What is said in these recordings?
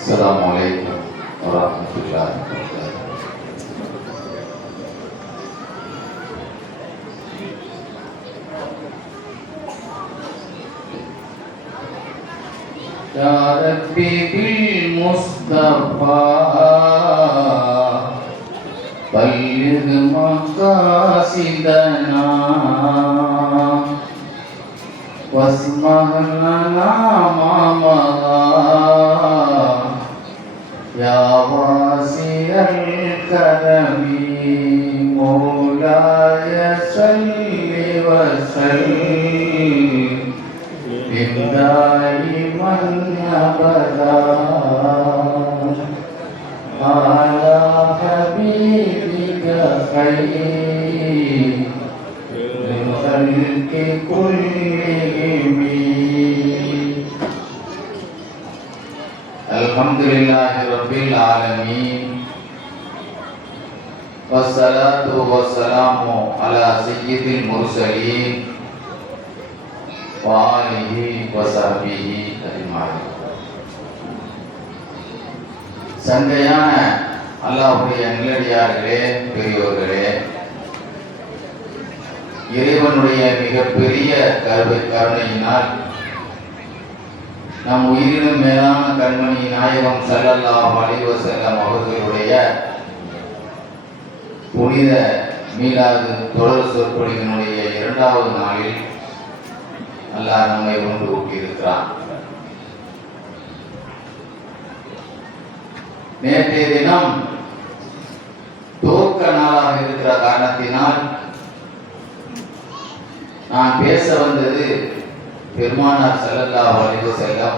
Assalamualaikum warahmatullahi wabarakatuh. Ya Rabbi bil Mustafa balligh maqasidana wasmah lana ma ya wasi'al karami maulaya salli wa sallim daiman abada ala habibika khairil khalqi kullihim. Alhamdulillahi rabbil alamin, wassalatu wassalamu ala sayyidil mursalin wa alihi wa sahbihi ajma'in. சங்கையான அல்லாஹ்வுடைய நல்லடியார்களே, பெரியோர்களே, இறைவனுடைய மிகப்பெரிய கருணையினால் நம் உயிரினும் மேலான கண்மணி நாயகம் ஸல்லல்லாஹு அலைஹி வஸல்லம் அவர்களுடைய புனித மீலாது தொடர் சொற்பொழிவினுடைய 2வது நாளில் அல்லாஹ் நம்மை ஒன்று கூட்டியிருக்கிறான். நேற்றைய தினம் துவக்க நாளாக இருக்கிற காரணத்தினால் நான் பேச வந்தது பெருமானார் ஸல்லல்லாஹு அலைஹி வஸல்லம்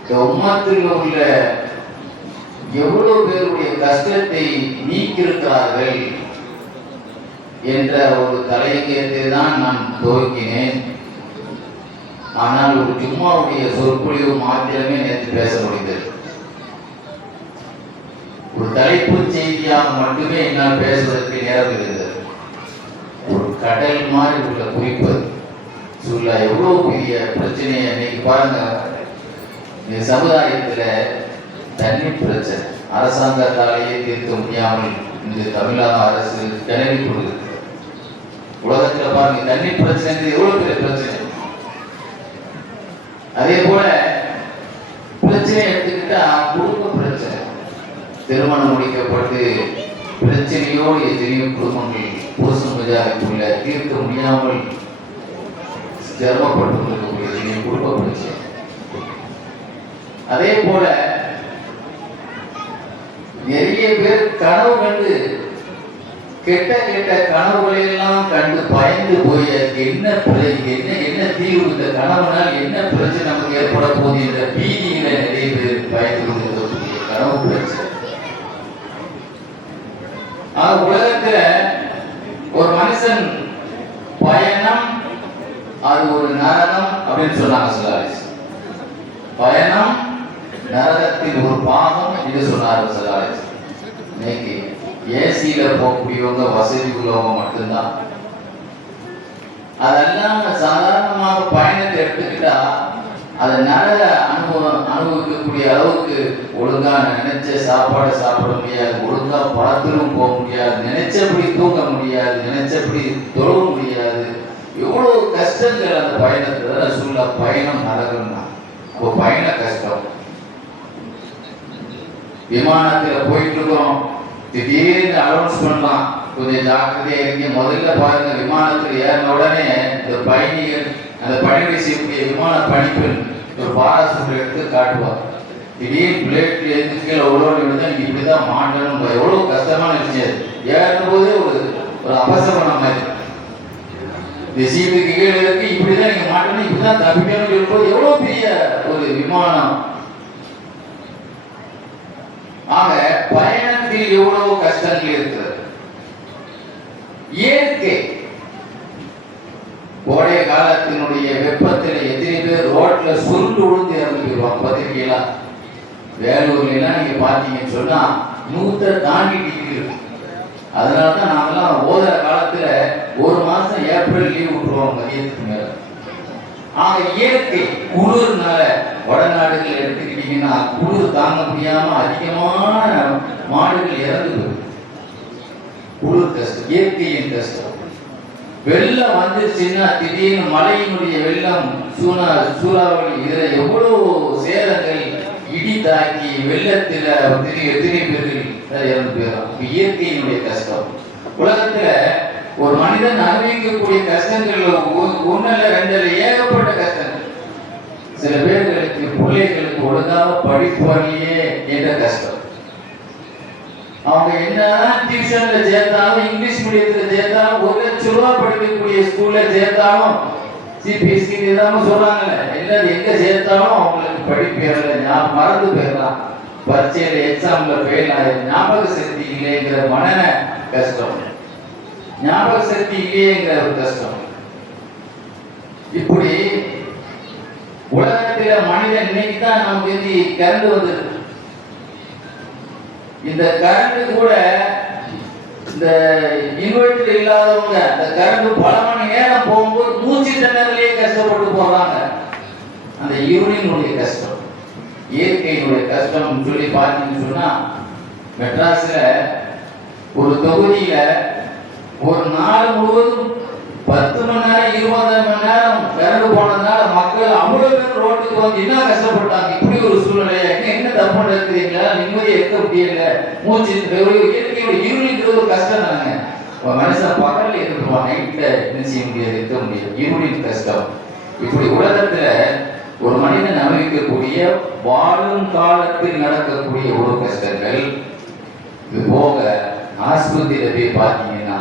இந்த உம்மத்தில் உள்ள எவ்வளவு பேருடைய கஷ்டத்தை நீக்கியிருக்கிறார்கள் என்ற ஒரு தலையங்கத்தை தான் நான் துவக்கினேன். ஆனால் ஒரு ஜும்மாவுடைய சொற்பொழிவு மாத்திரமே நேற்று பேச முடிந்தது. ஒரு தலைப்பு செய்தியாக மட்டுமே என்னால் பேசுவதற்கு நேரம் இருந்தது. ஒரு கடல் மாதிரி உள்ள குறிப்பு சொல்ல எவ்வளவு பெரிய பிரச்சனையை இன்னைக்கு பாருங்க. இந்த சமுதாயத்துல தண்ணி பிரச்சனை அரசாங்கத்தாலேயே தீர்க்க முடியாமல் இந்த தமிழக அரசு திணறி கொடுக்குது. உலகத்துல பாருங்க தண்ணி பிரச்சனை எவ்வளவு பெரிய பிரச்சனை. அதே போல பிரச்சனை எடுத்துக்கிட்டா குடும்ப பிரச்சனை, திருமணம் முடிக்கப்பட்டு பிரச்சனையோடு எத்தனையோ குடும்பங்கள் புருஷன் மஜாவுக்குள்ள தீர்க்க முடியாமல் சிரமப்பட்டு இருக்கக்கூடிய குடும்ப பிரச்சனை. அதே போல நிறைய பேர் கனவு கண்டு கெட்ட கெட்ட கனவுகளை எல்லாம் கண்டு பயந்து போய் என்ன என்ன தீர்வு, இந்த கனவுனால் என்ன பிரச்சனை நமக்கு ஏற்பட போகுது என்ற பீதியில நிறைய பேர் பயந்து கொண்டிருக்கக்கூடிய கனவு பிரச்சனை. உலகத்துல ஒரு மனுஷன் பயணம் அது ஒரு நரகம் அப்படின்னு சொன்னாங்க. சல்லாலிஸ் பயணம் நரகத்தின் ஒரு பாகம் என்று சொன்னார் சல்லாலிஸ். இன்னைக்கு ஏசியில போகக்கூடியவங்க வசதி உள்ளவங்க மட்டும்தான். அதெல்லாம் சாதாரணமாக பயணத்தை எடுத்துக்கிட்டா அதை நரக அனுபவிக்கக்கூடிய அளவுக்கு ஒழுங்கா நினைச்ச சாப்பாடு சாப்பிட முடியாது, ஒழுங்கா படத்திலும் போக முடியாது, நினைச்சபடி தூங்க முடியாது, நினைச்சபடி தொழ முடியாது. எவ்வளவு கஷ்டங்கள் அந்த பயணத்துல சொல்ல பயணம் நரகம்னா. அப்போ பயண கஷ்டம். விமானத்துல போயிட்டு இருக்கிறோம், திடீர்னு அனௌன்ஸ் பண்ணலாம் கொஞ்சம் ஜாக்கிரதையா இருங்க. முதல்ல பாருங்க, விமானத்தில் ஏறின உடனே இந்த பயணிகள் அந்த பணிகளை செய்யக்கூடிய விமான பணிப்பெண் ஒரு பாராசூட் எடுத்து காட்டுவார். திடீர்னு பிளேட்ல இருந்து கீழே உழவு விழுந்தா நீங்க இப்படிதான் மாட்டணும். எவ்வளவு கஷ்டமான விஷயம். ஏறும் போதே ஒரு அபசரணம் மாதிரி இந்த சீட்டுக்கு கீழே இருக்கு, இப்படிதான் நீங்க மாட்டணும், இப்படிதான் தப்பிக்கணும் சொல்லும்போது எவ்வளவு பெரிய ஒரு விமானம். ஆக பயணத்தில் எவ்வளவு கஷ்டங்கள் இருக்கிறது. இயற்கை கோடை காலத்தினுடைய வெப்பத்தில் எத்தனை பேர் ரோட்ல சுருண்டு விழுந்து இறந்து போயிடுவாங்க. பத்திரிகையெல்லாம் வேலூர்லாம் நீங்க பாத்தீங்கன்னு சொன்னா 100 தாண்டி டிகிரி. அதனாலதான் நாங்கெல்லாம் ஓதுற காலத்துல ஒரு மாசம் ஏப்ரல் லீவ் விட்டுருவோம் மதியத்துக்கு மேல. ஆக இயற்கை குளிர்னால வடநாடுகள் எடுத்துக்கிட்டீங்கன்னா குளிர் தாங்க முடியாம அதிகமான மாடுகள் இறந்து போகுது. குளிர் கஷ்டம், இயற்கையின் கஷ்டம். வெள்ளம் வந்துருச்சுன்னா திடீர்னு மழையினுடைய வெள்ளம், சூறாவளி, இதுல எவ்வளவு சேதங்கள், இடி தாக்கி வெள்ளத்துல எத்தனை பேர்கள் இறந்து போயிடும். இயற்கையினுடைய கஷ்டம். உலகத்துல ஒரு மனிதன் அனுபவிக்கக்கூடிய கஷ்டங்கள் ஒண்ணுல ரெண்டுல ஏகப்பட்ட கஷ்டங்கள். சில பேர்களுக்கு பிள்ளைகளுக்கு ஒழுங்காக படிப்பு வரலையே என்ற கஷ்டம். அவங்க என்னதான் டியூஷன்ல சேர்த்தாலும், இங்கிலீஷ் மீடியத்துல சேர்த்தாலும், 1 லட்சம் ரூபாய் படிக்கக்கூடிய ஸ்கூல்ல சேர்த்தாலும், சிபிஎஸ்சி இல்லாம சொல்றாங்கல்ல, எல்லாரும் எங்க சேர்த்தாலும் அவங்களுக்கு படிப்பு மறந்து போயிடலாம். பரீட்சையில எக்ஸாம்ல ஃபெயில் ஆயிடும். ஞாபக சக்தி இல்லைங்கிற மன கஷ்டம், ஞாபக சக்தி இல்லையேங்கிற ஒரு கஷ்டம். இப்படி உலகத்தில மனிதன் இன்னைக்கு தான் நமக்கு கரண்ட் வந்தது. இந்த கரண்ட் கூட இந்த இன்வெர்டர் இல்லாதவங்க இந்த கரண்ட் பல மணி நேரம் போகும்போது மூச்சு திணறலையே கஷ்டப்பட்டு போறாங்க. அந்த யூரினுடைய கஷ்டம், இயற்கையினுடைய கஷ்டம் சொல்லி பார்த்தீங்கன்னு சொன்னா, மெட்ராஸ்ல ஒரு தொகுதியில ஒரு நாள் முழுவதும் 10 மணி நேரம் 20 மணி நேரம் கரண்ட் போனதுனால மக்கள் அவ்வளவு பேர் ரோட்டுக்கு வந்து என்ன கஷ்டப்பட்டாங்க. இப்படி ஒரு சூழ்நிலையை என்ன தப்பு நடக்குறீங்களா, நிம்மதியை இருக்க முடியல, மூச்சு இயற்கையோட இருளிங்கிறது ஒரு கஷ்டம் தாங்க. மனுஷன் பகல்ல இருந்துருவான், நைட்ல என்ன செய்ய முடியாது, இருக்க முடியாது, இருளின் கஷ்டம். இப்படி உலகத்துல ஒரு மனிதன் அனுபவிக்கக்கூடிய வாழும் காலத்தில் நடக்கக்கூடிய ஒரு கஷ்டங்கள். இது போக ஆஸ்பத்திரியில போய் பார்த்தீங்கன்னா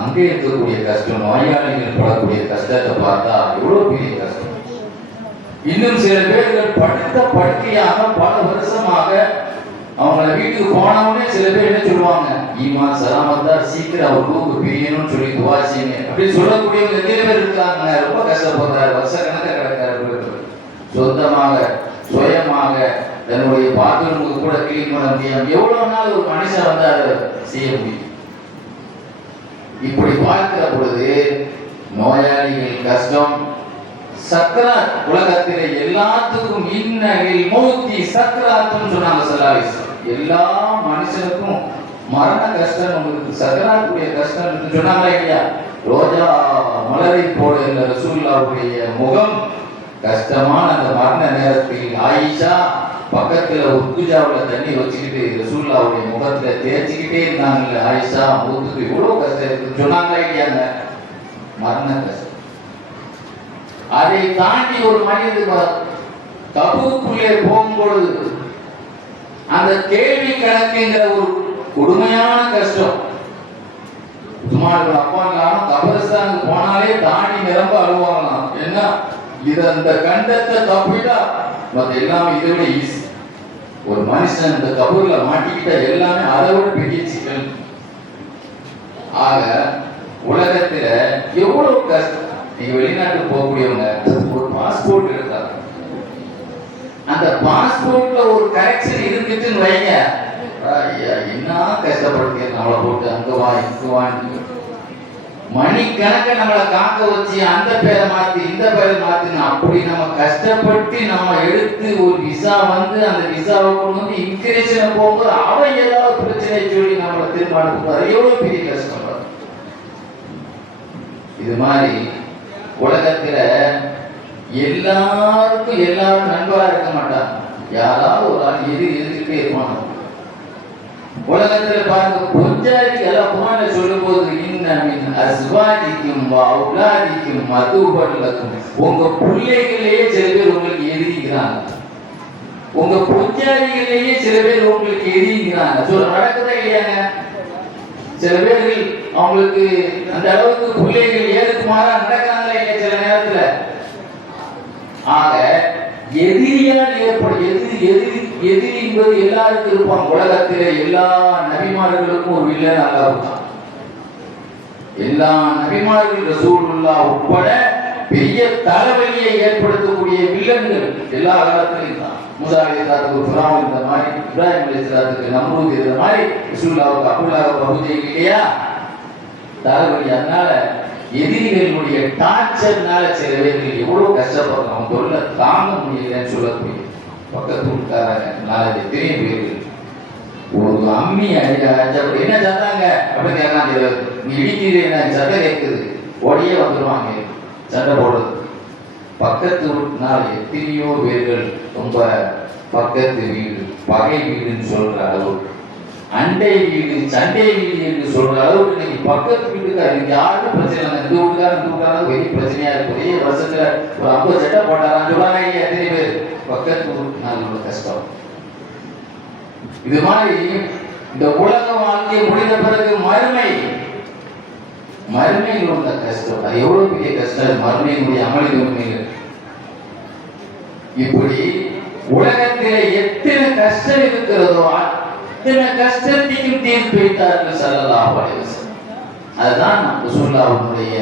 அங்கே இருக்கக்கூடிய கஷ்டம், நோயாளிகள் படக்கூடிய கஷ்டத்தை பார்த்தா எவ்வளவு பெரிய கஷ்டம். இன்னும் சில பேர்கள் படுத்த படுக்கையாக பல வருஷமாக அவங்கள வீட்டுக்கு போனவுடனே சில பேர் என்ன சொல்லுவாங்க, ஈமா சலாமத்தா சீக்கிரம் அவர் ரூமுக்கு பிரியணும்னு சொல்லி துவாசிங்க அப்படின்னு சொல்லக்கூடியவங்க எத்தனை பேர் இருக்காங்க. ரொம்ப கஷ்டப்படுறாரு, வருஷ கணக்க கிடக்காரு. சொந்தமாக சுயமாக தன்னுடைய பாத்ரூமுக்கு கூட கிளீன் பண்ண முடியாம எவ்வளவு நாள் ஒரு மனுஷன் வந்து அதை செய்ய முடியும். இப்படி பார்க்கிற பொழுது நோயாளிகள் கஷ்டம், சக்கராத். உலகத்திலே எல்லாத்துக்கும் இன்னகில் மௌத்தி சக்கராத்துன்னு சொன்னாங்க சல்லாலிஸ். எல்லா மனுஷனுக்கும் மரண கஷ்டம் உங்களுக்கு சக்கராத்துடைய கஷ்டம் சொன்னாங்களா இல்லையா? ரோஜா மலரை போல இந்த ரசூலுல்லாஹ்வுடைய முகம் கஷ்டமான அந்த மரண நேரத்தில் ஆயிஷா பக்கத்துல உத்குஜாவுல தண்ணி வச்சுக்கிட்டு ரசூலுல்லாஹ்வுடைய முகத்துல தேய்ச்சிக்கிட்டே இருந்தாங்கல்ல. ஆயிஷா முகத்துக்கு இவ்வளவு கஷ்டம் இருக்கு சொன்னாங்களா இல்லையாங்க? மரண கஷ்டம். அதை தாண்டி ஒரு மனிதன் தபூக்குள்ளே போகும்பொழுது அந்த கேள்வி கணக்குங்கிற ஒரு கொடுமையான கஷ்டம். உஸ்மான் அப்பான் கபரஸ்தானுக்கு போனாலே தாண்டி நிரம்ப அழுவாங்களாம். என்ன இது, அந்த கண்டத்தை தப்பிட்டா மற்ற எல்லாமே இதை விட ஈஸி. ஒரு மனுஷன் இந்த கபூர்ல மாட்டிக்கிட்ட எல்லாமே அதை விட பெரிய சிக்கல். ஆக உலகத்துல எவ்வளவு கஷ்டம். நீங்க வெளிநாட்டுக்கு போகக்கூடியவங்க ஒரு பாஸ்போர்ட் எடுத்தாங்க, அந்த பாஸ்போர்ட்ல ஒரு கரெக்ஷன் இருந்துச்சுன்னு வைங்க, என்ன கஷ்டப்படுத்தி நம்மளை போட்டு அங்க வா இங்க வான்னு மணிக்கணக்க நம்மளை காக்க வச்சு அந்த பேரை மாத்தி இந்த பேரை மாத்தினா அப்படி நம்ம கஷ்டப்பட்டு நம்ம எடுத்து ஒரு விசா வந்து அந்த விசாவை கொண்டு வந்து இன்கிரேஷனை போகும்போது அவன் ஏதாவது பிரச்சனை சொல்லி நம்மளை திரும்ப அனுப்புவார். எவ்வளவு பெரிய கஷ்டம். இது மாதிரி உலகத்துல எல்லாருக்கும் எல்லாரும் நண்பரா இருக்க மாட்டாங்க. யாராவது ஒரு ஆள் எதிர்க்கிட்டே இருப்பாங்க. உலகத்துல பாருங்க, பொஞ்சாதி எல்லாம் குர்ஆன்ல சொல்லும் போது இன்ன மின் அஸ்வாஜிக்கும் வ அவுலாதிக்கும் மதுபல்லக்கும், உங்க பிள்ளைகளே சில பேர் உங்களுக்கு எதிரிக்கிறாங்க, உங்க பொஞ்சாதிகளே சில பேர் உங்களுக்கு எதிரிக்கிறாங்க. சொல்ல நடக்குதா இல்லையாங்க? சில பேர்கள் அவங்களுக்கு அந்த அளவுக்கு பிள்ளைகள் ஏதுக்கு மாறா நடக்கிறாங்களா இல்லையா சில நேரத்துல. ஆக எதிரியால் ஏற்படும் எதிரி என்பது எல்லாருக்கும் இருப்பாங்க. உலகத்திலே எல்லா நபிமார்களுக்கும் ஒரு வில்லன் அல்லாஹ் தான். எல்லா நபிமார்கள் ரசூலுல்லாஹ் உட்பட பெரிய தலைவலியை ஏற்படுத்தக்கூடிய வில்லன்கள் எல்லா காலத்திலும் தான். மூசா அலைஹிஸ்ஸலாத்துக்கு ஃபிரௌன் இந்த மாதிரி, இப்ராஹிம் அலைஹிஸ்ஸலாத்துக்கு நம்ரூத் இந்த மாதிரி, ரசூலுல்லாஹ்வுக்கு அபூ லஹப் அபூ ஜஹல் இல்லையா தலைவலி. அதனால எதிரிகளுடைய டார்ச்சர்னால சில பேர்கள் எவ்வளவு கஷ்டப்படுறோம், அவங்க தொழில தாங்க முடியலன்னு சொல்லக்கூடிய பக்கத்து வீட்டுக்காரங்க எத்தனை பேர்கள் ஒரு அம்மி அடிச்சா என்ன சத்தாங்க அப்படின்னு கேட்கலாம். நீ இடிக்கிறீ எனக்கு சட்டை கேட்குது ஓடியே வந்துடுவாங்க சண்டை போடுறது. பக்கத்து வீட்டுனால எத்தனையோ பேர்கள் ரொம்ப பக்கத்து வீடு பகை வீடுன்னு சொல்ற அளவுக்கு, அண்டை வீடு சண்டை வீடு என்று சொல்ற அளவுக்கு இன்னைக்கு பக்கத்து வீட்டுக்காரங்க யாருக்கும் பிரச்சனை இல்லை. இந்த வீட்டுக்காரன் பெரிய பிரச்சனையா இருக்கு. ஒரே வருஷத்துல ஒரு 50 சட்டை போட்டாரான்னு சொல்றாங்க எத்தனை பேர். பக்கத்து வீட்டுனால கஷ்டம். இது மாதிரி இந்த உலக வாழ்க்கை முடிந்த பிறகு மறுமையில் உள்ள கஷ்டம், அது எவ்வளவு பெரிய கஷ்டம். மறுமையினுடைய அமளி உண்மைகள் இப்படி உலகத்திலே எத்தனை கஷ்டம் இருக்கிறதோ அத்தனை கஷ்டத்தையும் தீர்த்து வைத்தார்கள் ஸல்லல்லாஹு அலைஹி வஸல்லம். அதுதான் ரசூலுல்லாஹ்வுடைய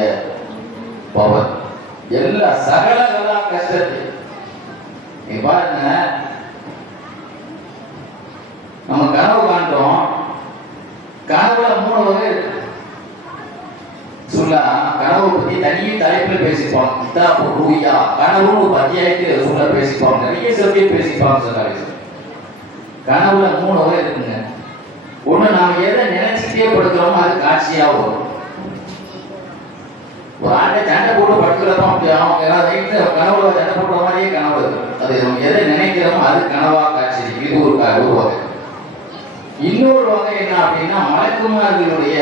பவர். எல்லா சகல கஷ்டத்தை நீ பாருங்க. நம்ம கனவு காண்றோம். கனவுல 3 வகை இருக்கு. சொல்ல கனவு பத்தி தனி தலைப்புல பேசிப்பாங்க. கிதாபு ரூயா கனவு ஒரு அத்தியாயத்துல சொல்ல பேசிப்பாங்க. நிறைய சப்ஜெக்ட் பேசிப்பாங்க. சொன்னாங்க கனவுல 3 வகை இருக்குங்க. ஒண்ணு நாம எதை நினைச்சிட்டே படுக்கிறோமோ அது காட்சியா வரும். ஒரு ஆட்டை சண்டை போட்டு படுக்கிறப்போ அப்படி அவங்க ரைட்ல கனவுல சண்டை போடுற மாதிரியே கனவு இருக்கு. அது நம்ம எதை நினைக்கிறோமோ அது கனவா காட்சி. இது ஒரு வகை. இன்னொரு வகை என்ன அப்படின்னா மலக்குமார்களுடைய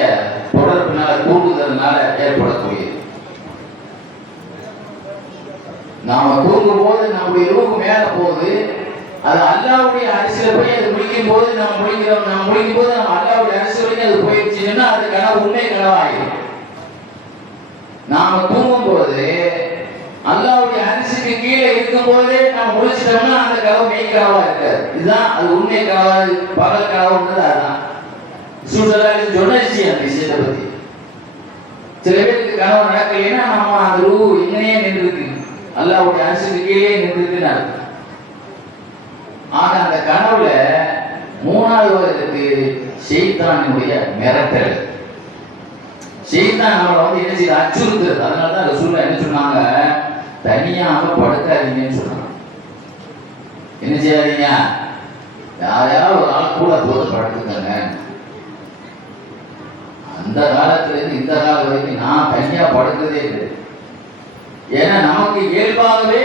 தொடர்பினால தூண்டுதல்னால ஏற்படக்கூடியது. நாம தூங்கும் போது நம்முடைய ரூஹ் மேல போகுது. அது அல்லாஹ்வுடைய அரசியல போய் அது முடிக்கும் போது நம்ம முடிக்கும் போது நம்ம அல்லாஹ்வுடைய அரசியலுக்கு அது போயிடுச்சுன்னா அது கனவு உண்மை கனவாயிடும். நாம தூங்கும் போது அல்லாஹ்வுடைய அரசுக்கு கீழே இருக்கும் போதே நம்ம முடிச்சிட்டோம்னா அந்த கனவு மெய் கனவா இருக்காது. இதுதான் அது உண்மை கனவா பகல் கனவுன்றது. அதுதான் சுடலாக சொன்னச்சு அந்த விஷயத்தை பத்தி. சில பேருக்கு கனவு நடக்கலைன்னா நம்ம அந்த ரூஹ் எங்கனையே நின்றுருக்கு, அல்லாஹ்வுடைய அரசுக்கு கீழே நின்றுருக்குன்னு. ஆக அந்த கனவுல 3வது வகைக்கு ஷைத்தானுடைய மிரட்டல். ஷைத்தான் நம்மளை என்ன செய்ய அச்சுறுத்துறது. அதனாலதான் ரசூலுல்லாஹ் என்ன சொன்னாங்க, தனியாக படுக்காதீங்கன்னு சொன்னாங்க. என்ன செய்யாதீங்க, யாரையாவது ஒரு ஆள் கூட போட்டு படுத்துக்கங்க. அந்த காலத்துல இருந்து இந்த காலம் வரைக்கும் நான் தனியா படுக்கிறதே இல்லை. ஏன்னா நமக்கு இயல்பாகவே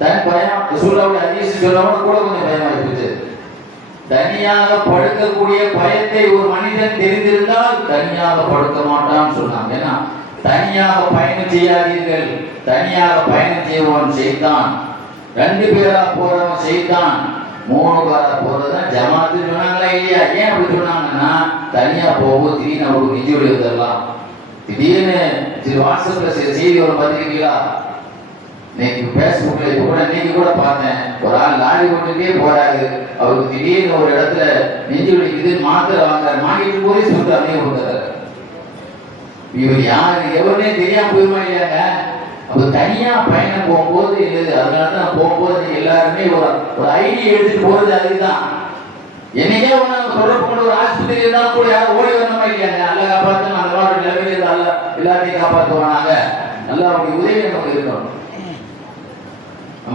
தன் பயம். ரசூலுல்லாஹ்வுடைய ஹதீஸ் சொன்னவங்க கூட கொஞ்சம் பயமா இருக்குது. தனியாக படுக்கக்கூடிய பயத்தை ஒரு மனிதன் தெரிந்திருந்தால் தனியாக படுக்க மாட்டான்னு சொன்னாங்க. ஏன்னா தனியாக பயணம் செய்யாதீர்கள். தனியாக பயணம் செய்வன் ஷைத்தான். 2 பேரா போறவன் ஷைத்தான். 3 பேரா போறதுதான் ஜமாத்து சொன்னாங்களா இல்லையா? ஏன் அப்படி சொன்னாங்கன்னா தனியா போகும்போது திடீர்னு அவருக்கு நிஜ ஒளி வந்துடலாம். திடீர்னு வாட்ஸ்அப்ல சில செய்தி வரும் பார்த்துருக்கீங்களா? இன்னைக்கு பேஸ்புக்ல இப்ப கூட இன்னைக்கு கூட பார்த்தேன். ஒரு ஆள் லாரி ஓட்டுட்டே போறாரு. அவருக்கு திடீர்னு ஒரு இடத்துல நெஞ்சு வலிக்குது, மாத்திரை வாங்கிட்டு போய் சொல்லிட்டு அப்படியே கொடுத்தாரு. இவர் யாரு எவருனே தெரியாம போயிருமா இல்லையாங்க? அப்ப தனியா பயணம் போகும்போது இல்லது. அதனாலதான் போகும்போது எல்லாருமே ஒரு ஐடியா எடுத்துட்டு போறது. அதுதான் என்னைக்கே ஒண்ணு தொடர்பு கொண்டு ஒரு ஆஸ்பத்திரி இருந்தாலும் கூட யாரும் ஓடி வரணுமா இல்லையாங்க? நல்லா காப்பாற்றணும். அந்த மாதிரி நிலைமையில எல்லாத்தையும் காப்பாற்றுவானாங்க. நல்லா அவருடைய உதவி நமக்கு இருக்கணும்.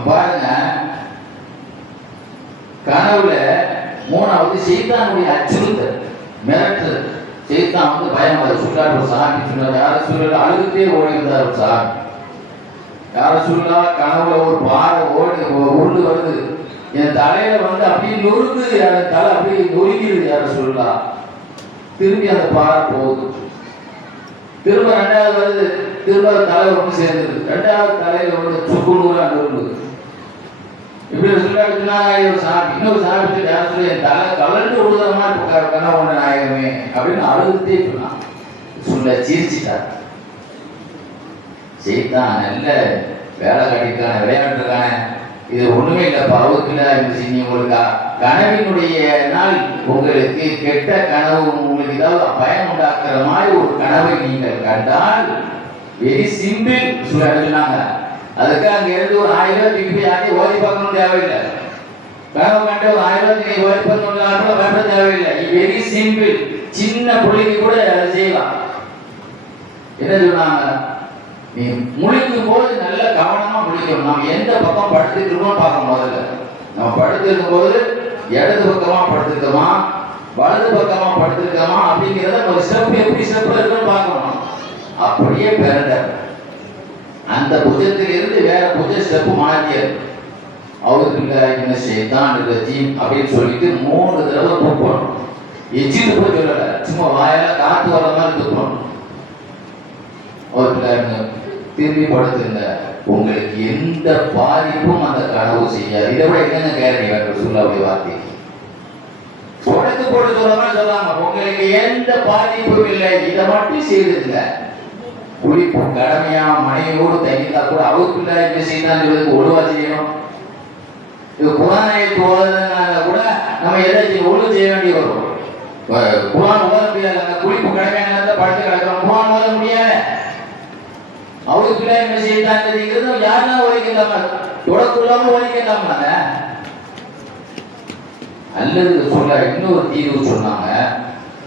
பாருங்க, கனவுல 3வது ஷைத்தானுடைய அச்சுறுத்தல் மிரட்டல். ஷைத்தான் பயம். சொல்றாரு ஒரு சஹாபி சொன்னார், யார சொல்லல அழுதுட்டே ஓடி வந்தார் ஒரு சஹாபி. யார சொல்லா கனவுல ஒரு பாறை உருண்டு வருது, என் தலையில அப்படியே நொறுக்குது, என் தலை அப்படியே நொறுக்கிடுது. யார சொல்லா திரும்பி அந்த பாறை போகுது. திரும்ப 2வது வருது, திரும்ப தலை ஒன்று சேர்ந்தது. 2வது தலையில சுக்குநூறா நொறுக்குது. இப்படி இன்னொரு சாப்பிட்டு யார் சொல்லி என் தலை கலந்து விடுதற மாதிரி கனவு ஒன்று நாயகமே அப்படின்னு அழுதுட்டே சொன்னான். சொல்ல சிரிச்சிட்டார். ஷைத்தான் நல்ல வேலை காட்டிருக்கான, விளையாட்டுருக்கான, இது ஒண்ணுமே இல்லை பருவத்தில் இருந்துச்சு. உங்களுக்கு கனவினுடைய நாள் உங்களுக்கு கெட்ட கனவு, உங்களுக்கு ஏதாவது பயம் உண்டாக்குற மாதிரி ஒரு கனவை நீங்கள் கண்டால் வெரி சிம்பிள் சொன்னாங்க. அதுக்கு அங்க இருந்து ஒரு 1000 ரூபாய் தூக்கி போய் யாரையும் ஓதி பார்க்கணும் தேவையில்லை. கனவு கண்டு ஒரு 1000 ரூபாய் நீங்க ஓதி பார்க்கணும் பயப்பட தேவையில்லை. Very simple. சின்ன பிள்ளைக்கு கூட அதை செய்யலாம். என்ன சொன்னாங்க, நீ முழிக்கும் போது நல்ல கவனமா முழிக்கணும். நம்ம எந்த பக்கம் படுத்துட்டு இருக்கோம் பார்க்கணும். முதல்ல நம்ம படுத்திருக்கும் போது இடது பக்கமா படுத்திருக்கோமா வலது பக்கமா படுத்திருக்கோமா அப்படிங்கிறத நம்ம ஸ்டெப் எப்படி ஸ்டெப்ல இருக்குன்னு பார்க்கணும். அப்படியே பிறந்த அந்த புஜத்திலிருந்து வேற புஜ ஸ்டெப் மாற்றியது. அவருக்கு ஷைத்தான் ரஜீம் அப்படின்னு சொல்லிட்டு 3 தடவை துப்பணும். எச்சிட்டு போய் சொல்லல, சும்மா வாயால காத்து வர மாதிரி துப்பணும். அவருக்கு திரும்பி படுத்துங்க, உங்களுக்கு எந்த பாதிப்பும் அந்த கனவு செய்யாது. இதை விட என்னங்க கேரண்டி வேணும் சொல்லாவுடைய வார்த்தைக்கு? உடத்து போட்டு சொல்லாம உங்களுக்கு எந்த பாதிப்பும் இல்லை, இதை மட்டும் செய்திருங்க. குளிப்பு கடமையா மனைவியோடு தங்கிட்டா கூட அவருக்குள்ள என்ன செய்யணும், ஒழுவா செய்யணும். இது குரானை ஓதுனால கூட நம்ம எதாச்சும் ஒழுங்கு செய்ய வேண்டி வரும். குரான் ஓத முடியாது, அந்த குளிப்பு கடமையான படுத்து கிடக்கிறோம், குரான் ஓத முடியாது. அவருக்குள்ள என்ன செய்யறது யாருன்னா ஒழிக்கலாமா, தொடக்குள்ளாம ஒழிக்கலாமா? அல்லது சொல்ல இன்னொரு தீர்வு சொன்னாங்க,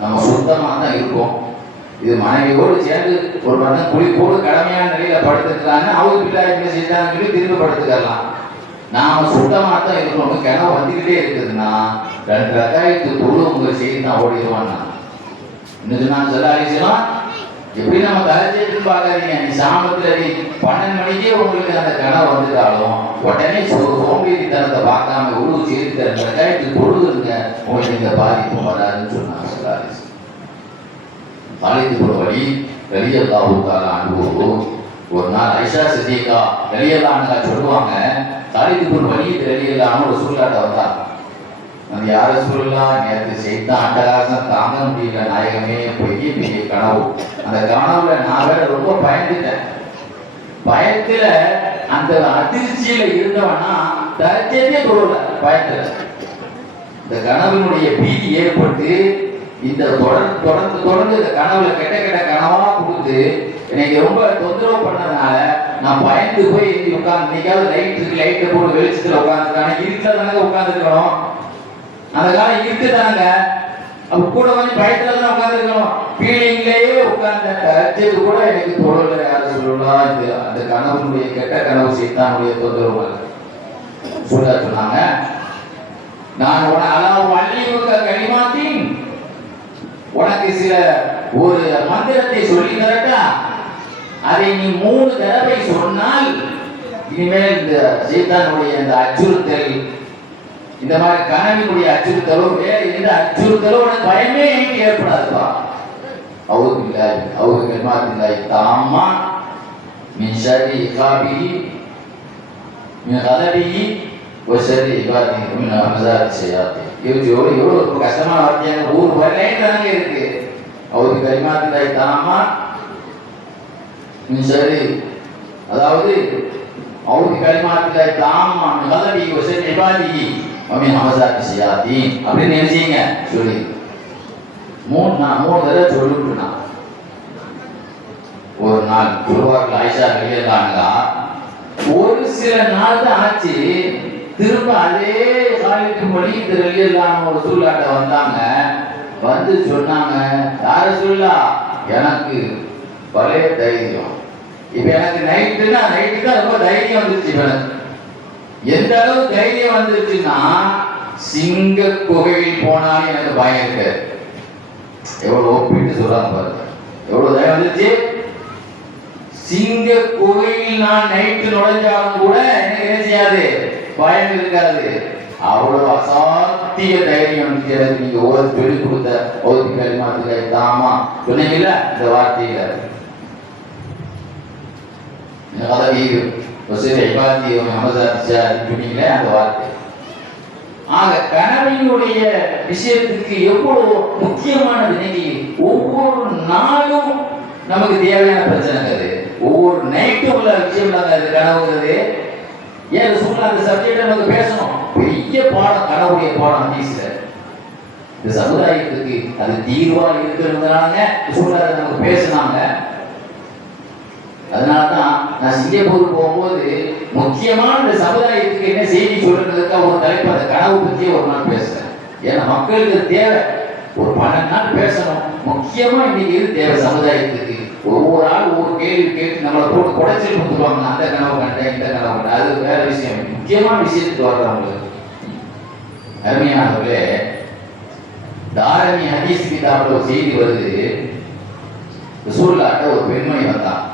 நம்ம சுத்தமா தான் இருக்கோம், இது மனைவியோடு சேர்ந்து ஒரு மனிதன் குளிப்போடு கடமையான நிலையில படுத்துக்கிறாங்க, அவருக்குள்ள என்ன செய்யறாங்கன்னு சொல்லி திரும்ப படுத்துக்கலாம். நாம சுத்தமா தான் இருக்கணும். கிணவு வந்துகிட்டே இருக்குதுன்னா 2 ரகாயத்து தொழு உங்க செய்தி தான் ஓடிடுவான்னா. இன்னும் நான் சொல்லாலிசலாம் எப்படி நம்ம தலைச்சேட்டு பார்க்காதீங்க. நீ சாமத்துல 12 மணிக்கே உங்களுக்கு அந்த கனவு வந்துட்டாலும் உடனே சோம்பேறித்தனத்தை பார்க்காம உருவு செய்து 2 ரகாயத்து தொழுதுங்க, உங்களுக்கு இந்த பாதிப்பும் வராதுன்னு சொன்னாங்க சொல்லாலிசம். தாலித்து வழி ரலியல்லாஹு அனுபவம். ஒரு நாள் ஐஷா சித்திகா ரலியல்லாஹு சொல்லுவாங்க, தாலித்து வழி ரலியல்லாஹு ரசூலுல்லாஹ் வந்தா. அது யார சொல்லலாம், நேற்று செய்த அட்டகாசம் தாங்க முடியல நாயகமே, பெரிய கனவு. அந்த கனவுல நான் வேற ரொம்ப பயந்துட்டேன். பயத்துல அந்த அதிர்ச்சியில இருந்தவனா தரச்சே தொழல, பயத்துல. இந்த கனவினுடைய பீதி ஏற்பட்டு இந்த தொடர்ந்து இந்த கனவுல கெட்ட கனவா கொடுத்து எனக்கு ரொம்ப தொந்தரவு பண்ணதுனால நான் பயந்து போய் உட்கார்ந்து, இன்னைக்காவது லைட் இருக்கு, லைட்டை போட்டு வெளிச்சத்துல உட்காந்துருக்காங்க, இருட்டில் தானங்க உட்காந்துருக்கணும். அந்த காலம் இருக்கு தானங்க, அப்ப கூட கொஞ்சம் பயத்துல தான் உட்காந்துருக்கணும். ஃபீலிங்லேயே உட்கார்ந்து கூட எனக்கு தொழில் யாரும் சொல்லலாம். இது அந்த கனவுடைய கெட்ட கனவு சைத்தானுடைய தொந்தரவு சொல்ல சொன்னாங்க. நான் கனிமாத்தின் உனக்கு சில ஒரு மந்திரத்தை சொல்லி தரட்டா, அதை நீ 3 தடவை சொன்னால் இனிமேல் இந்த சைத்தானுடைய இந்த அச்சுறுத்தல், இந்த மாதிரி கனவினுடைய அச்சுறுத்தலோ வேற எந்த அச்சுறுத்தலோ உனக்கு பயமே எனக்கு ஏற்படாதுப்பா. அவருக்கு கனிமாத்தின் தாமா மின் ஷர்ரி இகாபிஹி மின் கலபிஹி வ ஷர்ரி இபாதிஹி மின் ஹமஸாத்தி ஷயாத்தீன். எவ்வளவு கஷ்டமான வார்த்தையாக ஊர் வரலைன்னு தானே இருக்கு. அவருக்கு கலிமாத்தின் தாமா மின் ஷர்ரி, அதாவது அவருக்கு கலிமாத்தின் தாமா மின் கலபிஹி வ ஷர்ரி இபாதிஹி மின் ஹமஸாத்தி ஷயாத்தீன் அப்படின்னு நினைச்சீங்க சொல்லி 3 தடவை சொல்லிட்டுனா. ஒரு நாள் சொல்லுவார்கள் ஆயிஷா வெளியேறாங்களா, ஒரு சில நாள் தான் ஆச்சு, திரும்ப அதே காலிக்கு மொழி வெளியேறான ஒரு சூழ்நாட்ட வந்தாங்க. வந்து சொன்னாங்க, யார சொல்லா, எனக்கு பழைய தைரியம். இப்ப எனக்கு நைட்டு தான் ரொம்ப தைரியம் வந்துருச்சு. எனக்கு எந்த அளவு தைரியம் வந்துருச்சுன்னா, சிங்க குகையில் போனாலும் எனக்கு பயம் இருக்காது. எவ்வளவு ஒப்பிட்டு சொல்றாங்க பாருங்க, எவ்வளவு தைரியம் வந்துருச்சு. சிங்க குகையில் நான் நைட்டு நுழைஞ்சாலும் கூட எனக்கு என்ன செய்யாது, பயம் இருக்காது. அவ்வளவு அசாத்திய தைரியம் எனக்கு. நீங்க சொல்லி கொடுத்த ஓதி கலிமாத்தில தாமா சொன்னீங்கல்ல, இந்த வார்த்தையில சொன்னீங்களே அந்த வார்த்தை. ஆக கனவினுடைய விஷயத்துக்கு எவ்வளவு முக்கியமானது. இன்னைக்கு ஒவ்வொரு நாளும் நமக்கு தேவையான பிரச்சனைங்கிறது, ஒவ்வொரு நைட்டும் உள்ள விஷயம் அது கனவுங்கிறது. ஏன் சொல்ல அந்த சப்ஜெக்ட் நமக்கு பேசணும், பெரிய பாடம் கனவுடைய பாடம் ஹதீஸ்ல. இந்த சமுதாயத்துக்கு அது தீர்வா இருக்கிறதுனால சொல்ல நமக்கு பேசினாங்க. அதனாலதான் நான் சிங்கப்பூர் போகும்போது முக்கியமான இந்த சமுதாயத்துக்கு என்ன செய்தி சொல்றதுக்காக ஒரு தலைப்பு அந்த கனவு பற்றியே ஒரு நாள் பேசுறேன். ஏன்னா மக்களுக்கு தேவை. ஒரு 12 நாள் பேசணும். முக்கியமா இன்னைக்கு இது தேவை சமுதாயத்துக்கு. ஒவ்வொரு ஆள் ஒவ்வொரு கேள்வி கேட்டு நம்மளை போட்டு குடைச்சிட்டு கொடுத்துருவாங்க. அந்த கனவு கண்டேன், இந்த கனவு கண்டேன், அது வேற விஷயம். முக்கியமான விஷயத்துக்கு வர்றவங்களுக்கு அருமையானவர்களே, தாரணி ஹதீஸ் கிதாபுல ஒரு செய்தி வருது. ரசூலுல்லாஹ்ட்ட ஒரு பெண்மணி வந்தான்.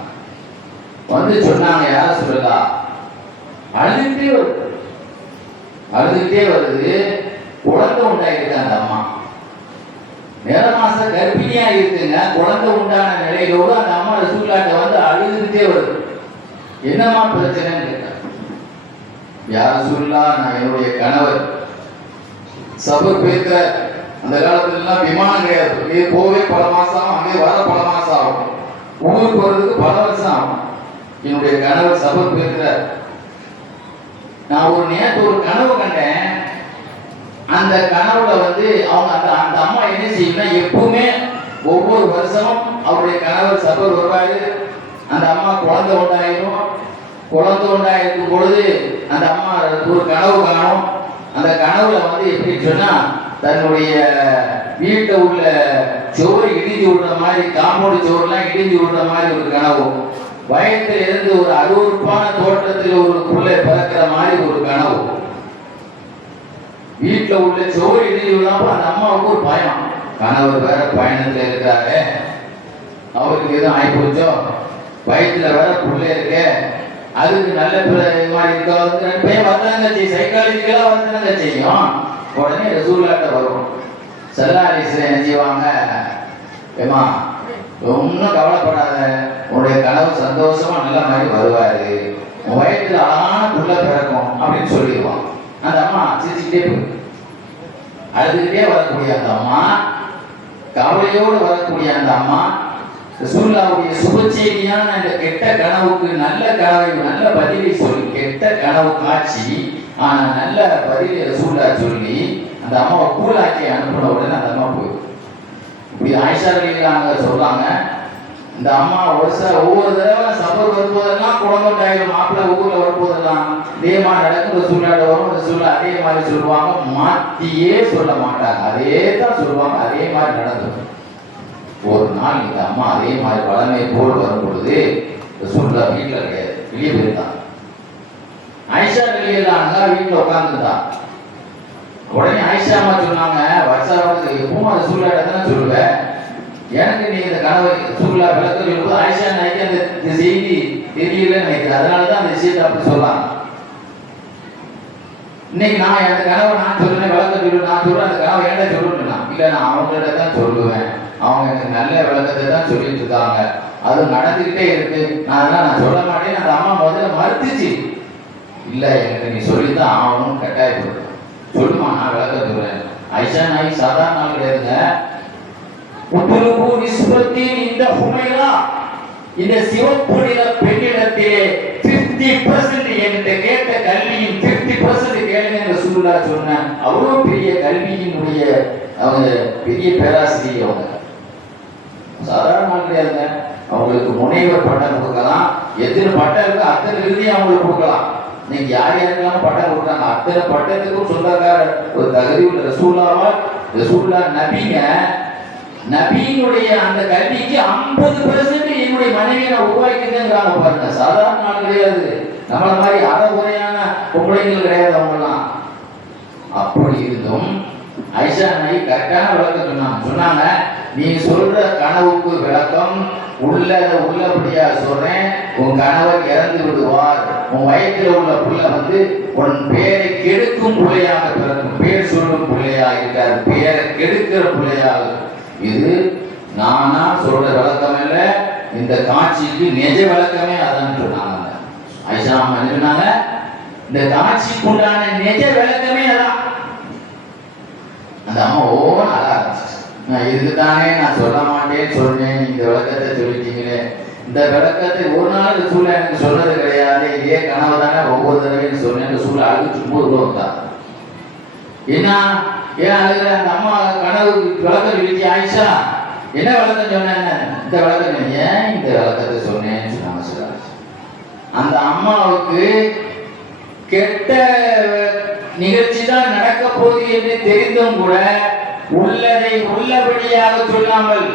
வந்து சொன்னாங்க, யார சொல்லலாம், அழுதுகிட்டே வருது. குழந்தை உண்டாயிருக்கு. அந்த அம்மா நேர மாச கர்ப்பிணியா இருக்குங்க. குழந்தை உண்டான நிலையோடு அந்த அம்மா ரசூலுல்லாஹ்ட்ட வந்து அழுதுகிட்டே வருது. என்னம்மா பிரச்சனைன்னு கேட்டாங்க. யார சொல்லலாம், நான் என்னுடைய கணவர் சபர் பேசுற. அந்த காலத்துல எல்லாம் விமானம் கிடையாது. இங்கே போவே பல மாசம், அங்கே வர பல மாசம் ஆகும். ஊருக்கு போறதுக்கு பல வருஷம் ஆகும். என்னுடைய கணவர் சபர் பேசுற. நான் நேற்று ஒரு கனவு கண்டேன். அந்த கனவுல வந்து அவங்க அந்த அம்மா என்ன செய்யும்னா, எப்பவுமே ஒவ்வொரு வருஷமும் அவருடைய கணவர் சபர் வருவாரு. அந்த அம்மா குழந்தை உண்டாயிரும். குழந்தை உண்டாயிருக்கும் பொழுது அந்த அம்மா ஒரு கனவு காணும். அந்த கனவுல வந்து எப்படி சொன்னா, தன்னுடைய வீட்டை உள்ள சோறு இடிஞ்சு விடுற மாதிரி, காம்பவுண்ட் சோறுலாம் இடிஞ்சு விடுற மாதிரி ஒரு கனவு. வயத்துல இருந்து ஒரு அருவருப்பான தோட்டத்தில் ஒரு புள்ளை பிறக்கிற மாதிரி ஒரு கனவு. வீட்டுல உள்ள சோறு இடிஞ்சு விடாம அந்த அம்மாவுக்கு ஒரு பயம். கணவர் வேற பயணத்துல இருக்கிறாரு, அவருக்கு எதுவும் ஆயிப்போச்சோ, வயிற்றுல வேற புள்ளை இருக்கு, அதுக்கு நல்ல மாதிரி இருக்க வந்தாங்க செய்யும். சைக்காலஜிக்கலா வந்தாங்க செய்யும். உடனே ரசூலுல்லாஹ்ட்ட வரும். ஸல்லல்லாஹு அலைஹி வஸல்லம் என்ன செய்வாங்க, ஏமா ஒன்றும் கவலைப்படாத, உன்னுடைய கனவு சந்தோஷமா நல்ல மாதிரி வருவாரு, உன் வயிற்றுல அழகான புள்ள பிறக்கும் அப்படின்னு சொல்லிடுவான். அந்த அம்மா சிரிச்சுக்கிட்டே போய் அழுதுகிட்டே வரக்கூடிய அந்த அம்மா, கவலையோடு வரக்கூடிய அந்த அம்மா, ரசூலுல்லாஹ்வுடைய சுபச்செய்தியான அந்த கெட்ட கனவுக்கு நல்ல கனவை, நல்ல பதிலை சொல்லி, கெட்ட கனவு காட்சி ஆனா நல்ல பதிலை ரசூலுல்லாஹ் சொல்லி அந்த அம்மாவை கூலாக்கி அனுப்பின உடனே அந்த அம்மா போய் இப்படி ஆயிஷா ரலியல்லாஹு சொல்றாங்க. இந்த அம்மா ஒவ்வொரு தடவை சபர் வரும்போதெல்லாம் குழந்தை உண்டாயிரும். மாப்பிள்ளை ஊர்ல வரும்போதெல்லாம் இதே மாதிரி நடக்கும். ரசூலுல்லாஹ் வரும், ரசூலுல்லாஹ் அதே மாதிரி சொல்லுவாங்க. மாத்தியே சொல்ல மாட்டாங்க, அதே தான் சொல்லுவாங்க. அதே மாதிரி நடந்தது. ஒரு நாள் இந்த அம்மா அதே மாதிரி வளமை போல் வரும் பொழுது ரசூலுல்லாஹ் வீட்டுல கிடையாது, வெளியே போயிருந்தான். ஆயிஷா ரலியல்லாஹு வீட்டுல உட்கார்ந்துருந்தா. உடனே ஆயிஷா அம்மா சொன்னாங்க, வருஷம் எப்பவும் ரசூலுல்லாஹ் தானே சொல்லுவேன், எனக்கு நீ இந்த கனவை ரசூலுல்லாஹ் விளக்கம் சொல்லும்போது ஆயிஷா நினைக்க அந்த செய்தி தெரியலன்னு நினைக்கிறேன். அதனாலதான் அந்த விஷயத்தை அப்படி சொல்லலாம். இன்னைக்கு நான் அந்த கனவை நான் சொல்லுவேன், விளக்கம் சொல்லுவேன், நான் சொல்றேன், அந்த கனவை ஏன்டா சொல்லணும்னா, இல்லை நான் அவங்கள்ட்ட தான் சொல்லுவேன், அவங்க எனக்கு நல்ல விளக்கத்தை தான் சொல்லிட்டு இருக்காங்க, அது நடந்துகிட்டே இருக்கு, நான் அதெல்லாம் நான் சொல்ல மாட்டேன். அந்த அம்மா முதல்ல மறுத்துச்சு. இல்லை எனக்கு நீ சொல்லித்தான் ஆகணும், கட்டாயப்படுது, சொல்லுமா நான் விளக்கம் சொல்றேன். ஆயிஷா நாய் சாதாரண நாள் கிடையாதுங்க. இந்த ஹுமைரா, இந்த சிவப்பு நிற பெண்ணிடத்திலே 50% என்கிட்ட கேட்ட கல்வியின் 50% கேளுங்க ரசூலுல்லாஹ் சொன்னேன். அவ்வளவு பெரிய கல்வியினுடைய அவங்க பெரிய பேராசிரியர். அவங்க சாதாரண நாள் கிடையாதுங்க. அவங்களுக்கு முனைவர் பட்டம் கொடுக்கலாம், எத்தனை பட்டம் இருக்கோ அத்தனை விருதையும் அவங்களுக்கு கொடுக்கலாம். நீங்க யார் யாருக்கெல்லாம் பட்டம் கொடுக்குறாங்க, அத்தனை பட்டத்துக்கும் சொந்தக்கார ஒரு தகுதி உள்ள ரசூலுல்லாஹ் நபிங்க. நபியினுடைய அந்த கல்விக்கு 50% என்னுடைய மனைவியை நான் உருவாக்கிட்டேங்கிறாங்க பாருங்க. சாதாரண நாள் கிடையாது. நம்மள மாதிரி அறகுறையான பொம்பளைங்கள் கிடையாது அவங்கெல்லாம். அப்படி இருந்தும் ஆயிஷா நாயி கரெக்டான விளக்கம் சொன்னாங்க. நீ சொல்ற கனவுக்கு விளக்கம் உள்ளபடியா சொல்றேன். உன் கணவர் இறந்து விடுவார், உன் வயிற்றில் உள்ள புள்ள வந்து உன் பேரை கெடுக்கும் பிள்ளையாக பிறக்கும், பேர் சொல்லும் பிள்ளையாக இருக்காது, பேரை கெடுக்கிற பிள்ளையாக. இது நானா சொல்ற விளக்கம் இல்ல, இந்த காட்சிக்கு நிஜ விளக்கமே அதான் சொன்னாங்க. ஆயிஷா அம்மா என்ன சொன்னாங்க, இந்த காட்சிக்கு உண்டான நிஜ விளக்கமே அதான். அந்த அம்மா ஓன்னு அழ ஆரம்பிச்சு, நான் இதுதானே நான் சொல்ல மாட்டேன்னு சொன்னேன், இந்த விளக்கத்தை சொல்லிட்டீங்களே, இந்த விளக்கத்தை ஒரு நாள் சூழ எனக்கு சொன்னது கிடையாது, இதே கனவு தானே ஒவ்வொரு தடவைன்னு சொன்னேன். சூழ அழுது சும்மா என்ன ஏன் அழுகிற? அந்த அம்மா கனவு விளக்கம் சொல்லிச்சு. ஆயிஷா என்ன விளக்கம் சொன்னேன்? இந்த விளக்கம். ஏன் இந்த விளக்கத்தை சொன்னேன்னு சொன்னாங்க. சார் அந்த அம்மாவுக்கு கெட்ட நிகழ்ச்சி தான் நடக்க போகுது என்று தெரிந்தும் கூட உள்ளதை உள்ளபடியாக சொல்லாமல்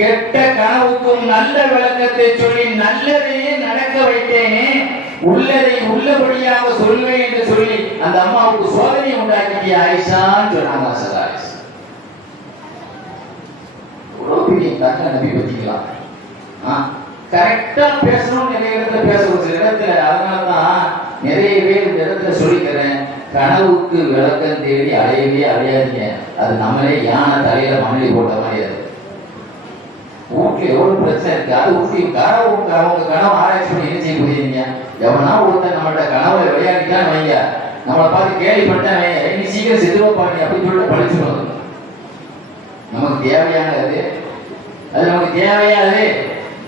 கெட்ட கனவுக்கும் நல்ல விளக்கத்தை சொல்லி நல்லதையே நடக்க வைத்தேனே, உள்ளதை உள்ளபடியாக சொல்வேன் என்று சொல்லி அந்த அம்மாவுக்கு சோதனை உண்டாக்கிய ஆயிஷான்னு சொன்னாங்க. நபி பத்திக்கலாம் கரெக்டா பேசணும். நிறைய இடத்துல பேச ஒரு சில இடத்துல, அதனாலதான் நிறைய பேர் இந்த இடத்துல சொல்லிக்கிறேன், கனவுக்கு விளக்கம் தேடி அடையவே அடையாதீங்க. அது நம்மளே யானை தலையில மண்ணி போட்ட மாதிரி. அது வீட்டுல எவ்வளவு பிரச்சனை இருக்கு, அது வீட்டு அவங்க கனவு ஆராய்ச்சி பண்ணி என்ன செய்ய முடியுங்க? எவனா ஒருத்தன் நம்மள்ட்ட கனவுல விளையாடிட்டான்னு வைங்க, நம்மளை பார்த்து கேள்விப்பட்டேன் வைங்க, நீ சீக்கிரம் செதுவா பாருங்க அப்படின்னு சொல்லிட்டு பழிச்சுக்கணும். நமக்கு தேவையானது அது நமக்கு தேவையாது.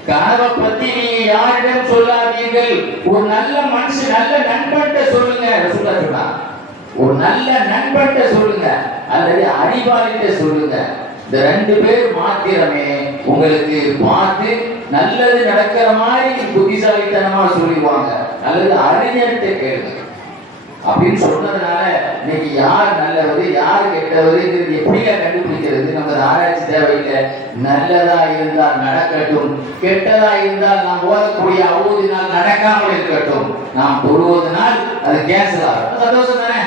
கனவை பத்தி நீங்க யாரிடம் சொல்லாதீர்கள். ஒரு நல்ல மனுஷன் நல்ல நண்பன்ட்ட சொல்லுங்க. சொன்னா ஒரு நல்ல நண்பன்ட்ட சொல்லுங்க அல்லது அறிவாளிட்ட சொல்லுங்க. இந்த 2 பேர் மாத்திரமே உங்களுக்கு பார்த்து நல்லது நடக்கிற மாதிரி புத்திசாலித்தனமா சொல்லிடுவாங்க, அல்லது அறிஞர்கிட்ட கேளுங்க அப்படின்னு சொன்னதுனால இன்னைக்கு யார் நல்லவது யார் கெட்டவதுங்கிறது எப்படியா கண்டுபிடிக்கிறது? நமக்கு ஆராய்ச்சி தேவையில்லை. நல்லதா இருந்தால் நடக்கட்டும், கெட்டதா இருந்தால் நாம் ஓதக்கூடிய அவ்வளவுனால் நடக்காமல் இருக்கட்டும், நாம் தொழுவதனால் அது கேன்சல் ஆகும். சந்தோஷம் தானே?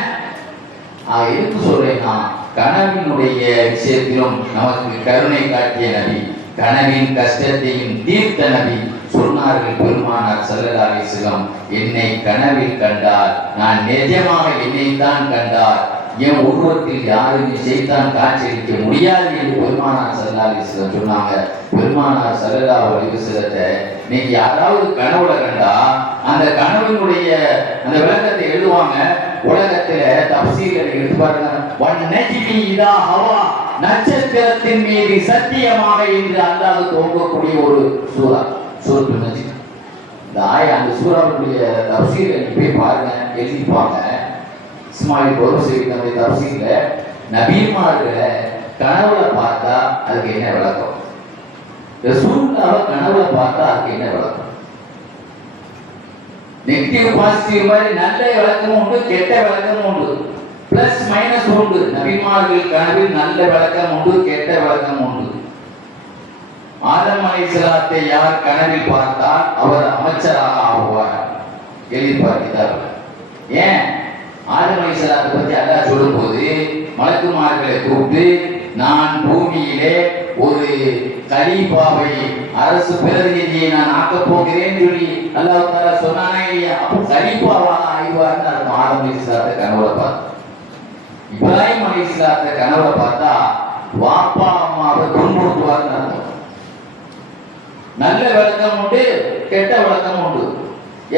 எதுக்கு சொல்றேன்னா, கனவினுடைய விஷயத்திலும் நமக்கு கருணை காட்டிய நபி, கனவின் கஷ்டத்தையும் தீர்த்த நபி சொன்னார்கள். பெருமானார் ஸல்லல்லாஹு அலைஹி வஸல்லம், என்னை கனவில் கண்டார், நான் நிஜமாக என்னைத்தான் கண்டார், என் உருவத்தில் யாரும் செய்தான் காட்சியளிக்க முடியாது என்று பெருமானார் ஸல்லல்லாஹு அலைஹி வஸல்லம் சொன்னாங்க. பெருமானார் ஸல்லல்லாஹு அலைஹி வஸல்லத்தை நீங்க யாராவது கனவுல கண்டா அந்த கனவினுடைய அந்த விளக்கத்தை எழுதுவாங்க. உலகத்துல தப்சீர் எடுத்து பாருங்க, வன் நஜ்மி இதா ஹவா, நட்சத்திரத்தின் மீது சத்தியமாக என்று அல்லாஹ் துவங்கக்கூடிய ஒரு சூரா, சூரத்துல் நஜ்ம். இந்த அந்த சூராவுடைய தப்சீரை நீ போய் பாருங்க, எழுதிப்பாங்க. இஸ்மாயில் கோரசேவி தன்னுடைய தப்சீர்ல நபிமார்களை கனவுல பார்த்தா அதுக்கு என்ன விளக்கம், ரசூலுல்லாஹ்வை கனவுல பார்த்தா அதுக்கு என்ன விளக்கம்? நெகட்டிவ் பாசிட்டிவ் மாதிரி நல்ல விளக்கமும் உண்டு, கெட்ட விளக்கமும் உண்டு, பிளஸ் மைனஸ் உண்டு. நபிமார்கள் கனவில் நல்ல விளக்கம் உண்டு, கெட்ட விளக்கம் உண்டு. ஆதம் அலைஹிஸ்ஸலாத்தை யார் கனவில் பார்த்தால் அவர் அமைச்சராக ஆகுவார், எழுதிப்பார் கிதாபுல. ஏன் ஆதம் அலைஹிஸ்ஸலாத்தை பத்தி அல்லாஹ் சொல்லும்போது மலக்குமார்களை கூப்பிட்டு, நான் பூமியிலே ஒரு கலீஃபாவை அரசு பிரதிநிதியை நான் ஆக்கப் போகிறேன்னு சொல்லி அல்லாஹ் தஆலா சொன்னானே இல்லையா? அப்போ கலீஃபாவாக ஆய்வார்னு அர்த்தம். ஆதம் அலைஹிஸ்ஸலாத்தை கனவுல பார்த்தா, இப்ராஹிம் அலைஹிஸ்ஸலாத்தை கனவுல பார்த்தா வாப்பா அம்மாவை துன்புறுத்துவார்னு அர்த்தம். நல்ல விளக்கம் உண்டு, கெட்ட விளக்கம் உண்டு.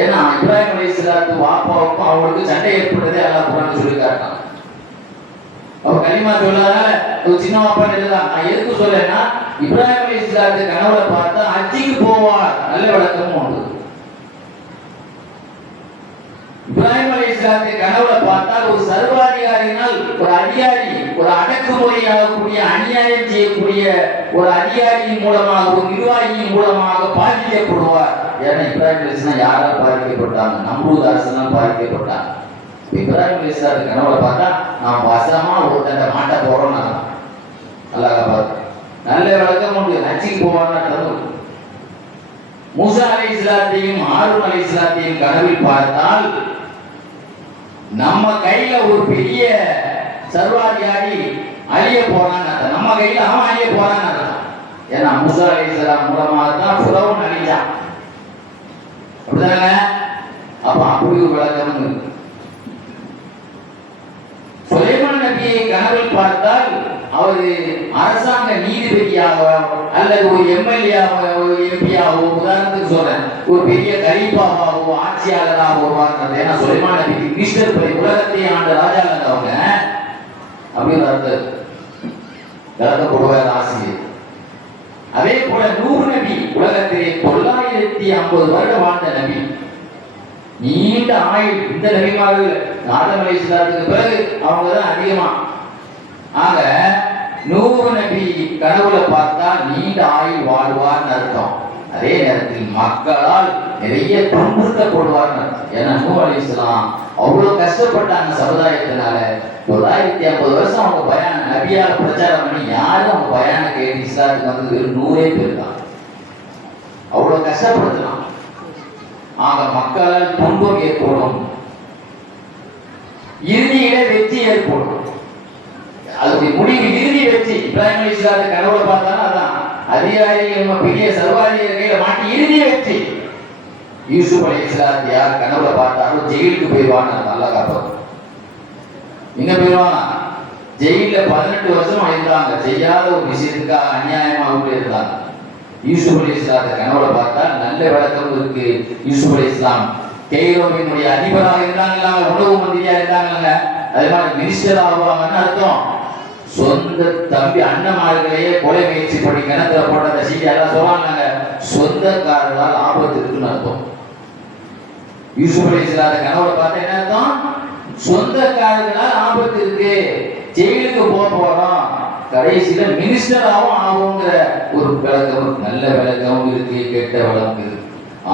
ஏன்னா இப்ராஹிம் அலைஹிஸ்ஸலாத்து வாப்பாவுக்கும் அவங்களுக்கு சண்டை ஏற்பட்டதே அல்லாஹ் குர்ஆன்ல சொல்லி காட்டுறான். அவ கலிமா சொல்லாதனால ஒரு சின்ன வாப்பா எழுதலாம். நான் எதுக்கு சொல்றேன்னா, இப்ராஹிம் அலைஹிஸ்ஸலாத்து கனவுல பார்த்தா ஹஜ்ஜிக்கு போவார், நல்ல விளக்கமும் உண்டு. இப்ராஹிம் அலைஹிஸ்ஸலாத்து கனவுல பார்த்தால் ஒரு சர்வாதிகாரியினால் ஒரு அதிகாரி, ஒரு அடக்குமுறையாகக்கூடிய அநியாயம் செய்யக்கூடிய ஒரு அதிகாரியின் மூலமாக, ஒரு நிர்வாகியின் மூலமாக பாதிக்கப்படுவார். ஏன்னா இப்ராஹிம் அலைஹிஸ்ஸலாம் யாரால் பாதிக்கப்பட்டாங்க? நம்ரூத் அரசனால் பாதிக்கப்பட்டாங்க. இப்ராஹிம் அலைஹிஸ்ஸலாத்து கனவுல பார்த்தா நாம் வசமா ஒருத்தண்ட மாட்ட போறோம்னா அல்லாஹ் பார்த்து நல்ல விளக்கம் உண்டு, ஹஜ்ஜிக்கு போவார்னு. மூசா அலைஹிஸ்ஸலாத்தையும் ஹாரூன் அலைஹிஸ்ஸலாத்தையும் கனவில் பார்த்தால் நம்ம கையில ஒரு பெரிய சர்வாதிகாரி அழிய போறான்னு அர்த்தம். நம்ம கையில அவன் அழிய போறான்னு அர்த்தம். ஏன்னா மூசா அலைஹிஸ்ஸலாம் மூலமாக தான் ஃபிரௌன் அழிஞ்சான், அப்படிதானே? அப்ப அப்படி ஒரு விளக்கம் இருக்கு. சுலைமான் நபியை கனவில் பார்த்தால் அவர் அரசாங்க நீதிபதியாக அல்லது ஒரு எம்எல்ஏ ஒரு எம்பியாவோ, உதாரணத்துக்கு சொல்றேன், ஒரு பெரிய கலீஃபாவாவோ ஆட்சியாளராக வருவாங்க. ஏன்னா சுலைமான் நபிக்கு கிறிஸ்டர் படி உலகத்தை ஆண்ட ராஜா அவங்க அப்படின்னு அர்த்தம் விளக்கப்படுவார் ஆசிரியர். அதே போல நூறு நபி உலகத்திலே 950 வருடம் வாழ்ந்த நபி, நீண்ட ஆயுள். இந்த நபிமார்கள் ஆதம் அலைஹிஸ்ஸலாத்துக்கு பிறகு அவங்க தான் அதிகமா. ஆக நூறு நபி கனவுல பார்த்தா நீண்ட ஆயுள் வாழ்வார்னு அர்த்தம். அதே நேரத்தில் மக்களால் நிறைய துன்புறுத்தப்படுவார்னு அர்த்தம். ஏன்னா நூஹ் அலைஹிஸ்ஸலாம் அவ்வளவு கஷ்டப்பட்டாங்க சமுதாயத்தினால. 950 வருஷம் அவங்க பயான நபியால பிரச்சாரம் பண்ணி யாரும் அவங்க பயான கேட்டு இஸ்லாத்துக்கு வந்து வெறும் 100 பேர் தான். அவ்வளவு கஷ்டப்படுத்தலாம். ஆக மக்களால் துன்பம் ஏற்படும், இறுதியிலே வெற்றி ஏற்படும். அதுக்கு முடிவு இறுதி வெற்றி. இப்ராஹிம் அலைஹிஸ்ஸலாம் கனவுல பார்த்தாலும் அதான், அதிகாரிகள் பெரிய சர்வாதிகாரி கையில மாட்டி இறுதி வெற்றி. யூசுப் அலைஹிஸ்ஸலாம் யார் கனவுல பார்த்தாலும் ஜெயிலுக்கு போயிடுவான்னு நல்லா காப்பாற்றும். எங்க போயிடுவாங்க? ஜெயில 18 வருஷம் இருந்தாங்க, செய்யாத ஒரு விஷயத்துக்காக அநியாயமா அவங்க இருந்தாங்க. யூசுப் அலைஹிஸ்ஸலாம் கனவுல பார்த்தா நல்ல விளக்கம் இருக்கு. யூசுப் அலைஹிஸ்ஸலாம் கெய்ரோவினுடைய அதிபராக இருந்தாங்களா, உணவு மந்திரியா இருந்தாங்க, அதே மாதிரி மினிஸ்டர் ஆகுவாங்கன்னு அர்த்தம். சொந்த தம்பி அண்ணமார்களையே கொலை முயற்சி பண்ணி கிணத்துல போட்ட செய்தி எல்லாம் சொல்லுவாங்க. சொந்தக்காரர்களால் ஆபத்து இருக்குன்னு அர்த்தம். யூசுப் அலைஹிஸ்ஸலாம் கனவுல பார்த்தா என்ன அர்த்தம்? சொந்தக்காரர்களால் ஆபத்து இருக்கு, ஜெயிலுக்கு போறோம், கடைசியில மினிஸ்டராகவும் ஆகுங்கிற ஒரு விளக்கம், நல்ல விளக்கமும் இருக்கு, கெட்ட விளக்கம் இருக்கு.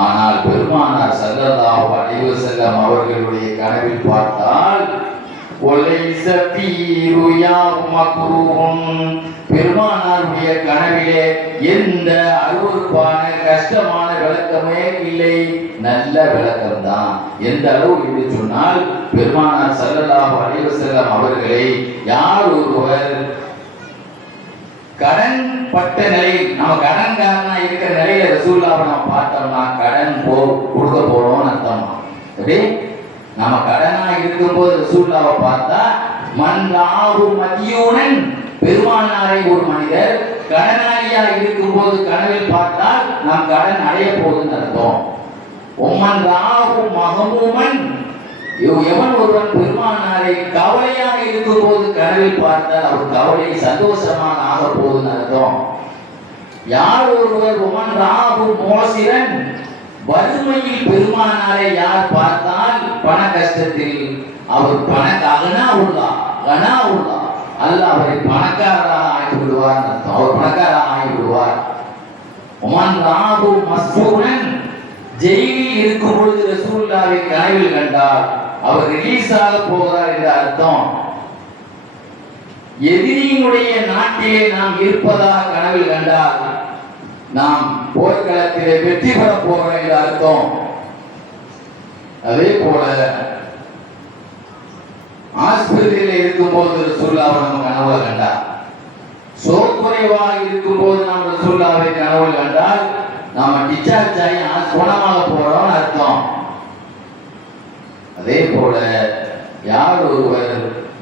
ஆனால் பெருமானார் ஸல்லல்லாஹு அலைஹி வஸல்லம் அவர்களுடைய கனவில் பார்த்தால் பெருமானாருடைய கனவிலே எந்த அருவருப்பான கஷ்டமான விளக்கமே இல்லை, நல்ல விளக்கம் தான். எந்த அளவு என்று சொன்னால் பெருமானார் ஸல்லல்லாஹு அலைஹி வஸல்லம் அவர்களை யார் ஒருவர் கடன் பட்ட நிலையில், நம்ம கடன்காரனா இருக்கிற நிலையில ரசூலுல்லாஹ் நம்ம பார்த்தோம்னா கடன் கொடுக்க போறோம்னு அர்த்தம். அப்படி நம்ம கடனா இருக்கும்போது ரசூலுல்லாஹ் பார்த்தா மன்றாஹு மதியூனன், பெருமானாரை ஒரு மனிதர் கடனாளியா இருக்கும்போது கனவில் பார்த்தால் நாம் கடன் அடைய போகுதுன்னு அர்த்தம். ஒம்மன் ராஹு மஹமூமன், எவன் ஒருவன் பெருமானாரை கவலையாக இருக்கும்போது கனவில் பார்த்தால் அவர் கவலை சந்தோஷமாக ஆக போகுதுன்னு அர்த்தம். யார் ஒருவர் ஒமன் ராஹு மோசிரன், வறுமையில் பெருமானாரை யார் பார்த்தால் பண கஷ்டத்தில் அவர் கனா உள்ளா அல்லாஹ் அவரை பணக்காரராக ஆக்கி விடுவார் அர்த்தம். அவர் பணக்காரராக ஆகி விடுவார். ஒமன் ராஹு மஸ்ரூரன், ஜெயிலில் இருக்கும் பொழுது ரசூலுல்லாஹ்வை கனவில் கண்டார், அவர் ரிலீஸ் ஆக போகிறார் என்ற அர்த்தம். எதிரியினுடைய நாட்டிலே நாம் இருப்பதாக கனவில் கண்டால் நாம் போர்க்களத்திலே வெற்றி பெற போகிறோம் என்ற அர்த்தம். அதே போல ஆஸ்பத்திரியில் இருக்கும்போது ரசூலுல்லாஹ்வை நம்ம கனவுல கண்டார், சோக்குறைவாக இருக்கும்போது நாம் ரசூலுல்லாஹ்வை கனவுல கண்டால் நாம டிஸ்சார்ஜ் ஆகி குணமாக போறோம்னு அர்த்தம். அதே போல யார் ஒருவர்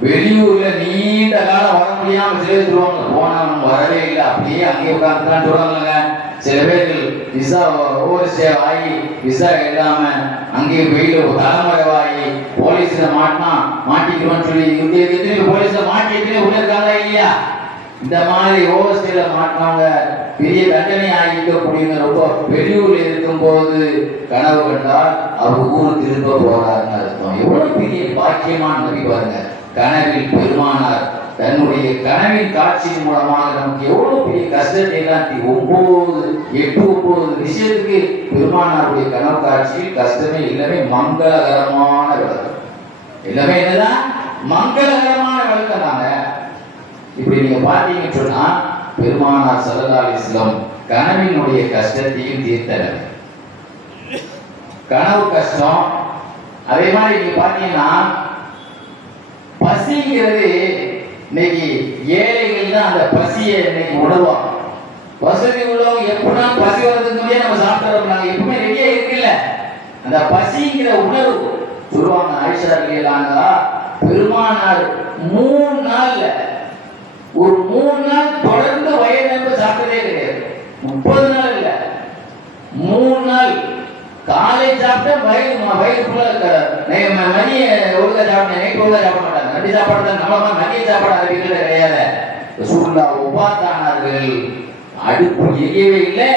வெளியூர்ல நீண்ட காலம் வர முடியாம சொல்லுவாங்க, போனவன் வரவே இல்லை, அப்படியே அங்கே உட்கார்ந்துதான் சொல்றாங்க. சில பேர்கள் விசா ஓவர்ஸ்டே ஆகி விசா இல்லாம அங்கேயே வெயில தலைமறைவாகி போலீஸ்ல மாட்டிக்கிறோம்னு சொல்லி போலீஸ்ல மாட்டிட்டு உள்ள இருக்காங்களா இல்லையா? இந்த மாதிரி ஓவர்ஸ்டேல மாட்டினவங்க பெரிய தண்டனை ஆகிக்கக்கூடிய ரொம்ப வெளியூர்ல இருக்கும் போது கனவு கண்டால் அவர் ஊர் திரும்ப போறாருன்னு அர்த்தம். எவ்வளவு பெரிய பாக்கியமான நபி பாருங்க. கனவில் பெருமானார் தன்னுடைய கனவின் காட்சியின் மூலமாக நமக்கு எவ்வளவு பெரிய கஷ்டத்தை எல்லாம் 8-9 விஷயத்துக்கு பெருமானாருடைய கனவு காட்சியில் கஷ்டமே எல்லாமே மங்களகரமான விளக்கம். எல்லாமே என்னதான் மங்களகரமான விளக்கம் தாங்க. இப்படி நீங்க பாத்தீங்கன்னு சொன்னா பெருமானார் ஸல்லல்லாஹு அலைஹி வஸல்லம் கனவினுடைய கஷ்டத்தையும் தீர்த்தனர். கனவு கஷ்டம். அதே மாதிரி நீங்க பாத்தீங்கன்னா பசிங்கிறது இன்னைக்கு ஏழைகள் தான் அந்த பசியை இன்னைக்கு உணர்வாங்க. வசதி உள்ளவங்க எப்படின்னா பசி வர்றதுக்கு முன்னாடியே நம்ம சாப்பிட்டுறோம், நாங்க எப்பவுமே ரெடியா இருக்குல்ல. அந்த பசிங்கிற உணர்வு சொல்லுவாங்க. ஆயிஷா ரலியல்லாஹு பெருமானார் 3 நாள்ல ஒரு 3 நாள் தொடர்ந்து வயிறு நிரம்ப சாப்பிட்டதே கிடையாது. 30 நாள் இல்ல, 3 நாள் காலை சாப்பிட்டா வயிறு ஃபுல்லா மதிய ஒழுங்கா சாப்பிட்டேன், நைட் ஒழுங்கா சாப்பிட மாட்டாங்க. ரெண்டு சாப்பாடு தான். நம்ம மதிய சாப்பாடு அறிவிக்கல கிடையாது. ரசூலுல்லாஹ் ஒபாத்தானார்கள், அடுப்பு எரியவே இல்லை,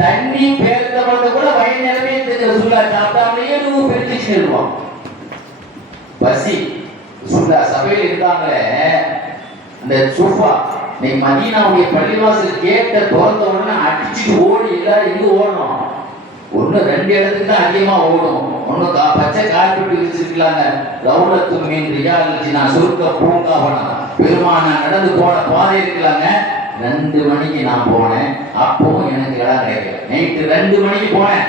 தண்ணி பேர்த்த பொழுது கூட வயிறு நிரம்பி ரசூலுல்லாஹ் சாப்பிட்டாமலேயே பிரிச்சு இருப்போம். பசி ரசூலுல்லாஹ் சபையில் இருந்தாங்களே, அந்த சுஃபா நீ மதீனாவுடைய பள்ளிவாசல் கேட்ட திறந்த உடனே அடிச்சுட்டு ஓடி எல்லாரும் எங்க ஓடணும்? ஒண்ணு ரெண்டு இடத்துக்கு தான் அதிகமா ஓடும். ஒண்ணு பச்சை கார்பெட் விரிச்சிருக்கலாங்க, ரவுலத்து மீன் ரியாலிட்டி நான் சுருக்க பூங்காவனம் பெருமான நடந்து போன பாதை இருக்கலாங்க. 2 மணிக்கு நான் போனேன், அப்பவும் எனக்கு இடம் கிடைக்கல. நைட்டு 2 மணிக்கு போனேன்.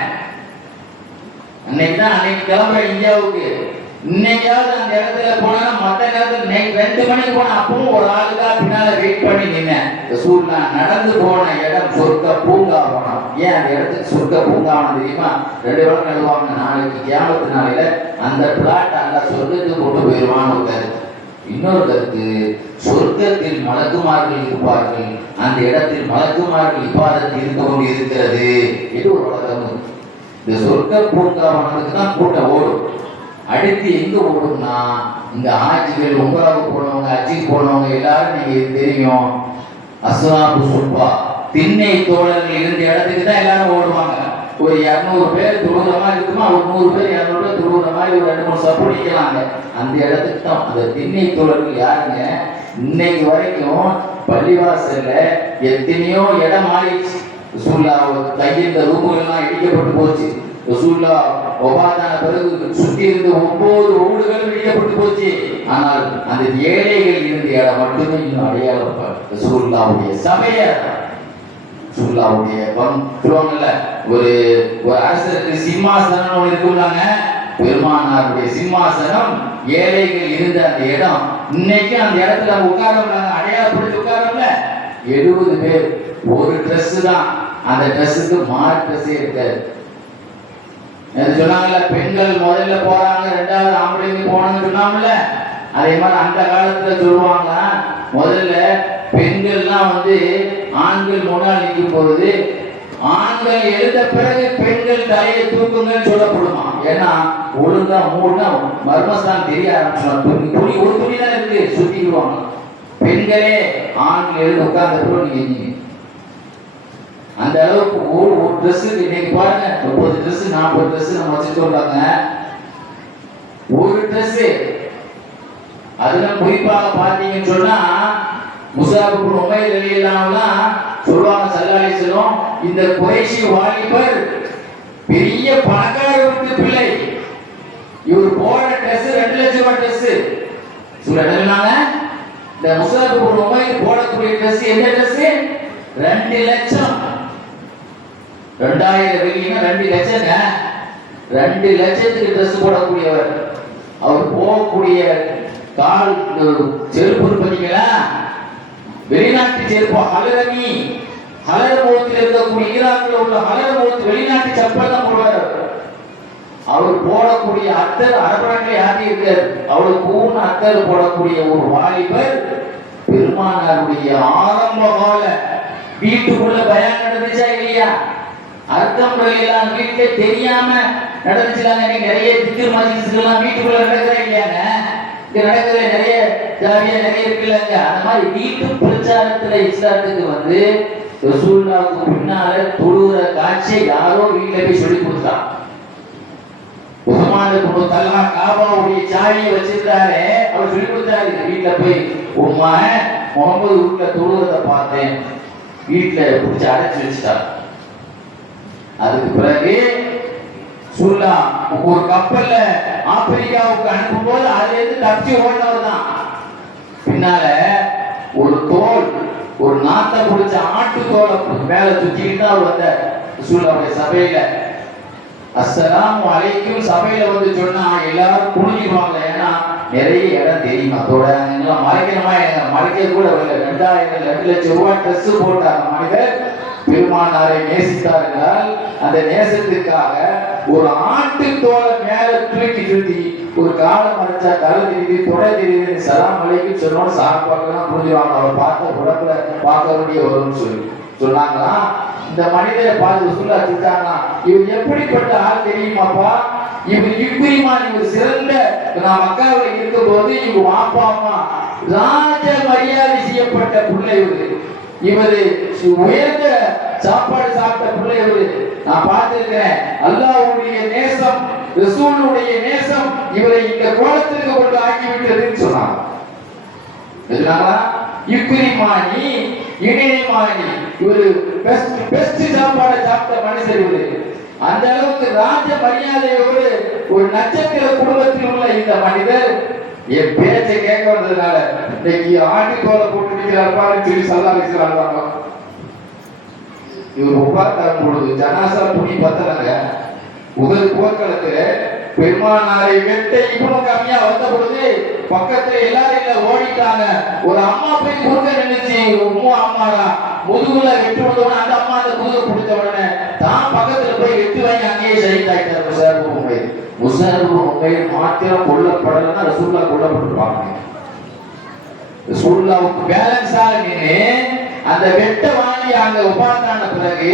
அன்னைக்கு கிளம்புற இந்தியாவுக்கு. இன்னைக்காவது அந்த இடத்துல போனா மற்ற நேரத்தில் நைட் 2 மணிக்கு போன, அப்பவும் ஒரு ஆளுக்கா பின்னால வெயிட் பண்ணி நின்னேன். நான் நடந்து போன இடம் சொர்க்க பூங்காவனம். ஏன் அந்த இடத்துக்கு சொர்க்க பூங்காவனம் தெரியுமா? 2 வருடம் எழுதுவாங்க. நாளைக்கு கியாமத்து நாளையில அந்த பிளாட் அந்த சொர்க்கத்துக்கு கொண்டு போயிடுவான்னு ஒரு கருத்து. இன்னொரு கருத்து, சொர்க்கத்தில் மலக்குமார்கள் இருப்பார்கள், அந்த இடத்தில் மலக்குமார்கள் இபாதத் இருக்க கொண்டு இருக்கிறது. இது ஒரு வழக்கம். இந்த சொர்க்க பூங்காவனத்துக்கு தான் கூட்டம் ஓடும். அடுத்து எங்க ஓடும்னா, இந்த ஆட்சிகள் உங்களாவுக்கு போனவங்க, அஜிக்கு போனவங்க எல்லாரும் நீங்க தெரியும், அஸ்ஹாபு சுப்பா திண்ணை தோழர்கள் இருந்த இடத்துக்கு தான் எல்லாரும் ஓடுவாங்க. ஒரு 200 பேர் தொழுகிற மாதிரி இருக்குமா, ஒரு 100 பேர் 200 பேர் தொழுகிற மாதிரி ஒரு 2-3 சப்பு நிற்கலாங்க. அந்த இடத்துக்கு தான் அந்த திண்ணை தோழர்கள் யாருங்க? இன்னைக்கு வரைக்கும் பள்ளிவாசல்ல எத்தனையோ இடம் மாறிடுச்சு. ரசூலுல்லா கையில் ரூமுகள்லாம் இடிக்கப்பட்டு போச்சு. ரசூலுல்லா வஃபாத்தான பிறகு சுற்றி இருந்த 9 ஊடுகள் இடிக்கப்பட்டு போச்சு. ஆனால் அந்த ஏழைகள் இருந்த இடம் மட்டுமே இன்னும் அடையாளம். ரசூலுல்லாவுடைய சபையை, ரசூலுல்லாவுடைய சொல்லுவாங்கல்ல, ஒரு அரசருக்கு சிம்மாசனம் ஒன்று இருக்கும்னாங்க. பெருமானாருடைய சிம்மாசனம் ஏழைகள் இருந்த அந்த இடம். இன்னைக்கு அந்த இடத்துல உட்காரோம்ல, அடையாளப்படுத்தி உட்காரோம்ல, 70 பேர் ஒரு ட்ரெஸ் தான். அந்த ட்ரெஸ்ஸுக்கு மாறு ட்ரெஸ்ஸே இருக்காது. சொன்னாங்கல்ல, பெண்கள் முதல்ல போறாங்க, 2வது ஆம்பளைங்க போனாங்கன்னு சொன்னாங்கல்ல. அதே மாதிரி அந்த காலத்துல சொல்லுவாங்க, முதல்ல பெண்கள்லாம் ஆண்கள் முன்னால் நிற்கும் பொழுது ஆண்கள் எழுந்த பிறகு பெண்கள் தலையை தூக்குங்கன்னு சொல்லப்படுமா. ஏன்னா ஒழுங்கா மூணா மர்மஸ்தான் தெரிய ஆரம்பிச்சோம். துணி ஒரு துணி தான் இருக்கு, சுத்திக்குவாங்க. பெண்களே ஆண்கள் எழுந்து உட்கார்ந்த நீங்க அந்த அளவுக்கு ஒரு ட்ரெஸ் இன்னைக்கு பாருங்க, 30 ட்ரெஸ் 40 ட்ரெஸ் நம்ம வச்சுட்டு வந்தாங்க. ஒரு ட்ரெஸ் அதுல குறிப்பாக பாத்தீங்கன்னு சொன்னா, முஸாப் இப்னு உமைர் ரலியல்லாஹு சொல்லுவாங்க, ஸல்லல்லாஹு அலைஹி வஸல்லம், இந்த குறைஷி வாலிபர் பெரிய பணக்கார வீட்டு பிள்ளை, இவர் போட ட்ரெஸ் 2 லட்சம் ரூபாய் ட்ரெஸ். சொல்றாங்க, இந்த முஸாப் இப்னு உமைர் போடக்கூடிய ட்ரெஸ் என்ன ட்ரெஸ்? 2 லட்சம். 2000 வெள்ளினா 2 லட்சங்க. 2 லட்சத்துக்கு ட்ரெஸ் போடக்கூடியவர். அவர் போகக்கூடிய கால் செருப்பு பண்ணீங்களா, வெளிநாட்டு செருப்பு. ஹலரமி, ஹலரமௌத்தில் இருக்கக்கூடிய ஈராக்கில் உள்ள ஹலரமௌத் வெளிநாட்டு செப்பல் தான் போடுவார். அவர் போடக்கூடிய அத்தர் அரபணங்கள் யாரும் இருக்காது. அவரு பூர்ண அத்தர் போடக்கூடிய ஒரு வாலிபர் பெருமானாருடைய ஆரம்ப கால வீட்டுக்குள்ள பயம் நடந்துச்சா இல்லையா? அர்த்தம் எல்லாம் வீட்டுல தெரியாம நடந்துச்சுலாங்க. நிறைய திக்கர் மஜ்லிஸ்லாம் வீட்டுக்குள்ள நடக்கிறா இல்லையாங்க? இங்க நடக்கிற நிறைய ஜாலியா நிறைய இருக்குல்லங்க. அந்த மாதிரி வீட்டு பிரச்சாரத்துல இஸ்லாத்துக்கு ரசூலுல்லாஹ்வுக்கு பின்னால தொழுகிற காட்சியை யாரோ வீட்டுல போய் சொல்லி கொடுத்தான். உஸ்மான் இப்னு தல்ஹா காபாவுடைய சாவியை வச்சிருந்தாரு, அவர் சொல்லி கொடுத்தாரு. வீட்டுல போய் உம்மா முகமது வீட்டுல தொழுகிறத பார்த்தேன், வீட்டுல பிடிச்சி அடைச்சு வச்சுட்டார். அதுக்கு பிறகு சுல்லா ஒரு கப்பல்ல ஆப்பிரிக்காவுக்கு அனுப்பும் போது அதுல இருந்து தப்பிச்சு ஓடினவர் தான். பின்னால ஒரு தோல், ஒரு நாத்தை பிடிச்ச ஆட்டு தோலை மேல சுத்திக்கிட்டு அவர் வந்தார் ரசூலுல்லாஹ்வுடைய சபையில. அஸ்ஸலாமு அலைக்கும் சபையில சொன்னா எல்லாரும் குனிஞ்சுவாங்க. ஏன்னா நிறைய இடம் தெரியும். அதோட மறைக்கணுமா, மறைக்க கூட இல்லை. 2 லட்சம் ரூபாய் ட்ரெஸ் போட்டாங்க மனிதர். பெருமானாரை நேசித்தார் என்றால் அந்த நேசத்திற்காக ஒரு ஆட்டு தோலை மேல தூக்கி சுத்தி ஒரு காலம் மறைச்சா தலை தெரியுது, தொடை தெரியுது, சலாம் அலைக்கும் சொன்னோம். சாப்பாடுலாம் புரிஞ்சுவாங்க. அவர் பார்த்த உடம்புல பார்க்க வேண்டிய வரும்னு சொன்னாங்களா. இந்த மனிதரை பார்த்து சொல்ல வச்சுட்டாங்களா, இவர் எப்படிப்பட்ட ஆள் தெரியுமாப்பா, இவர் இப்ரிமான், இவர் சிறந்த, நான் மக்காவில் இருக்கும் போது இவர் வாப்பா அம்மா ராஜ மரியாதை செய்யப்பட்ட பிள்ளை இவரு உயர்ந்த சாப்பாடு சாப்பிட்ட பிள்ளை இவரு. நான் பார்த்திருக்கிறேன். அல்லாஹ்வுடைய நேசம், ரசூலுடைய நேசம் இவரை இந்த கோலத்திற்கு கொண்டு ஆக்கிவிட்டதுன்னு சொன்னாங்க. இப்ரிமானி இணைமானி, இவரு பெஸ்ட் சாப்பாடு சாப்பிட்ட மனுஷர் இவரு. அந்த அளவுக்கு ராஜ மரியாதையோடு ஒரு நட்சத்திர குடும்பத்தில் உள்ள இந்த மனிதர் என் பேச்சை கேட்க வந்ததுனால இன்னைக்கு ஆட்டி தோலை போட்டு நிற்கிறார்பான்னு சொல்லி சல்லா வச்சுக்கிறாங்க. இவர் உபாத்தார் பொழுது ஜனாசா துணி பத்தலங்க. உகது போர்க்களத்துல பெருமானாரை வெட்ட இவ்வளவு கம்மியா வந்த பொழுது பக்கத்துல எல்லாரும் இல்ல ஓடிட்டாங்க. ஒரு அம்மா போய் குறுக்க நின்னுச்சு. அம்மாடா முதுகுல வெட்டு வந்தவன அந்த அம்மா அந்த முதுகு பிடிச்ச உடனே தான் பக்கத்துல போய் வெட்டு வாங்கி அங்கேயே ஷஹீதாயிட்டார் முஸஅப் இப்னு உமைர். முஸஅப் இப்னு உமைர் மாத்திரம் கொல்லப்படலன்னா ரசூலுல்லாஹ் கொல்லப்பட்டிருப்பாங்க. ரசூலுல்லாஹ்வுக்கு பேலன்ஸாக நின்று அந்த வெட்ட வாங்கி அங்க உபாத்தான பிறகு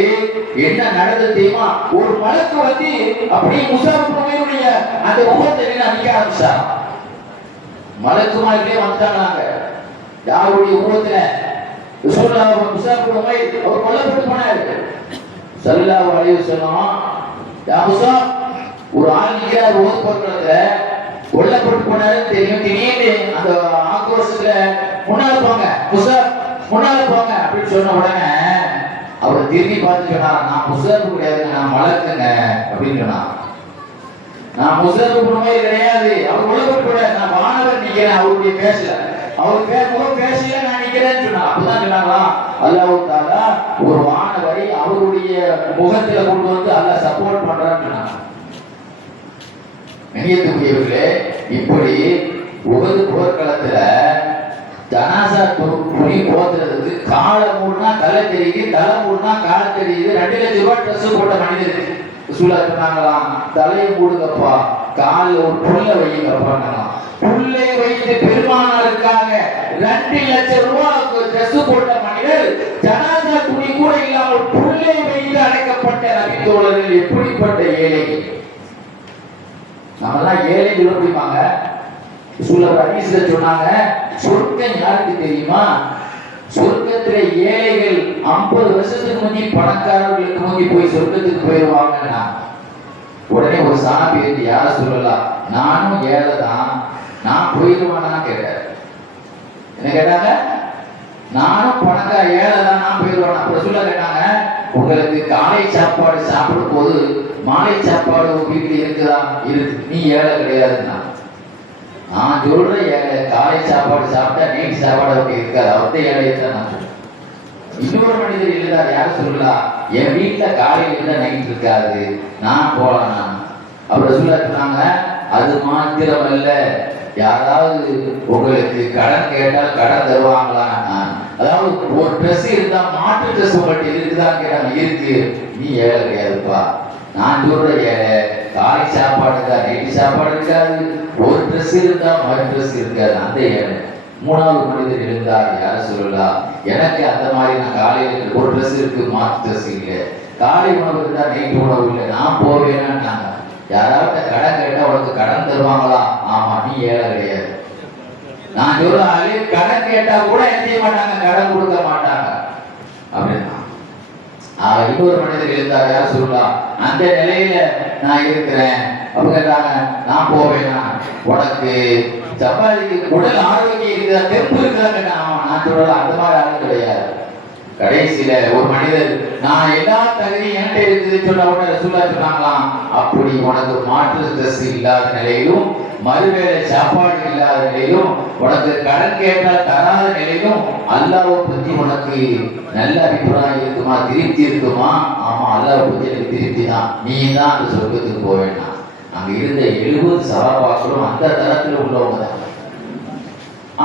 என்ன நடந்தது தெரியுமா? ஒரு மலக்கு வந்து அப்படியே முஸஅப் இப்னு உமைருடைய அந்த உபத்தை நிக்க ஆரம்பிச்சார். மலக்குமார்களே வந்துட்டாங்க. யாருடைய உபத்துல ரசூலுல்லாஹ் முஸஅப் இப்னு உமைர் அவர் கொல்லப்பட்டு போனார். ஸல்லல்லாஹு அலைஹி வஸல்லம் யா முஸஅப் ஒரு ஆள் நிக்கிறார் ஓர் போர்க்களத்துல கொல்லப்பட்டு போனாரு தெரியும். திடீர்னு அந்த ஆக்ரோஷத்துல முன்னால போங்க முஸஅப் முன்னால போங்க அப்படின்னு சொன்ன உடனே அவர் திரும்பி பார்த்து சொன்னார், நான் முஸஅப் கிடையாதுங்க, நான் மலக்குங்க அப்படின்னு சொன்னார். நான் முஸஅப் இப்னு உமைர் கிடையாது, அவர் கொல்லப்பட்டு போனார், நான் வானவர் நிக்கிறேன். அவருடைய பேசல அவர் பேசல நான் நிக்கிறேன்னு சொன்னார். அப்பதான் சொன்னாங்களா அல்லாஹ் தஆலா ஒரு வானவரை அவருடைய முகத்துல கொண்டு வந்து அல்லாஹ் சப்போர்ட் பண்றான்னு சொன்னாங்க. கண்ணியத்துக்குரியவர்களே, இப்படி உகது போர்க்களத்துல ஜனாசா துணி போத்துறதுக்கு காலை மூடுனா தலை தெரியுது, தலை மூடுனா காலை தெரியுது. 2 லட்சம் ரூபாய் ட்ரெஸ் போட்ட மனிதருக்கு ரசூலுல்லாஹ் சொன்னாங்களாம், தலையை மூடுங்கப்பா, காலில் ஒரு புல்லை வையுங்கப்பா. புல்லை வைத்து பெருமானாருக்காக 2 லட்சம் ரூபாய் ட்ரெஸ் போட்ட மனிதர் ஜனாசா துணி கூட இல்லாமல் புல்லை வைத்து அடைக்கப்பட்ட நபி தோழர்கள் எப்படிப்பட்ட ஏழைகள்! நம்மலாம் ஏழை சொல்ல முடியுமாங்க? ஹதீஸ்ல சொன்னாங்க, சொர்க்கம் யாருக்கு தெரியுமா? சொர்க்கத்துல ஏழைகள் 50 வருஷத்துக்கு முந்தி பணக்காரர்களுக்கு முந்தி போய் சொர்க்கத்துக்கு போயிடுவாங்கன்னா உடனே ஒரு சாபி இருந்து யார சொல்லலாம், நானும் ஏழை தான், நான் போயிடுவானா கேட்டார். என்ன கேட்டாங்க? நானும் பணக்கார ஏழை தான், நான் போயிடுவானா? அப்புறம் சொல்ல கேட்டாங்க, உங்களுக்கு காலை சாப்பாடு சாப்பிடும் போது மாலை சாப்பாடு வீட்டில் இருக்குதா? இருக்கு, நீ ஏழை கிடையாதுன்னா. நான் சொல்ற ஏழை காலை சாப்பாடு சாப்பிட்டா நைட் சாப்பாடு அப்படி இருக்காது, அவர்கிட்ட ஏழை தான் நான் சொல்றேன். இன்னொரு மனிதர் இருந்தார், யாரும் சொல்லலாம், என் வீட்டுல காலையில இருந்தா நைட் இருக்காது, நான் போலாம். அவர் சொன்னாங்க, அது மாத்திரமல்ல, யாராவது உங்களுக்கு கடன் கேட்டால் கடன் தருவாங்களா? அதாவது ஒரு ட்ரெஸ் இருந்தா மாற்று ட்ரெஸ் உங்கள்கிட்ட இருக்குதான் கேட்டாங்க, இருக்கு, நீ ஏழை கிடையாதுப்பா. நான் சொல்ற ஏழை காலை சாப்பாடு தான், நைட்டு சாப்பாடு இருக்காது, ஒரு ட்ரெஸ் இருந்தா மறு ட்ரெஸ் இருக்காது, அந்த ஏழை. 3வது மனிதர் இருந்தார், யார சொல்லலாம், எனக்கு அந்த மாதிரி நான் காலையில் ஒரு ட்ரெஸ் இருக்கு, மாற்று ட்ரெஸ் இல்லை, காலை உணவு இருந்தா நைட்டு உணவு இல்லை, நான் போவேனான்னாங்க. யாராவது கடன் கேட்டா உனக்கு கடன் தருவாங்களா? ஆமா, நீ ஏழை கிடையாது. நான் சொல்றாரு, கடன் கேட்டா கூட என்ன செய்ய மாட்டாங்க, கடன் கொடுக்க மாட்டாங்க அப்படின்னா. இன்னொரு மனிதர் இருந்தார், யார் சொல்லலாம், அந்த நிலையில நான் இருக்கிறேன். அவங்க கேட்டாங்க, நான் போவேனா, உனக்கு சம்பாதிக்க உடல் ஆரோக்கியம் இருக்குதா, தெம்பு இருக்குதா? நான் சொல்லலாம், அந்த மாதிரி ஆளும் கிடையாது. கடைசியில ஒரு மனிதர், நான் எல்லா தகுதியும் என்கிட்ட இருக்குதுன்னு சொன்ன உடனே ரசூலுல்லாஹ் சொன்னாங்களாம், அப்படி உனக்கு மாற்று ட்ரெஸ் இல்லாத நிலையிலும், மறுவேளை சாப்பாடு இல்லாத நிலையிலும், உனக்கு கடன் கேட்டால் தராத நிலையிலும் அல்லாஹ்வை பத்தி உனக்கு நல்ல அபிப்பிராயம் இருக்குமா, திருப்தி இருக்குமா? ஆமா, அல்லாஹ்வை பத்தி எனக்கு திருப்தி தான், நீ தான் அந்த சொர்க்கத்துக்கு போக வேண்டாம். அங்க இருந்த 70 சஹாபாக்களும் அந்த தரத்தில் உள்ளவங்க தான்.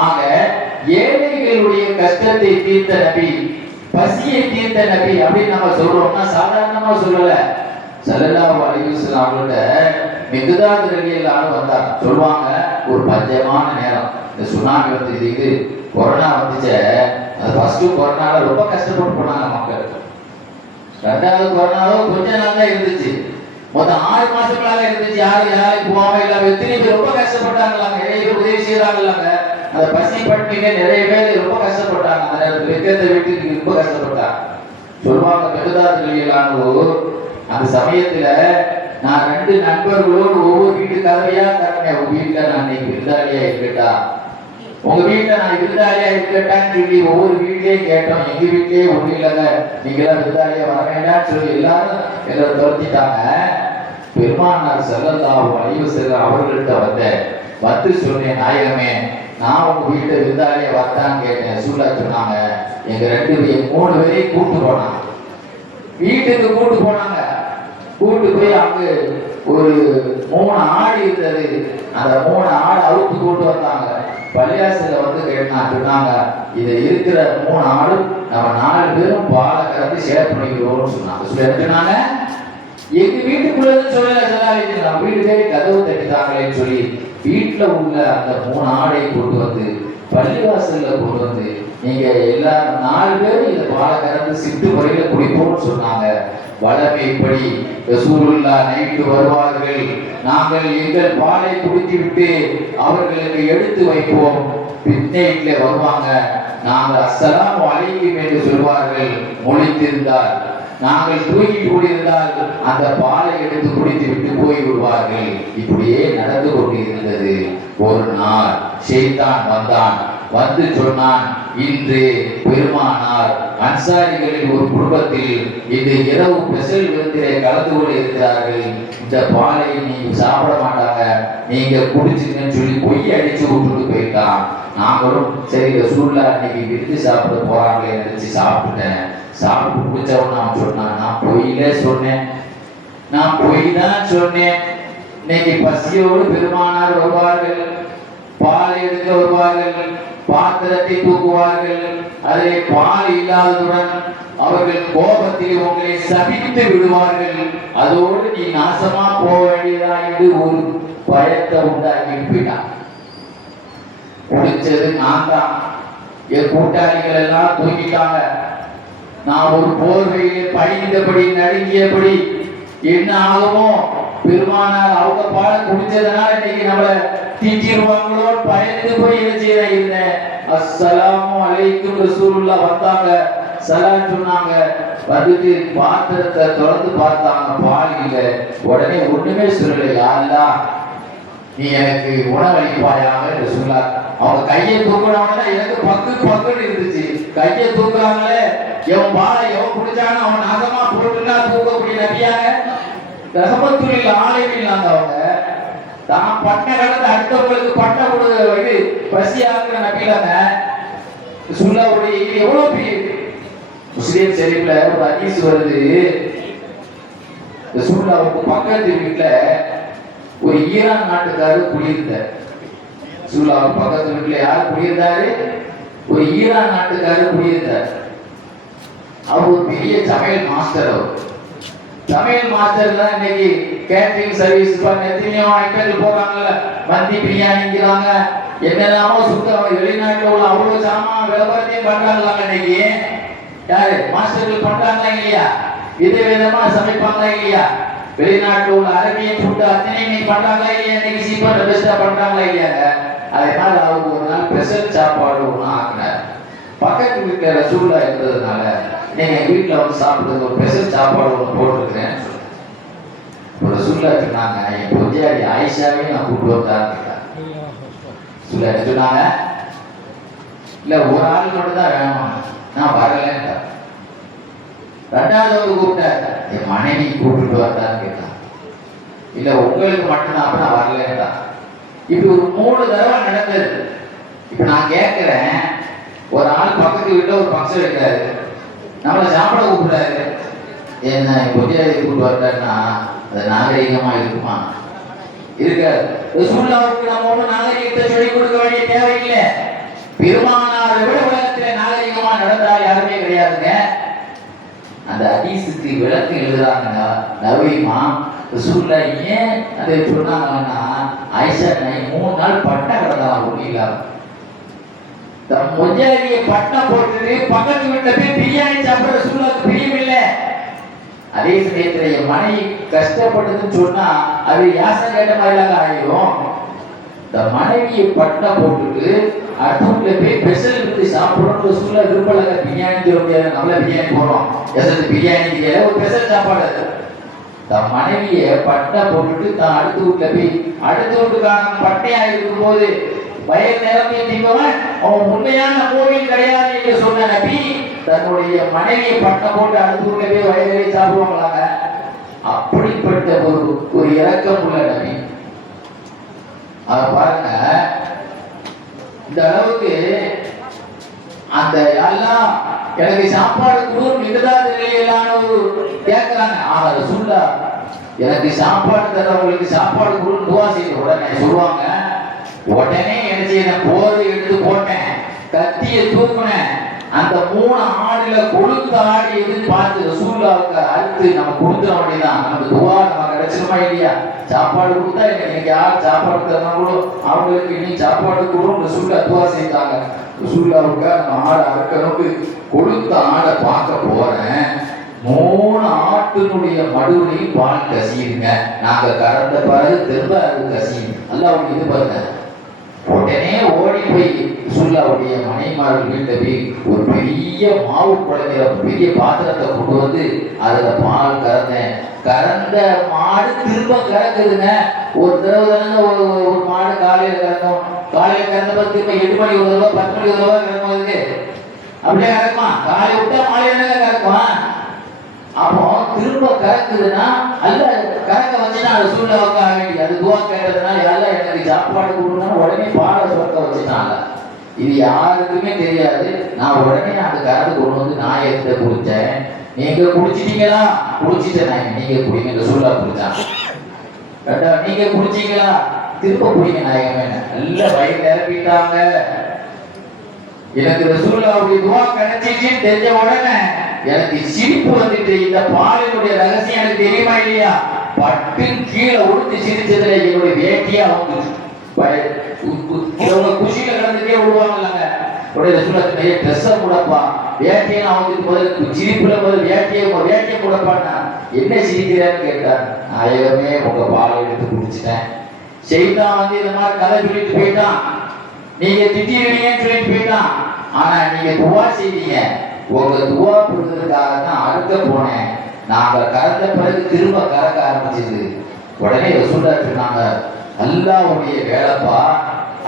ஆக ஏழைகளுடைய கஷ்டத்தை தீர்த்த நபி, பசியை தீர்த்த நபி அப்படின்னு நம்ம சொல்றோம்னா சாதாரணமா சொல்லல. ஸல்லல்லாஹு அலைஹி வஸல்லம் அவங்கள்ட்ட மிக்தாத் ரலியல்லாஹு வந்தார். சொல்லுவாங்க, ஒரு பஞ்சமான நேரம், இந்த சுனாமி வந்து இது கொரோனா வந்துச்சு. அது ஃபர்ஸ்ட் கொரோனால ரொம்ப கஷ்டப்பட்டு போனாங்க மக்கள். 2வது கொரோனாவும் கொஞ்ச நாள் தான் இருந்துச்சு, மொத்தம் 6 மாசங்களாக இருந்துச்சு. யாரும் போகாம இல்லாம எத்தனை பேர் ரொம்ப கஷ்டப்பட்டாங்களாங்க, நிறைய பேர் உதவி செய்யறாங்கல்லாங்க. அந்த பசி பட்டினில நிறைய பேர் ரொம்ப கஷ்டப்பட்டாங்க. அந்த வெக்கத்தை விட்டு ரொம்ப கஷ்டப்பட்டாங்க. சொல்லுவாங்க, மிக்தாத் ரலியல்லாஹு அந்த சமயத்துல நான் 2 நண்பர்களோடு ஒவ்வொரு வீட்டு கதவையா தட்டினேன். உங்க வீட்டுல நான் இன்னைக்கு விருந்தாளியா இருக்கட்டா, உங்க வீட்டுல நான் விருந்தாளியா இருக்கட்டான்னு சொல்லி ஒவ்வொரு வீட்லயும் கேட்டோம். எங்க வீட்லயே ஒண்ணு இல்லைங்க, நீங்க எல்லாம் விருந்தாளியா வர வேண்டாம்னு சொல்லி எல்லாரும் எங்களை துரத்திட்டாங்க. பெருமானார் ஸல்லல்லாஹு அலைஹி வஸல்லம் அவர்கள்ட்ட வந்து சொன்னேன், நாயகமே நான் உங்க வீட்டை விருந்தாளியா வரட்டான்னு கேட்டேன். சொன்னாங்க, எங்க 3 பேரையும் கூட்டு போனாங்க, வீட்டுக்கு கூட்டு போனாங்க. கூட்டு போய் அங்க ஒரு 3 ஆடு இருந்தது. அந்த 3 ஆடு அவுத்து கூட்டு வந்தாங்க. பள்ளியாசல வந்து சொன்னாங்க, இது இருக்கிற 3 ஆடு நம்ம 4 பேரும் பாலை கறந்து ஷேர் பண்ணிக்கிறோம்னு சொன்னாங்க. எங்க வீட்டுக்குள்ளது சொல்லல, வீடு தேடி கதவு தட்டித்தாங்களேன்னு சொல்லி வீட்டுல உள்ள அந்த 3 ஆடை கொண்டு வந்து பள்ளிவாசல்ல கொண்டு வந்து நீங்க எல்லாரும் 4 பேரும் இந்த பாலை கறந்து சிட்டு முறையில குடிப்போம்னு சொன்னாங்க. வளமைப்படி ரசூலுல்லாஹ் நைட்டு வருவார்கள், நாங்கள் எங்கள் பாலை குடித்து விட்டு அவர்களுக்கு எடுத்து வைப்போம். பின்னேட்ல வருவாங்க, நாங்கள் அஸ்ஸலாமு அலைக்கும் என்று சொல்வார்கள். மொழித்திருந்தால் நாங்கள் தூங்கிட்டு கூடியிருந்தால் அந்த பாலை எடுத்து குடித்து விட்டு போய் விடுவார்கள். இப்படியே நடந்து கொண்டிருந்தது. ஒரு நாள் ஷைத்தான் வந்தான். வந்து சொன்னான், இன்று பெருமானார் அன்சாரிகளில் ஒரு குடும்பத்தில் இந்த இரவு ஸ்பெஷல் விருந்திலே கலந்து கொண்டு இருக்கிறார்கள். இந்த பாலை நீங்க சாப்பிட மாட்டாங்க, நீங்க குடிச்சுங்கன்னு சொல்லி பொய் அடிச்சு விட்டுட்டு போயிட்டான். நாங்களும் சரி ரசூலுல்லாஹ் இன்னைக்கு விருந்து சாப்பிட போறாங்களே நினைச்சு சாப்பிட்டேன். சாப்பிட்டு குடிச்சவன் அவன் சொன்னான், நான் பொய்யிலே சொன்னேன், நான் பொய் தான் சொன்னேன். இன்னைக்கு பசியோடு பெருமானார் வருவார்கள், பால் எடுக்க வருவார்கள், பாத்திரத்தை தூக்குவார்கள், அதிலே பால் இல்லாததுடன் அவர்கள் கோபத்தில் உங்களை சபித்து விடுவார்கள். அதோடு நீ நாசமா போக வேண்டியதா என்று ஒரு பயத்தை உண்டாக்கிட்டு போயிட்டான். குடிச்சது நான் தான், என் கூட்டாளிகள் எல்லாம் தூக்கிட்டாங்க. நான் ஒரு போர்வையிலே படிந்தபடி நடுங்கியபடி என்ன ஆகுமோ, பெருமானார் அவங்க பாலை குடிச்சதுனால இன்னைக்கு நம்மள தீட்டிடுவாங்களோ பயந்து போய் இருந்தேன். அஸ்ஸலாமு அலைக்கும் ரசூலுல்லாஹ் வந்தாங்க, சலாம் சொன்னாங்க. வந்துட்டு பாத்திரத்தை திறந்து பார்த்தாங்க, பால் இல்லை. உடனே ஒண்ணுமே சொல்லல, யா அல்லாஹ் நீ எனக்கு உணவளிப்பாயாக என்று சொன்னார். அவங்க கையை தூக்குறவங்க எனக்கு பக்குன்னு இருந்துச்சு. கையை தூக்குறாங்களே, எவன் பாலை எவன் குடிச்சானோ அவன் நாசமா போட்டுன்னா தூக்கக்கூடிய நபியாக ரஹமத்துல் ஆலமீன் அவங்க தான் பட்ட கடந்து அடுத்தவங்களுக்கு பட்ட கொடுக்க இது பசியாக்குற நபிலாங்க சொல்லக்கூடிய இது எவ்வளவு பெரிய முஸ்லீம் ஷரீஃப்ல ஒரு ஹதீஸ் வருது. ரசூலுல்லாஹ்வுக்கு பக்கத்து வீட்டுல ஒரு ஈரான் நாட்டுக்காரர் குடியிருந்தார். ரசூலுல்லாஹ்வுக்கு பக்கத்து வீட்டுல யார் குடியிருந்தாரு? ஒரு ஈரான் நாட்டுக்காரர் குடியிருந்தார். அவர் ஒரு பெரிய சமையல் மாஸ்டர். அவர் சமையல் மாஸ்டர் தான் இன்னைக்கு கேட்டரிங் சர்வீஸ் எத்தனையோ ஐட்டங்கள் போறாங்கல்ல, மந்தி பிரியாணிங்கிறாங்க, என்னெல்லாமோ சுத்த வெளிநாட்டில் உள்ள அவ்வளவு சாமான் விளம்பரத்தையும் பண்றாங்களாங்க. இன்னைக்கு யாரு மாஸ்டர்கள் பண்றாங்களா இல்லையா? விதவிதமா சமைப்பாங்களா இல்லையா? வெளிநாட்டில் உள்ள அரபியன் ஃபுட் அத்தனை பண்றாங்களா இல்லையா? இன்னைக்கு சீப்பா பெஸ்டா பண்றாங்களா இல்லையாங்க? அதே மாதிரி அவருக்கு ஒரு நாள் ஸ்பெஷல் சாப்பாடு ஒன்று ஆக்குனார். பக்கத்து வீட்டில் ரசூலுல்லாஹ் இருந்ததுனால நீங்க வீட்டில் வந்து சாப்பிடுறது ஒரு ஸ்பெஷல் சாப்பாடு ஒன்று போட்டிருக்கிறேன். ஒரு ரசூலுல்லாஹ் சொன்னாங்க, என் பொஞ்சாடி ஆயிஷாவே நான் கூப்பிட்டு வந்தாருன்னு சொன்னாங்க. இல்ல ஒரு ஆள் மட்டும் தான் வேணும், நான் வரலன்ட்டேன். 2வது கூப்பிட்டாரு, என் மனைவி கூப்பிட்டு வந்தான்னு கேட்டான். இல்ல உங்களுக்கு மட்டும்தான், அப்ப நான் வரலன்ட்டான். இப்படி ஒரு 3 தடவை நடந்தது. இப்ப நான் கேட்கிறேன், ஒரு ஆள் பக்கத்து வீட்டுல ஒரு ஃபங்க்ஷன் வைக்கிறாரு, நம்மளை சாப்பிட கூப்பிடுறாரு, என்ன பொஞ்சாதி கூப்பிட்டு வந்தாருன்னா அது நாகரிகமா இருக்குமா? இருக்காது. ரசூலுல்லாஹ்வுக்கு நம்ம ஒன்றும் நாகரிகத்தை சொல்லிக் கொடுக்க வேண்டிய தேவையில்லை. பெருமானாரை விட உலகத்திலே நாகரிகமா நடந்தால் யாருமே கிடையாதுங்க. அந்த ஹதீஸுக்கு விளக்கம் எழுதுறாங்க நவீமா. ரசூலுல்லாஹ் ஏன் அதை சொன்னாங்கன்னா, ஆயிஷா 3 நாள் பட்ட கிடந்தான் முடியல. தம் பொஞ்சாதியை பட்டம் போட்டு பக்கத்து வீட்டுல போய் பிரியாணி சாப்பிட ரசூலுல்லாஹ்வுக்கு பிரியமில்லை. அதே சமயத்துல என் மனைவி கஷ்டப்படுதுன்னு சொன்னா அது யாசம் கேட்ட மாதிரிலாம் ஆகிடும். இந்த மனைவியை பட்டம் போட்டுட்டு அடுத்த போய் ஸ்பெஷல் இருந்து சாப்பிடணும்னு ரசூலுல்லாஹ் விருப்பலங்க. பிரியாணி சொல்ல முடியாது, நம்மள பிரியாணி போறோம், பிரியாணி ஒரு ஸ்பெஷல் சாப்பாடு. தன் மனைவியை பட்டை போட்டுட்டு தான் அடுத்த வீட்டுல போய் அடுத்த வீட்டுக்காரன் பட்டையா இருக்கும் போது வயிறு நிரம்பி தின்பவன் அவன் உண்மையான கோவில் கிடையாது என்று சொன்ன நபி தன்னுடைய மனைவியை பட்டம் போட்டு அடுத்துள்ள போய் வயிறு சாப்பிடுவாங்களாங்க. அப்படிப்பட்ட ஒரு இரக்கம் உள்ள நபி. அத பாருங்க, இந்த அளவுக்கு அந்த எல்லாம் எனக்கு சாப்பாடு குரு மிகுதாத நிலையிலான ஒரு கேட்கிறாங்க. ஆனா ரசூலுல்லா எனக்கு சாப்பாடு தரவங்களுக்கு சாப்பாடு குருன்னு துவா செய்த உடனே சொல்லுவாங்க, உடனே என்ன செய்ய போதை எடுத்து போட்டேன், கத்தியை தூக்குனேன், அந்த 3 ஆடுல கொழுத்த ஆடு எதுன்னு பார்த்து ரசூலுல்லாவுக்கு அறுத்து நம்ம கொடுத்துட வேண்டியதான். நம்ம துவா நம்ம கிடைச்சிருமா இல்லையா? சாப்பாடு கொடுத்தா எனக்கு யார் சாப்பாடு தரணும் அவங்களுக்கு இனி சாப்பாடு கொடுன்னு ரசூலுல்லா துவா செய்தாங்க. ரசூலுல்லாவுக்கு நம்ம ஆடை அறுக்கணுக்கு கொழுத்த ஆடை பார்க்க போறேன். 3 ஆட்டினுடைய மடுவிலையும் பால் கசியுங்க. நாங்க கறந்த பிறகு திரும்ப அது கசியும். அல்லாஹ் இது பாருங்க, உடனே ஓடி போய் ரசூலுல்லாவுடைய மனைவிமார்கள் வீட்டை போய் ஒரு பெரிய மாவு குழந்தைய பெரிய பாத்திரத்தை கொண்டு வந்து அதுல பால் கறந்தேன். கறந்த மாடு திரும்ப கறக்குதுங்க. ஒரு தடவை தானே ஒரு மாடு காலையில கறக்கும். காலையில கறந்த திரும்ப 8 மணி ஒரு தடவை 10 மணி ஒரு தடவை கறக்கும். அதுக்கு அப்படியே கறக்குமா? காலை விட்டா மாலையில கறக்குமா? அப்போ திரும்ப கறக்குதுன்னா அல்ல கறக்க வச்சுன்னா அது சூழ்நிலை ஆக வேண்டிய அது துவா கேட்டதுனால எல்லாம் எனக்கு சாப்பாடு கொடுக்கணும் உடனே பாலை சுரக்க வச்சுட்டாங்க. இது யாருக்குமே தெரியாது. நான் உடனே அந்த கறந்து கொண்டு வந்து நான் எடுத்து குடிச்சேன். நீங்க குடிச்சிட்டீங்களா? குடிச்சிட்டேன். நீங்க குடிங்க. இந்த சூழலா குடிச்சான். நீங்க குடிச்சீங்களா? திரும்ப குடிங்க நாயகமே. நல்ல வயிறு நிரப்பிட்டாங்க. எனக்கு ரசூலுல்லாஹ்வுடைய துஆ கிடைச்சிச்சுன்னு தெரிஞ்ச உடனே எனக்கு சிரிப்பு வந்துட்டு. இந்த பாலினுடைய ரகசியம் எனக்கு தெரியுமா இல்லையா? பட்டு கீழே உடுத்து சிரிச்சதுல என்னுடைய வேட்டியா வந்துச்சு. குஷியில கிடந்துட்டே விடுவாங்கல்லங்க. உடைய ரசூலுல்லாஹ் ட்ரெஸ்ஸை கூடப்பா வேட்டியை நான் வந்துட்டு முதல்ல சிரிப்புல முதல் வேட்டியை கூடப்பான்னா என்ன சிரிக்கிறேன்னு கேட்டார். நாயகமே உங்க பாலை எடுத்து குடிச்சிட்டேன். செய்தான் வந்து இந்த மாதிரி கதை சொல்லிட்டு போயிட்டான். நீங்க திட்டிடுவீங்கன்னு சொல்லிட்டு போயிட்டான். ஆனா நீங்க துவா செய்வீங்க. உங்க துவா கொடுத்ததுக்காக தான் அறுக்க போனேன். நாங்க கறந்த பிறகு திரும்ப கறக்க ஆரம்பிச்சது. உடனே ரசூலுல்லாஹ் சொன்னாங்க, அல்லாஹ்வுடைய வேலைப்பா,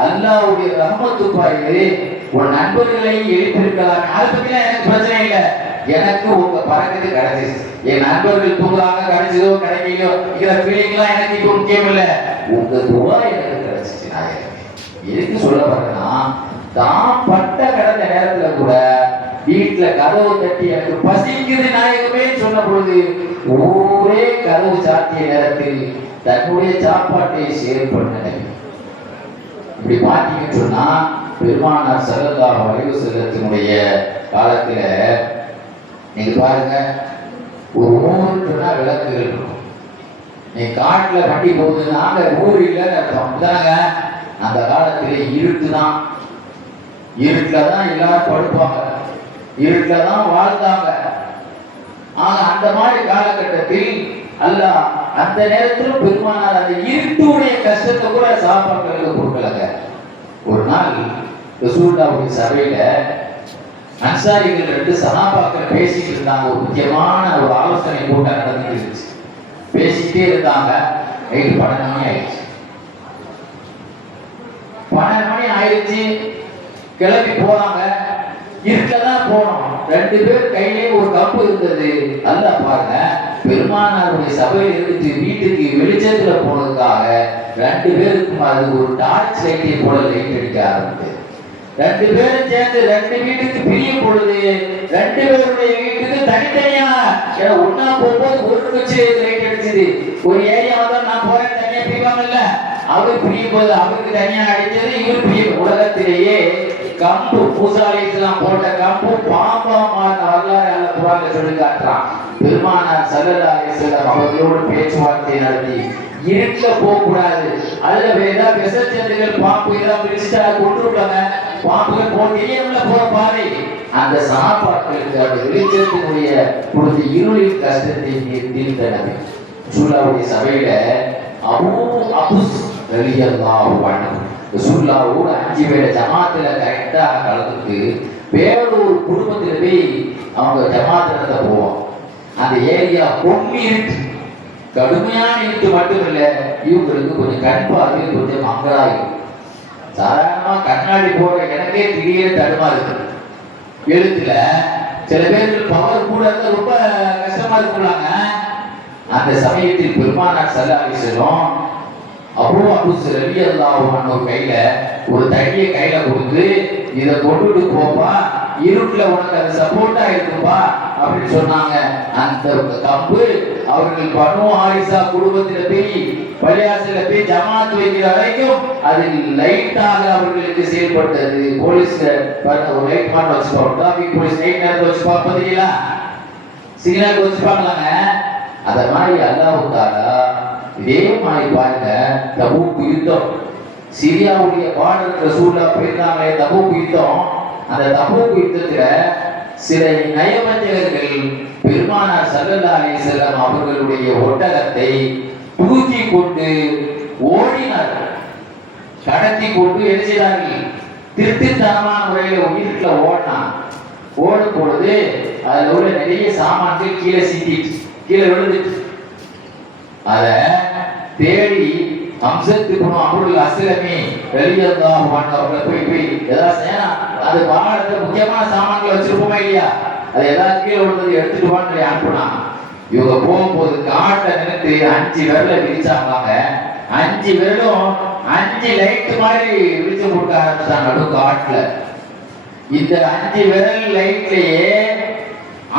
அல்லாஹ்வுடைய ரஹ்மத்துப்பா இது. உன் நண்பர்களை எழுப்பியிருக்கலாம். அதை பத்திலாம் எனக்கு பிரச்சனை இல்லை. எனக்கு உங்க பறக்கிறது கிடைச்சிச்சு. என் நண்பர்கள் தூங்குறாங்க, கிடைச்சதோ கிடைக்கலையோ இருக்கிற ஃபீலிங்லாம் எனக்கு இப்போ முக்கியம் இல்லை. உங்க துவா எனக்கு கிடைச்சிச்சு. நான் எதுக்கு சொல்ல வரேன்னா, தான் பட்ட கடந்த நேரத்துல கூட வீட்டுல கதவு தட்டி எனக்கு பசிக்குது நாயகமே சொன்ன பொழுது ஊரே கதவு சாத்திய நேரத்தில் தன்னுடைய சாப்பாட்டை ஷேர் பண்ண. இப்படி பார்த்தீங்கன்னு சொன்னா பெருமானார் ஸல்லல்லாஹு அலைஹி வஸல்லத்தினுடைய காலத்துல நீங்க பாருங்க, ஒரு ஊருக்கு சொன்னா விளக்குகள் இருக்கும். நீ காட்டுல வண்டி போகுதுன்னா அங்க ஊர் இல்லைன்னு அர்த்தம் தாங்க. அந்த காலத்துல இருட்டு தான். இருட்டுல தான் எல்லாரும் படுப்பாங்க, இருட்டுல தான் வாழ்ந்தாங்க. ஆனா அந்த மாதிரி காலகட்டத்தில் அல்லாஹ் அந்த நேரத்தில் பெருமானார் அந்த இருட்டுடைய கஷ்டத்தை கூட சாப்பாடுகளுக்கு கொடுக்கலங்க. ஒரு நாள் ரசூலுல்லாஹ்வுடைய சபையில அன்சாரிகள் 2 சஹாபாக்கள் பேசிட்டு இருந்தாங்க. ஒரு முக்கியமான ஒரு ஆலோசனை கூட்டம் நடந்துட்டு இருந்துச்சு. பேசிட்டே இருந்தாங்க. நைட்டு 12 மணி ஆயிடுச்சு. 12 மணி ஆயிடுச்சு. கிளம்பி போறாங்க. இருக்கதான் போனோம். 2 பேர் கையிலே ஒரு கப்பு இருந்தது. அல்லாஹ் பாருங்க, பெருமானாருடைய சபையில் இருந்து வீட்டுக்கு வெளிச்சத்துல போனதுக்காக 2 பேருக்கும் அது ஒரு டார்ச் லைட்டை போல லைட் அடிக்க ஆரம்பிச்சு. 2 பேரும் சேர்ந்து 2 வீட்டுக்கு பிரியும் பொழுது 2 பேருடைய வீட்டுக்கு தனித்தனியா ஒன்னா போகும்போது ஒரு வச்சு லைட் அடிச்சது. ஒரு ஏரியா வந்தா நான் போறேன் தனியா பிரிவாங்கல்ல, அவர் பிரியும் போது அவருக்கு தனியா அடிச்சது, இவர் பிரியும். உலகத்திலேயே கம்பு மூசா அலைஹிஸ்ஸலாம் போட்ட கம்பு பாம்பா மாறின வரலாறு அல்ல குர்ஆன்ல சொல்லி காட்டுறான். பெருமானார் ஸல்லல்லாஹு அலைஹி வஸல்லம் அவர்களோடு பேச்சுவார்த்தை நடத்தி இருட்டுல போக கூடாது, அதுல வேற விசச்சந்துகள் பாம்பு இதெல்லாம் பிடிச்சிட்டா கொண்டுட்டாங்க. பாம்புகள் போட்டியம்ல போற பாதை அந்த சஹாபாக்களுக்கு அந்த வெளிச்சத்தினுடைய பொழுது இருளின் கஷ்டத்தை தீர்த்தனர். ரசூலுல்லாஹ்வுடைய சபையில அபூஸ் ரலியல்லாஹு அன்ஹு ரசூலுல்லாஹ்வோட 5 பேர் ஜமாத்துல கரெக்டா கலந்துட்டு வேறொரு குடும்பத்துல போய் அவங்க ஜமாத்துல போவோம். அந்த ஏரியா பொம்மி இருக்கு, கடுமையான இருட்டு மட்டும் இல்ல, இவங்களுக்கு கொஞ்சம் கண் பார்வை கொஞ்சம் மங்களாகும். சாதாரணமா கண்ணாடி போற எனக்கே திடீர்னு தடுமா இருக்கு. எழுத்துல சில பேருக்கு பவர் கூட இருந்தா ரொம்ப கஷ்டமா இருக்குறாங்க. அந்த சமயத்தில் பெருமானார் ஸல்லல்லாஹு அலைஹி வஸல்லம் அபூ ரலியல்லாஹு அன்ஹு கையில ஒரு தடியை கையில கொடுத்து இதை கொண்டுட்டு போப்பா, இருட்டுல உனக்கு அது சப்போர்ட்டா இருக்குப்பா அப்படின்னு சொன்னாங்க. அந்த கம்பு அவர்கள் பனு ஹாரிஸா குடும்பத்தில போய் பள்ளியாசல போய் ஜமாத் வைக்கிற வரைக்கும் அது லைட்டாக அவர்களுக்கு செயல்பட்டது. போலீஸ் ஒரு லைட் மான் வச்சுப்பாங்க, டிராபிக் போலீஸ் லைட் நேரத்தை வச்சு பார்த்தீங்களா, சிக்னல் வச்சுப்பாங்களாங்க. அத மாதிரி அல்லாஹ் தஆலா இதே மாதிரி பாருங்க, தபூக் யுத்தம், சிரியாவுடைய பார்டர் ரசூலுல்லாஹ் போயிருந்தாங்க தபூக் யுத்தம். அந்த தபூக் யுத்தத்துல சில நயவஞ்சகர்கள் பெருமானார் ஸல்லல்லாஹு அலைஹி வஸல்லம் அவர்களுடைய ஒட்டகத்தை தூக்கி கொண்டு ஓடினார்கள். கடத்தி கொண்டு எழுதினார்கள். திருட்டுத்தனமான முறையில் உயிர்ல ஓடும் பொழுது அதுல உள்ள நிறைய சாமான்கள் கீழே சிந்திட்டு கீழே விழுந்துட்டு அத தேடி அம்சத்து குணம் அபுல் அஸ்லமி ரலியல்லாஹு அன்ஹு அவர்களை போய் ஏதாவது செய்யணும், அது வாகனத்துல முக்கியமான சாமான்கள் வச்சிருப்போமா இல்லையா, அது ஏதாவது கீழே விழுந்தது எடுத்துட்டு வான்னு அனுப்புனா. இவங்க போகும்போது காட்டை நினைத்து 5 விரல விரிச்சாங்க. 5 விரலும் 5 லைட் மாதிரி விரிச்சு கொடுக்க ஆரம்பிச்சாங்க நடு காட்டுல. இந்த 5 விரல் லைட்லயே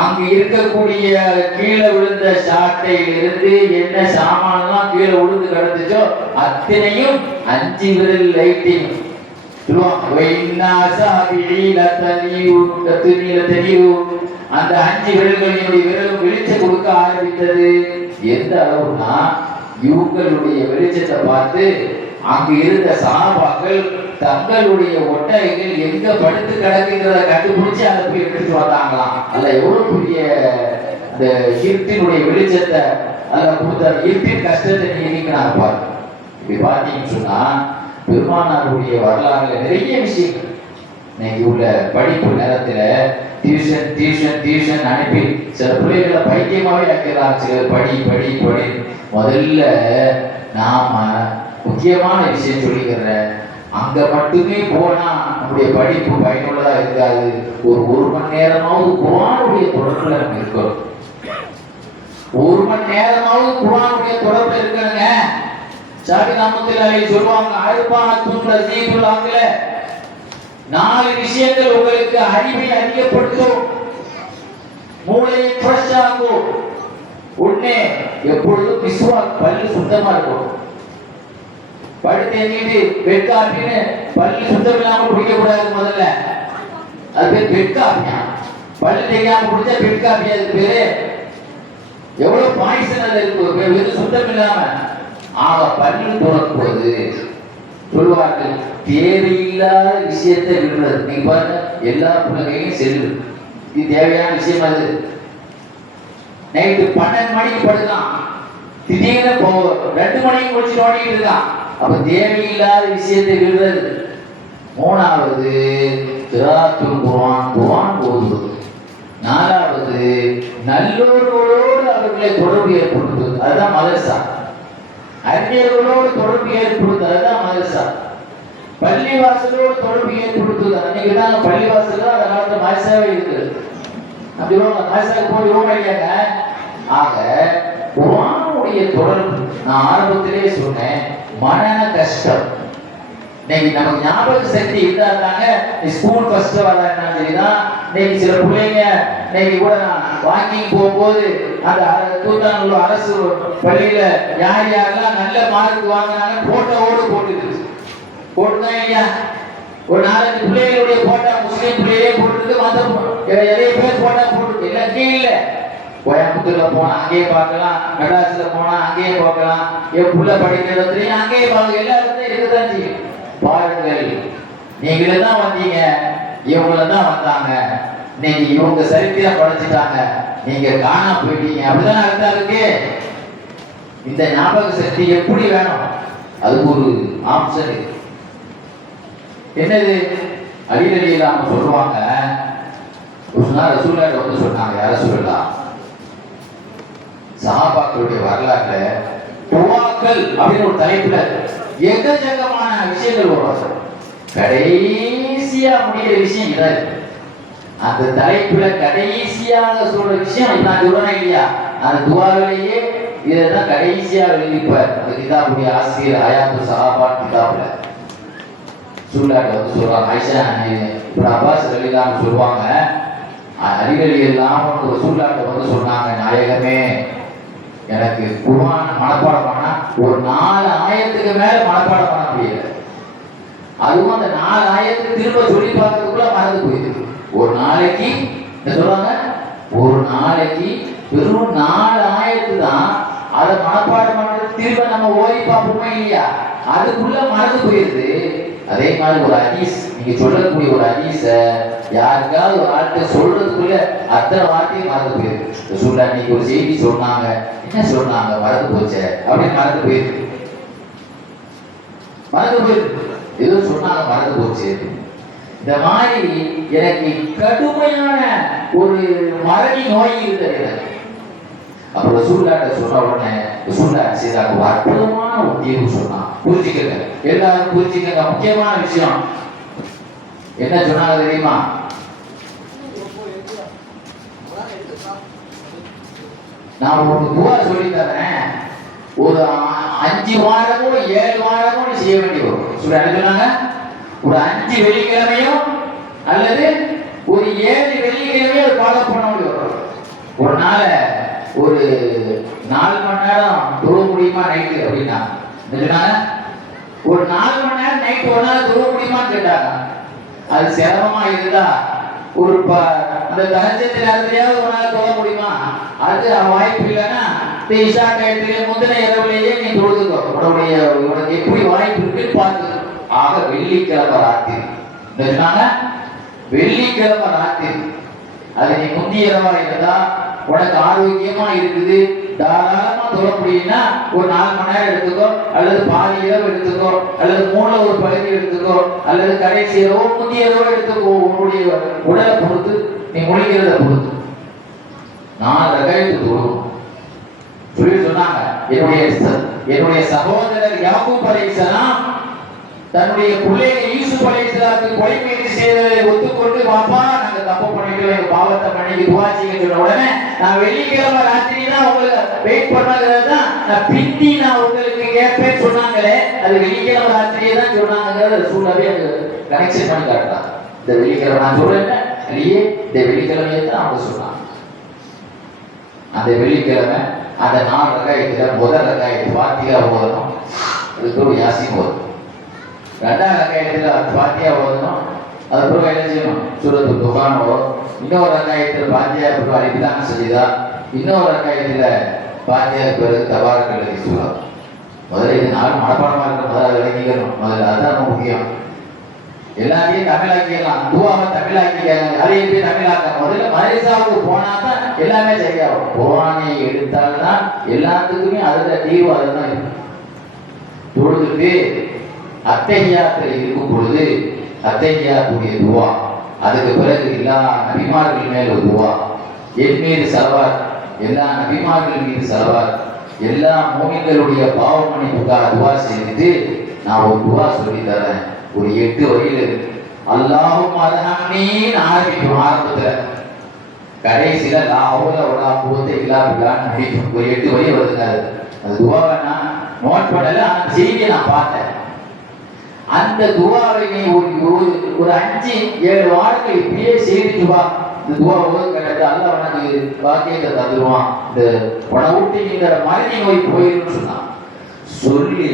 அங்கு இருக்கக்கூடிய கீழே விழுந்த சாட்டையிலிருந்து என்ன சாமான்லாம் கீழே விழுந்து கிடந்துச்சோ அத்தனையும் 5 விரல் லைட்டிங் அந்த 5 விரல்களினுடைய விரலும் வெளிச்சம் கொடுக்க ஆரம்பித்தது. எந்த அளவுனா இவங்களுடைய வெளிச்சத்தை பார்த்து அங்கு இருந்த சஹாபாக்கள் தங்களுடைய ஒட்டகைகள் எங்க படுத்து கிடக்குங்கிறத கண்டுபிடிச்சு அதை போய் எடுத்துட்டு வந்தாங்களாம். அல்ல எவ்வளவு பெரிய அந்த இருட்டினுடைய வெளிச்சத்தை அல்ல கொடுத்த இருட்டின் கஷ்டத்தை நீக்கிறாங்க பாருங்க. இப்படி பார்த்தீங்கன்னு சொன்னா பெருமானாருடைய வரலாறுல நிறைய விஷயங்கள் இன்னைக்கு உள்ள படிப்பு நேரத்துல டியூஷன் அனுப்பி சில பிள்ளைகளை பைத்தியமாவே ஆக்கிறாங்க. சிலர் படி முதல்ல நாம முக்கியமான விஷயம் சொல்லிக்கிறேன், அங்க மட்டுமே போனா நம்முடைய படிப்பு பயனுள்ளதா இருக்காது. ஒரு மணி நேரமாவது குர்ஆனுடைய தொடர்புல நம்ம இருக்கணும். 1 மணி நேரமாவது குர்ஆனுடைய தொடர்புல இருக்கணுங்க. ஷாஃபி ரஹ்மத்துல்லாஹி சொல்வாங்க, அர்பாஅத்துன் ரஸீதுல் அக்ல, 4 விஷயங்கள் உங்களுக்கு அறிவை அதிகப்படுத்தும், மூளையை ஃப்ரெஷ் ஆகும். ஒண்ணு, எப்பொழுதும் மிஸ்வாக், பல்லு சுத்தமா இருக்கும். படுத்து எண்ணிட்டு பெட் காப்பின்னு பல்லு சுத்தம் இல்லாம குடிக்க கூடாது. முதல்ல அது பேர் பெட் காப்பியா, பல்லு தேய்க்காம குடிச்சா பெட் காப்பி. அதுக்கு பேரு எவ்வளவு பாய்சன் அது இருக்கு, வெறும் சுத்தம் இல்லாம. ஆக பல்லு துறக்கும்போது சொல்வார்கள் தேவையில்லாத விஷயத்தை விடுறது. நீங்க பாருங்க, எல்லா பிள்ளைகையும் செல்லு, இது தேவையான விஷயம். அது நைட்டு 12 மணிக்கு படுக்கலாம், திடீர்னு 2 மணிக்கு முடிச்சு ஓடிட்டு இருக்கான். அப்ப தேவையில்லாத விஷயத்தை விடுறது. 3வது கிராத்துல் குர்ஆன் ஓதுவது. 4வது நல்லோர்களோடு அவர்களை தொடர்பு ஏற்படுத்துவது, அதுதான் மதரசா. அறிஞர்களோடு தொடர்பு ஏற்படுத்துவது, அதுதான் மதரசா. பள்ளிவாசலோடு தொடர்பு ஏற்படுத்துவது, அன்னைக்கு தான் பள்ளிவாசல் அந்த காலத்துல மதரசாவே இருக்குது. அப்படி மதரசாவுக்கு போய் இல்லையாங்க. ஆக குர்ஆனுடைய தொடர்பு, நான் ஆரம்பத்திலேயே சொன்னேன், மனன கஷ்டம். இன்னைக்கு நமக்கு ஞாபக சக்தி இருந்தாங்க. ஸ்கூல் ஃபர்ஸ்ட் வரலாம் சரிதான். இன்னைக்கு சில பிள்ளைங்க இன்னைக்கு கூட நான் வாக்கிங் போகும்போது அந்த தூத்தானூர் அரசு பள்ளியில யாரெல்லாம் நல்ல மார்க் வாங்கினாங்க போட்டோவோடு போட்டுதான் இல்லையா. ஒரு 4-5 பிள்ளைகளுடைய போட்டா முஸ்லீம் பிள்ளையே போட்டுருக்கு, மற்ற நிறைய பேர் போட்டா போட்டுருக்கு. எல்லாம் கீழே கோயம்புத்தூர்ல போனா அங்கேயே பார்க்கலாம், மெட்ராஸ்ல போனா அங்கேயே பார்க்கலாம், என் புள்ள படிக்கிற இடத்துலயும் அங்கேயே பார்க்கலாம். எல்லா இடத்துலயும் இருக்கதான் செய்யும். பாருங்கள், நீங்களே தான் வந்தீங்க, இவங்கள தான் வந்தாங்க, நீங்க இவங்க சரித்திரம் படிச்சுட்டாங்க, நீங்க காணா போயிட்டீங்க, அப்படிதான் அர்த்தம் இருக்கு. இந்த ஞாபக சக்தி எப்படி வேணும், அதுக்கு ஒரு ஆப்ஷன் இருக்கு. என்னது, அலிரலியல்லாஹு சொல்லுவாங்க, ஒரு நாள் ரசூலுல்லாஹ் வந்து சொன்னாங்க, யார சொல்லலாம், சஹாபாக்களுடைய வரலாறுல துஆக்கள் அப்படின்னு ஒரு தலைப்புல எக்கச்சக்கமான விஷயங்கள் வரும். கடைசியா முடிகிற விஷயம் இதான். அந்த தலைப்புல கடைசியாக சொல்ற விஷயம் நான் சொல்றேன் இல்லையா, அந்த துவாவிலேயே இதான் கடைசியா எழுதிப்பார். அந்த கிதாபுடைய ஆசிரியர் ஹயாத்து சஹாபாத் கிதாபுல சூழ்நாட்டை வந்து சொல்றாங்க. ஆயிஷா இப்ப அப்பாஸ் ரலியல்லாஹு சொல்லுவாங்க, அடிக்கடி எல்லாம் ஒரு சூழ்நாட்டை வந்து சொன்னாங்க, நாயகமே எனக்கு குர்ஆன் மனப்பாடம் பண்ணா ஒரு 4 ஆயத்துக்கு மேல மனப்பாடம் பண்ண முடியல. அதுவும் அந்த 4 ஆயத்துக்கு திரும்ப சொல்லி பார்க்கறதுக்குள்ள மறந்து போயிடுது. ஒரு நாளைக்கு என்ன சொல்றாங்க, ஒரு நாளைக்கு வெறும் 4 ஆயத்து தான். அதை மனப்பாடம் பண்றது திரும்ப நம்ம ஓடி பார்ப்போமா இல்லையா, அதுக்குள்ள மறந்து போயிருது. அதே மாதிரி ஒரு ஹதீஸ், நீங்க சொல்லக்கூடிய ஒரு ஹதீஸ யாருக்காவது ஒரு ஆள்கிட்ட சொல்றதுக்குள்ள அத்தனை வார்த்தையும் மறந்து போயிருது. சொல்ல நீங்க ஒரு செய்தி சொன்னாங்க, என்ன சொன்னாங்க, மறந்து போச்சு அப்படின்னு மறந்து போயிருக்கு. மறந்து போயிருக்கு, ஏதோ சொன்னாங்க மறந்து போச்சு. இந்த மாதிரி எனக்கு கடுமையான ஒரு மறதி நோய் இருந்தது. அப்புறம் சூழ்நாட்டை சொன்ன உடனே சூழ்நாட்டு செய்தாங்க அற்புதமான ஒரு தீர்வு சொன்னான். புரிஞ்சுக்கங்க, எல்லாரும் புரிஞ்சுக்கங்க. முக்கியமான விஷயம் என்ன சொன்னாங்க தெரியுமா, நான் ஒரு துவா சொல்லி தரேன், ஒரு 5 வாரமோ 7 வாரமோ நீ செய்ய வேண்டி வரும். சொன்னாங்க ஒரு 5 வெள்ளிக்கிழமையும் அல்லது ஒரு 7 வெள்ளிக்கிழமையும் ஃபாலோ பண்ண வேண்டி வரும். ஒரு நாள ஒரு 4 மணி நேரம் தொழ முடியுமா நைட்டு அப்படின்னா சொன்னாங்க. ஒரு 4 மணி நேரம் நைட் ஒரு நாள் தொழ முடியுமான்னு கேட்டாங்க. அது சிரமமா இருந்தா ஒரு அந்த தஹஜ்ஜத் நேரத்திலேயாவது ஒரு நாள் தொழ முடியுமா, அது வாய்ப்பு இல்லைன்னா இஷா டயத்திலே முந்தின இரவுலேயே நீ தொழுதுக்கோ, உனக்கு எப்படி வாய்ப்பு இருக்குன்னு பார்த்து. ஆக வெள்ளிக்கிழமை ராத்திரி சொன்னாங்க, வெள்ளிக்கிழமை ராத்திரி அது நீ முந்திய இரவா இருந்தா உனக்கு ஆரோக்கியமா இருக்குது, தாராளமா தொழ முடியும்னா ஒரு 4 மணி நேரம் எடுத்துக்கோ, அல்லது பாதி இரவு எடுத்துக்கோ, அல்லது 3ல ஒரு பகுதி எடுத்துக்கோ, அல்லது கடைசி இரவோ முந்திய இரவோ எடுத்துக்கோ. உன்னுடைய உடலை பொறுத்து, நீ முடிக்கிறத பொறுத்து 4 ரகாயத்து தொழும் சொல்லி சொன்னாங்க. என்னுடைய சகோதரர் யாக்கூப் அலைஹிஸ்ஸலாம் தன்னுடைய பிள்ளைகள் யூசுப் அலைஹிஸ்ஸலாத்துக்கு கொலை முயற்சி செய்ததை ஒத்துக்கொண்டு, பாப்பா நாங்க தப்பு பண்ணிட்டோம், எங்க பாவத்தை மன்னிக்க துஆ செய்யுங்க சொன்ன உடனே, நான் வெள்ளிக்கிழமை ராத்திரி தான் உங்களுக்கு வெயிட் பண்ணது தான் நான் பிந்தி நான் உங்களுக்கு கேட்பேன்னு சொன்னாங்களே, அது வெள்ளிக்கிழமை ராத்திரியே தான் சொன்னாங்கிறத ரசூலுல்லாஹி அது கனெக்ஷன் பண்ணி காட்டுறாங்க. இந்த வெள்ளிக்கிழமை நான் சொல்றேன் இல்லையே, இந்த வெள்ளிக்கிழமையே தான் அவங்க சொன்னாங்க. அந்த வெள்ளிக்கிழமை அந்த 4 ரகாயத்துல முதல் ரகாயத்து ஃபாத்திஹா ஓதணும், அதுக்கு யாசீன் ஓதணும். 2ஆம் ரகாயத்துல ஃபாத்திஹா ஓதணும், அதுக்கப்புறம் என்ன செய்யணும், சூரத்துல் துஹான் ஓதணும். இன்னொரு ரகாயத்துல ஃபாத்திஹா அப்புறம் அலிஃப் சஜிதா, இன்னொரு ரகாயத்துல ஃபாத்திஹா பிறகு தபாரக் அல்லதி சூரா. முதல்ல இது 4 மனப்பாடமா இருக்க முதல்ல விளங்கிக்கணும். முதல்ல அதுதான் முக்கியம். எல்லாத்தையும் தமிழாக்கிடலாம், துவாவை தமிழாக்கிக்கலாம், யாரையும் தமிழாக்க. முதல்ல மதரசாவுக்கு போனா தான் எல்லாமே சரியாகும். குர்ஆனை எடுத்தால்தான் எல்லாத்துக்குமே அதுல தீர்வு அதுதான் இருக்கு. தொழுதுட்டு அத்தஹியாத்துல இருக்கும் பொழுது அத்தஹியாத்துடைய துவா, அதுக்கு பிறகு எல்லா நபிமார்கள் மேல ஒரு துவா, என் மீது ஸலவாத், எல்லா நபிமார்கள் மீது ஸலவாத், எல்லா மூமின்களுடைய பாவ மன்னிப்புக்காக துவா செய்துட்டு நான் ஒரு துவா சொல்லி தரேன். ஒரு 8 வரியில இருக்கு. அல்லாஹும் அர்ஹம்னீன்னு ஆரம்பிக்கும். ஆரம்பத்துல கடைசியில லா ஹவுல வலா குவத்த இல்லா பில்லாஹ்னு முடிக்கும். ஒரு 8 வரி வருதுங்க. அது துவாவை நான் நோட் பண்ணல, அந்த செய்தியை நான் பார்த்தேன். அந்த துவாவை நீ ஒரு 5-7 வாரங்கள் இப்படியே செய்துட்டு வா. இந்த துவாவை கேட்டது அல்லாஹ் உனக்கு பாக்கியத்தை தந்துருவான், இந்த உணவுட்டு இந்த மருதி நோய் போயிருன்னு சொன்னான். சொல்லி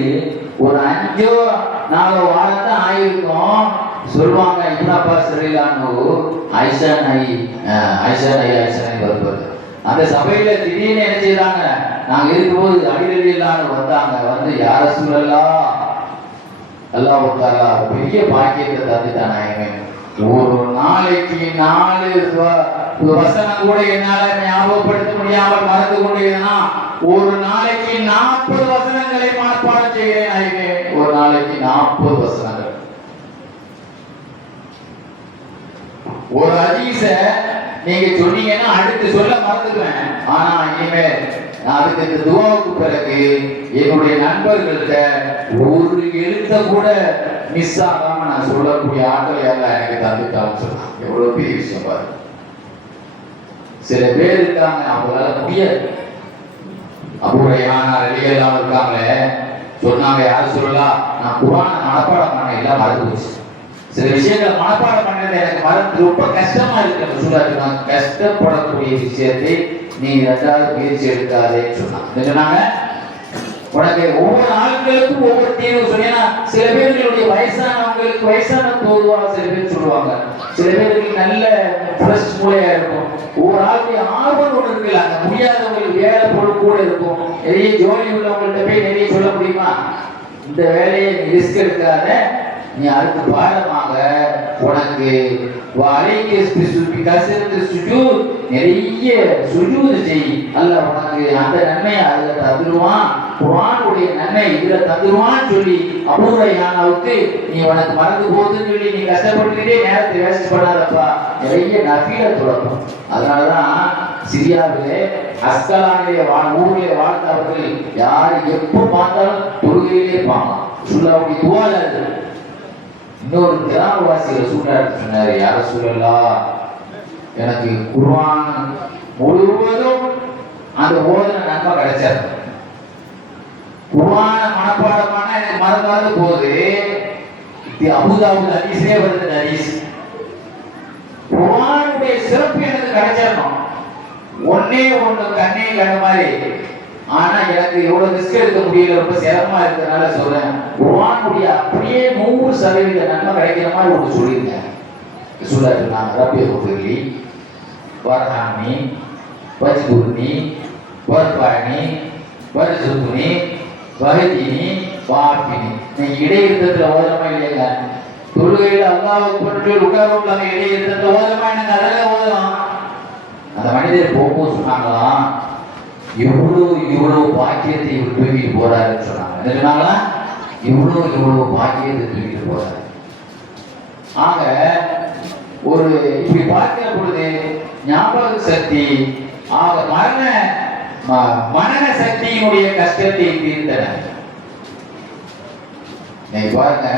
ஒரு 5-4 வாரம் தான் ஆயிருக்கும். சொல்லுவாங்க இப்னு அப்பாஸ் ரலியல்லாஹு ஆயிஷா நாயி வருவாரு. அந்த சபையில திடீர்னு என்ன செய்யறாங்க, நாங்க இருக்கும்போது அடிரலியல்லாஹு வந்தாங்க. வந்து யா ரசூலல்லாஹ், அல்லாஹ் தஆலா பெரிய பாக்கியத்தை தந்துட்டானே, ஒரு நாளைக்கு 4 வசனம் கூட என்னால ஞாபகப்படுத்த முடியாமல் மறந்து கொண்டேனா, ஒரு நாளைக்கு 40 வசனங்களை மனப்பாடம் செய்கிறேன். ஒரு நாளைக்கு 40 வசனங்கள். ஒரு ஹதீஸ நீங்க சொன்னீங்கன்னா அடுத்து சொல்ல மறந்துடுவேன். ஆனா இனிமே அதுக்கு இந்த துவாவுக்கு பிறகு என்னுடைய நண்பர்கள்ட்ட ஒரு எழுத்த கூட மிஸ் ஆகாம நான் நான் சொல்லக்கூடிய ஆட்கள் எல்லாம் எனக்கு தந்துட்டான்னு சொன்னான். எவ்வளவு பெரிய விஷயம் பாரு. சில பேர் இருக்காங்க அவங்களால முடியாது. அபூரையான ரெடியெல்லாம் இருக்காங்களே சொன்னாங்க, யாரும் சொல்லலாம் நான் குர்ஆனை மனப்பாடம் பண்ண எல்லாம் மறந்து போச்சு. சில விஷயங்களை மனப்பாடம் பண்ணது எனக்கு மறந்து ரொம்ப கஷ்டமா இருக்கு. சொல்லாது நான் கஷ்டப்படக்கூடிய விஷயத்தை நீ 2வது முயற்சி எடுக்காதேன்னு சொன்னாங்க. உனக்கு ஒவ்வொரு ஆட்களுக்கும் ஒவ்வொரு தீர்வு சொன்னீங்கன்னா, சில பேர்களுடைய வயசானவங்களுக்கு வயசான தோதுவாக சில பேர் சொல்லுவாங்க, சில பேருக்கு நல்ல ஃப்ரெஷ் மூளையா இருக்கும். ஒவ்வொரு ஆளுடைய ஆர்வம் ஒன்று இருக்குல்ல, அந்த முடியாதவங்களுக்கு வேலை பொருள் கூட இருக்கும். நிறைய ஜோலி உள்ளவங்கள்ட்ட போய் நிறைய சொல்ல முடியுமா? இந்த வேலையை நீ ரிஸ்க் எடுக்காத, நீ அடுத்த பாடமாக உனக்கு நிறைய சுஜூது செய், அல்ல உனக்கு அந்த நன்மை அதுல தந்துருவான், குர்ஆனுடைய நன்மை இதுல தந்துருவான்னு சொல்லி அபூரையானாவுக்கு நீ உனக்கு மறந்து போகுதுன்னு சொல்லி நீ கஷ்டப்பட்டுக்கிட்டே நேரத்தை வேஸ்ட் பண்ணாதப்பா, நிறைய நஃபீல துறக்கும். அதனாலதான் சிரியாவிலே அஸ்கலானிலே ஊரிலே வாழ்ந்தவர்கள் யார் எப்ப பார்த்தாலும் தொழுகையிலே இருப்பாங்க. சுல்லாவுடைய துவால இன்னொரு கிராமவாசிகளை சூழ்நாட்டு சொன்னாரு, யார சூழலாம் எனக்கு குர்ஆன் முழுவதும் அந்த ஓதுன நன்மை கிடைச்சாரு. குர்ஆன மனப்பாடமான எனக்கு மறந்தாது போது அபூதாவுது ஹதீஸே வருது. ஹதீஸ் குர்ஆனுடைய சிறப்பு எனக்கு கிடைச்சிடணும். ஒன்னே ஒண்ணு கண்ணே கண்ட மாதிரி. ஆனா எனக்கு எவ்வளவு ரிஸ்க் எடுக்க முடியல, ரொம்ப சிரமமா இருக்கிறதுனால சொல்றேன். குர்ஆனுடைய அப்படியே 100% நன்மை கிடைக்கிற மாதிரி ஒன்று சொல்லியிருக்கேன். சொல்லாரு நான் ரப்பிய குஃபிர்லி வர்ஹம்னி வஜ்புர்னி வர்ஃபஅனி வர்ஸுக்னி வஹ்தினி வஆஃபினி. நீங்க இடையிறுத்தத்துல ஓதமா இல்லையா? தொழுகையில அல்லாஹ் அக்பர் உட்கார்ந்து நாங்க இடையிறுத்தத்துல ஓதமா எனக்கு அதெல்லாம் ஓதலாம். அந்த மனிதர் போகும்போது சொன்னாங்களாம், இவ்வளவு பாக்கியத்தை இவர் தூக்கிட்டு போறாருன்னு சொன்னாங்க. என்ன சொன்னாங்களா? இவ்வளவு பாக்கியத்தை தூக்கிட்டு போறாரு. ஆக ஒரு இப்படி பார்க்கிற பொழுது ஞாபக சக்தி, ஆக மனன சக்தியினுடைய கஷ்டத்தை தீர்த்தன. நீங்க பாருங்க,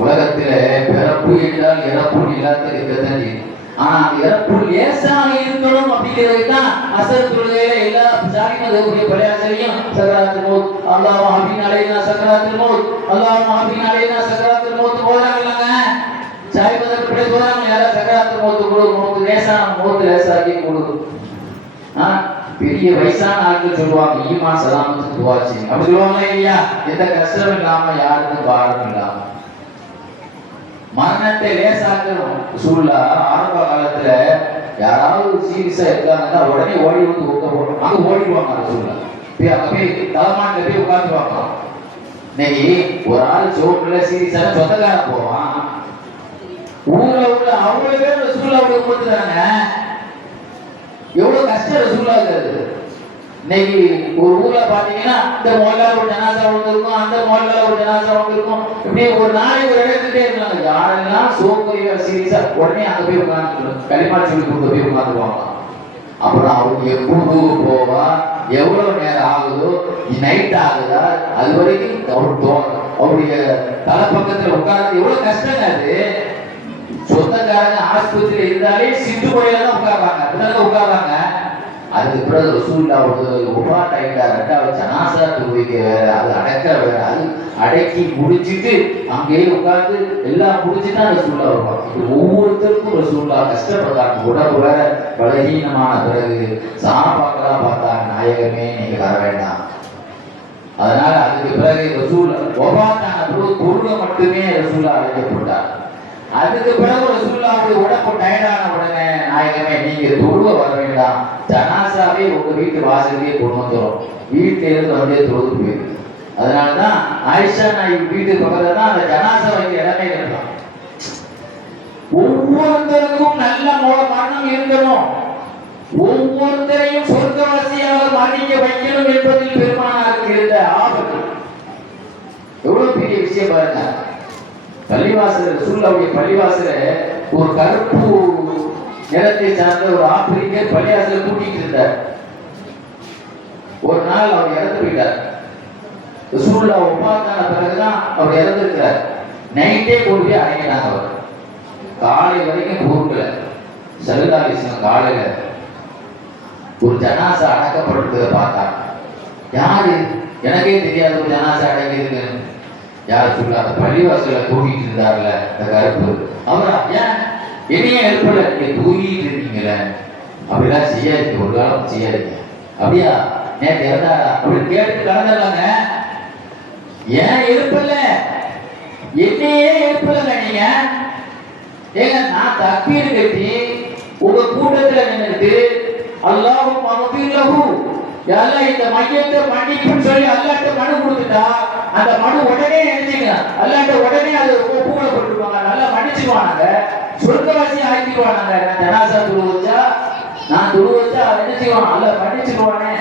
உலகத்துல பிறப்பு என்றால் இறப்பு எல்லாத்தையும் இருக்கத்தான் செய்யும். ஆனா அந்த இறப்பு லேசாக இருக்கணும் அப்படிங்கிறது தான் அசர் தொழுகையில எல்லா ஜாலிமதவுடைய பழையாசலையும் சக்கராத்துல் மௌத் அல்லாஹ் ஹபீன் அலைனா சக்கராத்துல் மௌத் அல்லாஹ் ஹபீன் அலைனா சக்கராத்துல் மௌத் போறாங்களாங்க. ஜாலிமதவுடைய பழைய போறாங்க, யாரா சக்கராத்துல் மௌத் கொடுக்கும், லேசான மௌத் லேசாகி கொடுக்கும். பெரிய வயசான ஆட்கள் சொல்லுவாங்க, ஈமான் சலாமத்துக்கு துஆ செய்யுங்க அப்படி சொல்லுவாங்க இல்லையா? எந்த கஷ்டம் இல்லாம யாருக்கும் பாரம் இல்லாம மரணத்தை லேசாக்கணும். சூழ்நிலை ஆரம்ப காலத்துல யாராவது சீரியஸா இருக்காங்கன்னா உடனே ஓடி வந்து போடுறோம், அங்க ஓடிடுவாங்க. அந்த சூழ்நிலை போய் அங்க போய் தலைமாட்டில போய் உட்காந்துருவாங்க. இன்னைக்கு ஒரு ஆள் சோற்றுல சீரியஸான சொந்தக்காரன் போவான், ஊர்ல உள்ள அவ்வளவு பேர் ரசூலுல்லாஹ் கொடுத்துறாங்க. எவ்வளவு கஷ்டம் ரசூலுல்லாஹ் இருக்குது. இன்னைக்கு ஒரு ஊர்ல பாத்தீங்கன்னா இந்த மோல்லால ஒரு ஜனாசா வந்திருக்கும், அந்த மோல்லால ஒரு ஜனாசா வந்திருக்கும், இப்படி ஒரு நாளைக்கு ஒரு இடத்துட்டே இருக்காங்க. யாரெல்லாம் சோகரியா சீரியஸா உடனே அங்க போய் உட்காந்து களிமா சொல்லி கொடுத்து போய் உட்காந்துருவாங்க. அப்புறம் அவங்க எப்போ போவா, எவ்வளவு நேரம் ஆகுதோ, நைட் ஆகுதா, அது வரைக்கும் அவருடைய தலைப்பக்கத்துல உட்கார்ந்து எவ்வளவு கஷ்டம். அது சொந்தக்காரங்க ஆஸ்பத்திரி இருந்தாலே சிட்டு முறையில தான் உட்கார்றாங்க, அப்படிதான் உட்கார்றாங்க. அதுக்கு பிறகு ரசூலுல்லாஹ் ஒஃபாத் ஆயிட்டார், 2வது ஜனாசா தொழுகை வேற, அது அடக்க வேற, அது அடக்கி முடிச்சிட்டு அங்கேயே உட்கார்ந்து எல்லாம் முடிச்சுட்டா ரசூலுல்லாஹ் வருவாங்க. இப்படி ஒவ்வொருத்தருக்கும் ரசூலுல்லாஹ் கஷ்டப்படுறாங்க. உடம்பு வேற பலகீனமான பிறகு சஹாபாக்களா பார்த்தாங்க, நாயகமே நீங்க வர வேண்டாம். அதனால அதுக்கு பிறகு ரசூல் ஒஃபாத் ஆன பிறகு தொழுகை மட்டுமே ரசூலுல்லாஹ் அழைக்கப்பட்டார். அதுக்கு பிறகு ரசூலுல்லாஹ்வுடைய உடம்பு டயர்டான உடனே, நாயகமே நீங்க தொழுகை வர வேண்டாம், ஜனாசாவே உங்க வீட்டு வாசலுக்கே கொண்டு வந்துடும், வீட்டில இருந்து வந்தே தொழுது போயிருக்கு. அதனாலதான் ஆயிஷா நாயகி வீட்டு பக்கத்துல தான் அந்த ஜனாசா வைக்க இடமே இருக்கலாம். ஒவ்வொருத்தருக்கும் நல்ல மரணம் இருக்கணும், ஒவ்வொருத்தரையும் சொர்க்கவாசியாக மரணிக்க வைக்கணும் என்பதில் பெருமானாருக்கு இருந்த ஆபத்து எவ்வளவு பெரிய விஷயம் பாருங்க. பள்ளிவாசல் ரசூலுல்லாஹ்வுடைய பள்ளிவாசல ஒரு கருப்பு நிறத்தை சார்ந்த ஒரு ஆப்பிரிக்கர் பள்ளிவாசல கூட்டிட்டு இருந்தார். ஒரு நாள் அவர் இறந்து போயிட்டார். ரசூலுல்லாஹ் ஒஃபாத்தான பிறகுதான் அவர் இறந்திருக்கிறார். நைட்டே கொண்டு போய் அடங்கிட்டாங்க. அவர் காலை வரைக்கும் பொறுக்கல. சல்லல்லாஹு காலையில ஒரு ஜனாசா அடக்கப்பட்டிருக்கிறத பார்த்தாங்க. யாரு எனக்கே தெரியாத ஒரு ஜனாசா அடங்கியிருக்கு. யார் சொல்ல அந்த பள்ளிவாசல தூங்கிட்டு இருந்தார்ல அந்த கருப்பு, அவரா? ஏன் என்னையே எழுப்பல? நீங்க தூங்கிட்டு இருக்கீங்களே, அப்படிலாம் செய்யாதீங்க, ஒரு காலம் செய்யாதீங்க. அப்படியா நேற்று இறந்தாரா அப்படின்னு கேட்டு கலந்துடலாங்க. ஏன் எழுப்பல? என்னையே எழுப்பலங்க நீங்க. ஏங்க நான் தக்பீர் கட்டி உங்க கூட்டத்துல நின்றுட்டு அல்லாஹு மஃபில்லஹு, யாரெல்லாம் இந்த மையத்தை மன்னிப்புன்னு சொல்லி அல்லாஹ்ட்ட மனு கொடுத்துட்டா அந்த மனு உடனே நினைச்சுங்க அல்லாஹ்ட்ட உடனே அது ஒப்புக்கொள்ள போட்டுருவாங்க. நல்லா மன்னிச்சுக்குவானாங்க, சொர்க்கவாசி ஆக்கிடுவானாங்க. நான் ஜனாசா துரு வச்சா நான் துரு வச்சா என்ன செய்வான்? அல்ல மன்னிச்சுக்குவானே.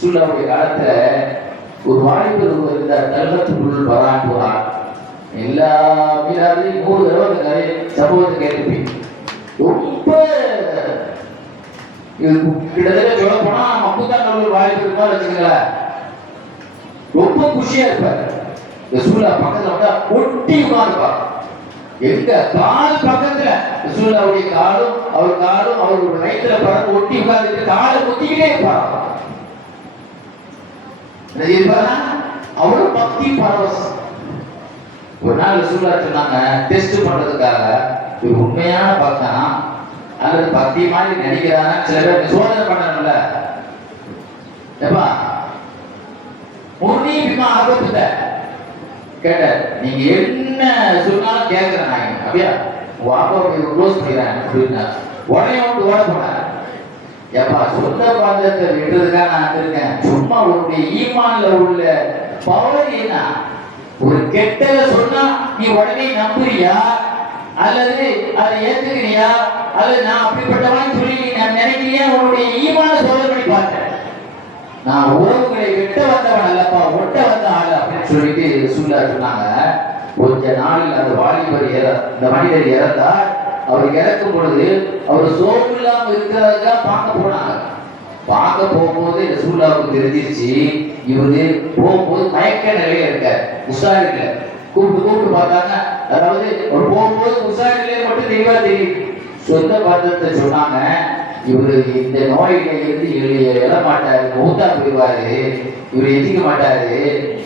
சுல்லாவுடைய காலத்துல ஒரு வாலிபர் இருந்தார், தல்கத்துக்குள் வராண்டுவார். எல்லா மீறாதையும் 100 தடவை அந்த கதை சம்பவத்தை கேட்டுப்பீங்க. ரொம்ப கிட்டத்தட்ட சொல்ல போனா மக்குதான் நல்ல வாய்ப்பு இருப்பா வச்சுக்கல. ரொம்ப குஷியா இருப்பாரு. ரசூல்லா பக்கத்துல வந்தா ஒட்டி உட்கார்ந்துப்பார். எங்க கால் பக்கத்துல ரசூல்லாவுடைய காலும் அவர் காலும் அவருடைய வயிற்றுல பறந்து ஒட்டி உட்கார்ந்துட்டு காலை குத்திக்கிட்டே இருப்பார். அவ்வளவு பக்தி பரவசம். ஒரு நாள் ரசூல்லா சொன்னாங்க, டெஸ்ட் பண்றதுக்காக இது உண்மையான பக்தனா அல்லது பக்தி மாதிரி நடிக்கிறாங்க, சில பேர் சோதனை பண்ணணும்ல. எப்பா முன்னி பிமா ஆபத்துல கேட்ட, நீங்க என்ன சொன்னாலும் கேட்கிறேன் நான். அப்படியா வாப்பா க்ளோஸ் பண்ணிடுறேன் அப்படின்னா உடனே வந்து ஓட போனார். எப்பா சொந்த பாதத்தை விடுறதுக்காக நான் இருக்கேன். சும்மா உன்னுடைய ஈமான்ல உள்ள பவர் என்ன? ஒரு கெட்டத சொன்னா நீ உடனே நம்புறியா அல்லது அதை ஏத்துக்கிறியா அல்லது நான் அப்படிப்பட்டவன் சொல்லி நான் நினைக்கிறியா? உன்னுடைய ஈமான சோதனை பண்ணி பார்த்தேன். நான் உறவுகளை வெட்ட வந்தவன் அல்லப்பா, ஒட்ட வந்த ஆள் அப்படின்னு சொல்லிட்டு சொல்லா சொன்னாங்க. கொஞ்ச நாளில் அந்த வாலிபர் இந்த மனிதர் இறந்தார். அவர் இறக்கும் பொழுது அவர் சோப்பு இல்லாமல் இருக்கிறதா பார்க்க போனாங்க. பார்க்க போகும்போது ரசூலுல்லாஹ்வுக்கு தெரிஞ்சிருச்சு இவரு போகும்போது மயக்க நிலையில இருக்கார், உஷாரில்ல. கூப்பிட்டு பார்த்தாங்க. அதாவது ஒரு போகும்போது உஷாரிலே மட்டும் தெளிவா தெரியும். சொந்த பந்தத்தை சொன்னாங்க, இவரு இந்த நோயில இருந்து எழ மாட்டாரு, மூத்தா போயிடுவாரு, இவர் எதிக்க மாட்டாரு.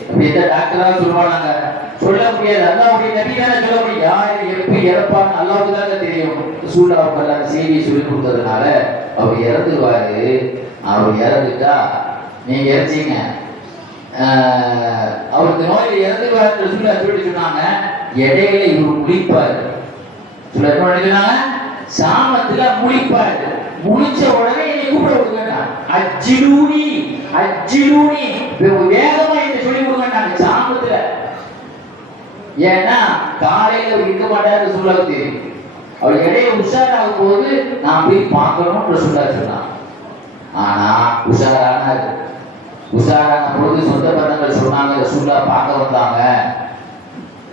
அப்படி எந்த டாக்டரா சொல்லுவாங்க, சொல்ல முடியாது. அல்லாஹ்வுடைய நபி தானே சொல்ல முடியும். யார் எப்படி இறப்பான்னு அல்லாஹ்வுக்கு தானே தெரியும். ரசூலுல்லாஹ் அந்த செய்தியை சொல்லி கொடுத்ததுனால அவர் இறந்துருவாரு. அவர் இறந்துட்டா நீங்க இறச்சிங்க, அவருக்கு நோயில இறந்துருவாரு சொல்லி சொன்னாங்க. இடையில இவர் முழிப்பாரு. சொன்னாங்க சாமத்துல முழிப்பாரு. முழிச்ச உடனே என்னை கூப்பிட விடுங்க, அஜிலூனி அஜிலூனி, வேகமா என்ன சொல்லி கொடுங்க சாமத்துல. ஏன்னா காலையில அவர் இருக்க மாட்டாரு சொல்ல தெரியும். அவர் இடையில உஷாராகும் போது நான் போய் பார்க்கணும்னு சொன்னார். ஆனா உஷாரானாரு. உஷாரான பொழுது சொந்த பந்தங்கள் சொன்னாங்க, ரசூலுல்லா பார்க்க வந்தாங்க.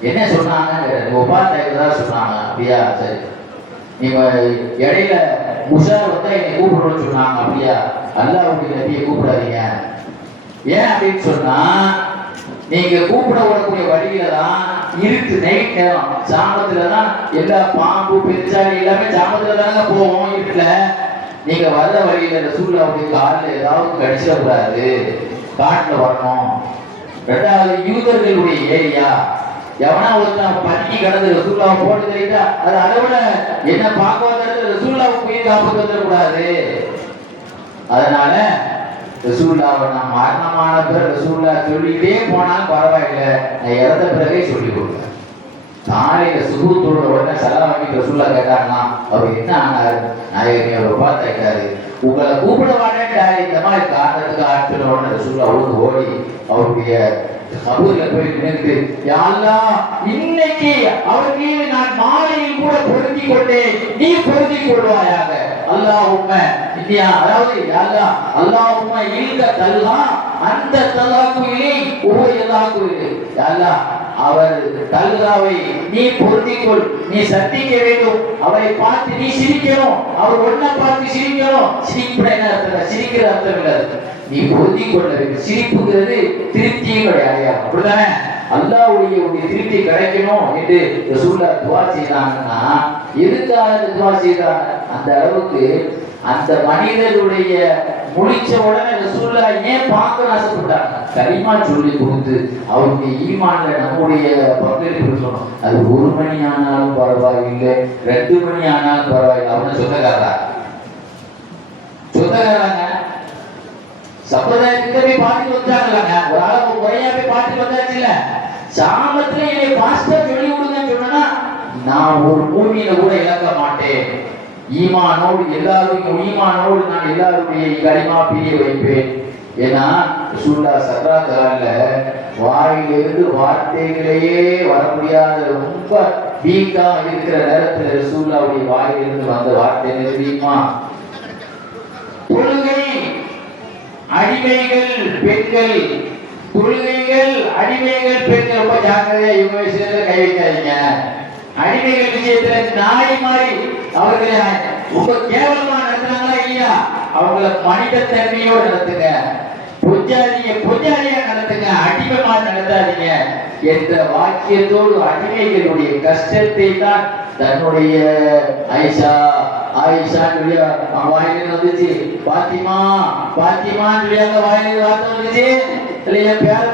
என்ன சொன்னாங்க? ஒப்பாத்தான் சொன்னாங்க. அப்படியா, சரி. நீங்க இடையில உஷார் வந்தா என்னை கூப்பிடணும்னு சொன்னாங்க. அப்படியா, அல்லாஹ்வுடைய நபியை கூப்பிடாதீங்க. ஏன் அப்படின்னு சொன்னா, நீங்க கூப்பிட விடக்கூடிய வழியில தான் இருட்டு, நைட் நேரம், சாமத்துல தான் எல்லா பாம்பு பெருச்சாலி எல்லாமே சாமத்துல தானே போவோம் இருட்டுல. நீங்க வர்ற வழியில ரசூலுல்லாஹ்வுடைய காலில் ஏதாவது கடிச்சிடக்கூடாது, காட்டுல வரணும். ரெண்டாவது யூதர்களுடைய ஏரியா, எவனா ஒருத்தன் பட்டி கடந்து ரசூலுல்லாஹ் போட்டு தெரியுதா, அது அளவுல என்ன பார்க்க வந்தது ரசூலுல்லாஹ் போய் காப்பாற்ற வந்துடக்கூடாது. அதனால ரசூலுல்லாஹ் நான் மரணமான பிறகு ரசூலுல்லாஹ் சொல்லிட்டே போனாலும் பரவாயில்லை, நான் இறந்த பிறகே சொல்லி கொடுத்தேன். காலையில சுகூத்தோட உடனே சலாம் வாங்கிட்டு ரசூலுல்லாஹ் கேட்டாங்கன்னா அவர் என்ன ஆனாரு? நாயகமே அவர் பார்த்தாரு, உங்களை கூப்பிட மாட்டேன்டாரு, இந்த மாதிரி காரணத்துக்கு ஆட்கள் உடனே ரசூலுல்லாஹ் ஓடி அவருடைய கபூர்ல போய் நின்று, யா அல்லாஹ் இன்னைக்கு அவர் மீது நான் மாலையில் கூட பொருத்தி கொண்டேன், நீ பொருத்தி கொள்வாயாக. அல்லாஹும்ம இந்தியா, அதாவது யா அல்லாஹ் அல்லாஹும்ம இல்க தல்ஹா அந்த தலாக்குயிலே உஹயலாக்குயிலே. யா அல்லாஹ் அவர் தல்காவை நீ பொருத்திக்கொள், நீ சத்திக்க வேண்டும், அவரை பார்த்து நீ சிரிக்கணும், அவர் ஒன்ன பார்த்து சிரிக்கணும். சிரிப்புட என்ன அர்த்தம்? சிரிக்கிற அர்த்தம் இல்லை, நீ பொருத்தி கொள்ள வேண்டும். சிரிப்புங்கிறது திருப்தியினுடைய அடையாளம், அப்படிதானே? அல்லாஹ்வுடைய ஒரு திருப்தி கிடைக்கணும் என்று ரசூலுல்லாஹ் துஆ செய்தாங்கன்னா எதுக்காக துஆ செய்தாங்க? அந்த அளவுக்கு அந்த மனிதனுடைய முடிச்ச உடனே ரசூலுல்லாஹ் ஏன் பார்க்க ஆசைப்பட்டாங்க? கலிமா சொல்லி கொடுத்து அவருடைய ஈமான்ல நம்முடைய பங்களிப்பு சொல்லணும். அது 1 மணி ஆனாலும் பரவாயில்லை, 2 மணி ஆனாலும் பரவாயில்லை. அவனு சொந்தக்காரா சொந்தக்காராங்க சம்பிரதாயத்துக்கு போய் பாட்டு வந்தாங்களாங்க. ஒரு ஆளு முறையா போய் பாட்டு வந்தாச்சு இல்ல, சாமத்துல என்னை பாஸ்டர் சொல்லி கொடுங்கன்னு சொன்னா நான் ஒரு மூவியில கூட இழக்க மாட்டேன். ஈமானோடு எல்லாருக்கும் ஈமானோடு நான் எல்லாருடைய கலிமா பிரிய வைப்பேன். ஏன்னா ரசூலுல்லாஹ் ஸல்லல்லாஹு அலைஹி வாயிலிருந்து வார்த்தைகளையே வர முடியாத ரொம்ப வீக்கா இருக்கிற நேரத்தில் ரசூலுல்லாஹ்வுடைய வாயிலிருந்து வந்த வார்த்தை என்ன தெரியுமா? தொழுகை அடிமைகள் பெண்கள், தொழுகைகள் அடிமைகள் பெண்கள். ரொம்ப ஜாக்கிரதையா இவங்க விஷயத்துல கை வைக்காதீங்க. அடிமைகள் விஷயத்துல நாய் மாதிரி அவர்களை ரொம்ப கேவலமா நடத்துறாங்களா இல்லையா, அவங்கள மனித தன்மையோடு நடத்துங்க. பொஜாரியா நடத்துங்க, அடிமைமா நடத்தாதீங்க என்ற வாக்கியத்தோடு அடிமைகளுடைய கஷ்டத்தை தான் தன்னுடைய ஆயிஷா வாயிலிருந்து வந்துச்சு. பாத்திமா பாத்திமான்னு அந்த வாயிலிருந்து வார்த்தை வந்துச்சு. என் பேர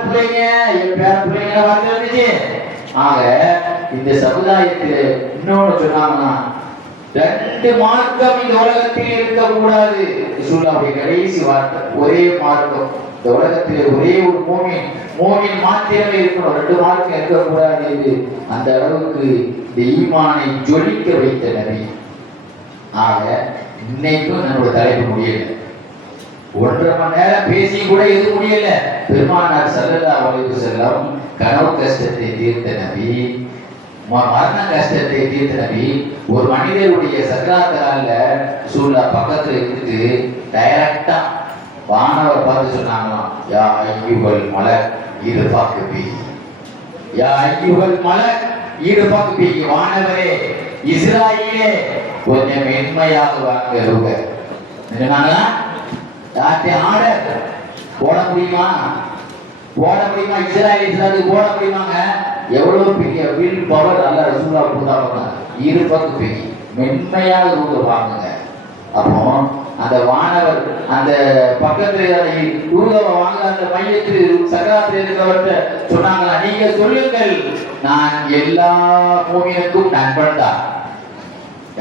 பிள்ளைங்க வார்த்தை வந்துச்சு. ஆக இந்த சமுதாயத்தில் இன்னொன்னு சொன்னாங்கன்னா 2 மார்க்கம் இந்த உலகத்தில் இருக்கக்கூடாது. ரசூலுல்லாஹ்வுடைய கடைசி வார்த்தை ஒரே மார்க்கம் இந்த உலகத்தில் ஒரே ஒரு மூமின் மாத்திரமே இருக்கணும், 2 மார்க்கம் இருக்கக்கூடாது என்று அந்த அளவுக்கு இந்த ஈமானை ஜொலிக்க வைத்த நபி. ஆக இன்னைக்கும் நம்மளோட தலைப்பு முடியல. 1.5 மணி நேரம் பேசி கூட எது முடியல. பெருமானார் ஸல்லல்லாஹு அலைஹி வஸல்லம் கனவு கஷ்டத்தை தீர்த்த நபி, மரண கஷ்டத்தை தீர்த்த நபி. ஒரு மனிதருடைய சக்கராத்தால ரசூலுல்லாஹ் பக்கத்துல இருந்துட்டு டைரக்டா வானவர் பார்த்து சொன்னாங்களாம், யா அய்யுஹல் மலக் இர்ஃபக் பி, யா அய்யுஹல் மலக் இர்ஃபக் பி. வானவரே இஸ்ராயீலே கொஞ்சம் மென்மையாக வாங்க. என்னன்னா ஆர்டர் போட முடியுமா? இஸ்ராயலுக்கு போட முடியுமாங்க? எவ்வளவு பெரிய வில் பவர் அல்ல ரசூலுல்லாஹ் கொடுத்தாங்க. இருபக்கு பெரிய மென்மையாக வாங்குங்க. அப்போ அந்த வானவர் அந்த பக்கத்துல வாங்க அந்த மையத்தில் சக்கராத்தில் இருக்கிறவர்கிட்ட சொன்னாங்களா, நீங்க சொல்லுங்கள் நான் எல்லா மூமினுக்கும் நண்பன் தான்.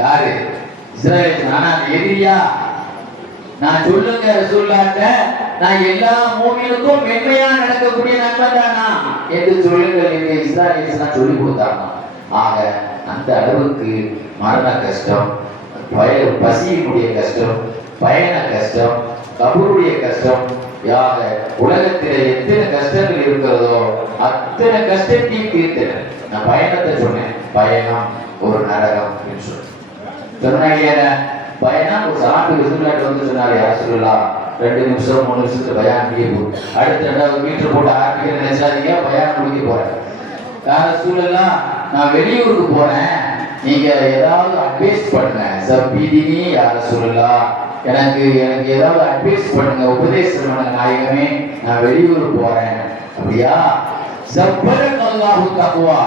யாரு? இஸ்ராயல். ஆனா எதிரியா? நான் சொல்லுங்க ரசூலுல்லாஹ்ட்ட, நான் எல்லா மூமினுக்கும் மென்மையா நடக்கக்கூடிய நண்பன் தானா என்று சொல்லுங்கள் என்று இஸ்ராயல் சொல்லி கொடுத்தாங்க. ஆக அந்த அளவுக்கு மரண கஷ்டம், பசியினுடைய கஷ்டம், பயண கஷ்டம், கபருடைய கஷ்டம், யாக உலகத்திலே எத்தனை கஷ்டங்கள் இருக்கிறதோ அத்தனை கஷ்டத்தையும் தீர்த்தன. நான் பயணத்தை சொன்னேன், பயணம் ஒரு நரகம் என்று சொன்னேன். பயணம் ஒரு சாப்பிட்டு ரசூலுல்லாஹ் வந்து சொன்னாரு, யார் சொல்லலாம் 2 நிமிஷம் 3 நிமிஷத்துல பயான் முடிய போகுது. அடுத்த 2 மீட்டர் போட்டு ஆரம்பிக்க நினைச்சாதீங்க, பயான் முடிக்க போறேன். யார் ரசூலுல்லாஹ் நான் வெளியூருக்கு போறேன், நீங்க ஏதாவது அட்வைஸ் பண்ணுங்க. சப்பீதினி யார் ரசூலுல்லாஹ், எனக்கு ஏதாவது அட்வைஸ் பண்ணுங்க, உபதேசம் பண்ணுங்க நாயகமே, நான் வெளியூருக்கு போறேன். அப்படியா? சப்பரன் அல்லாஹு தக்வா,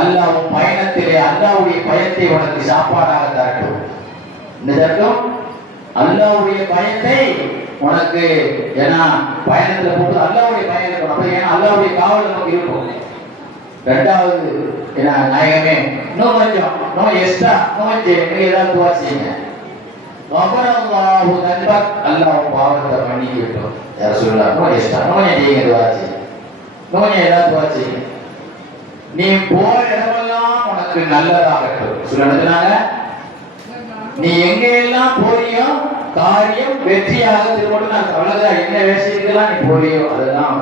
அல்லாஹ் பயணத்திலே அல்லாஹ்வுடைய பயத்தை உனக்கு சாப்பாடாக தரட்டும். இதற்கும் அல்லாஹ்வுடைய பயத்தை உனக்கு, ஏன்னா பயணத்துல போட்டு அல்லாஹ்வுடைய பயம் இருக்கணும். ஏன்னா அல்லாஹ்வுடைய காவல் நமக்கு இருக்கும். 2வது ஏன்னா நாயகமே இன்னும் கொஞ்சம் இன்னும் எக்ஸ்ட்ரா இன்னும் ஏதாவது துவா செய்யுங்க. அல்லாஹு தன்பக், அல்லாஹ் பாவத்தை மன்னிக்க விட்டோம். யார் சொல்லலாம் இன்னும் எக்ஸ்ட்ரா இன்னும் செய்யுங்க, துவா செய்யுங்க, இன்னும் ஏதாவது துவா செய்யுங்க. நீ போற இடமெல்லாம் உனக்கு நல்லதாகட்டும். சொல்லுனாங்க நீ எங்க எல்லாம் போறியோ காரியம் வெற்றியாக திரும்ப. நான் அவ்வளவுதான், என்ன விஷயத்துக்கெல்லாம் நீ போறியோ அதெல்லாம்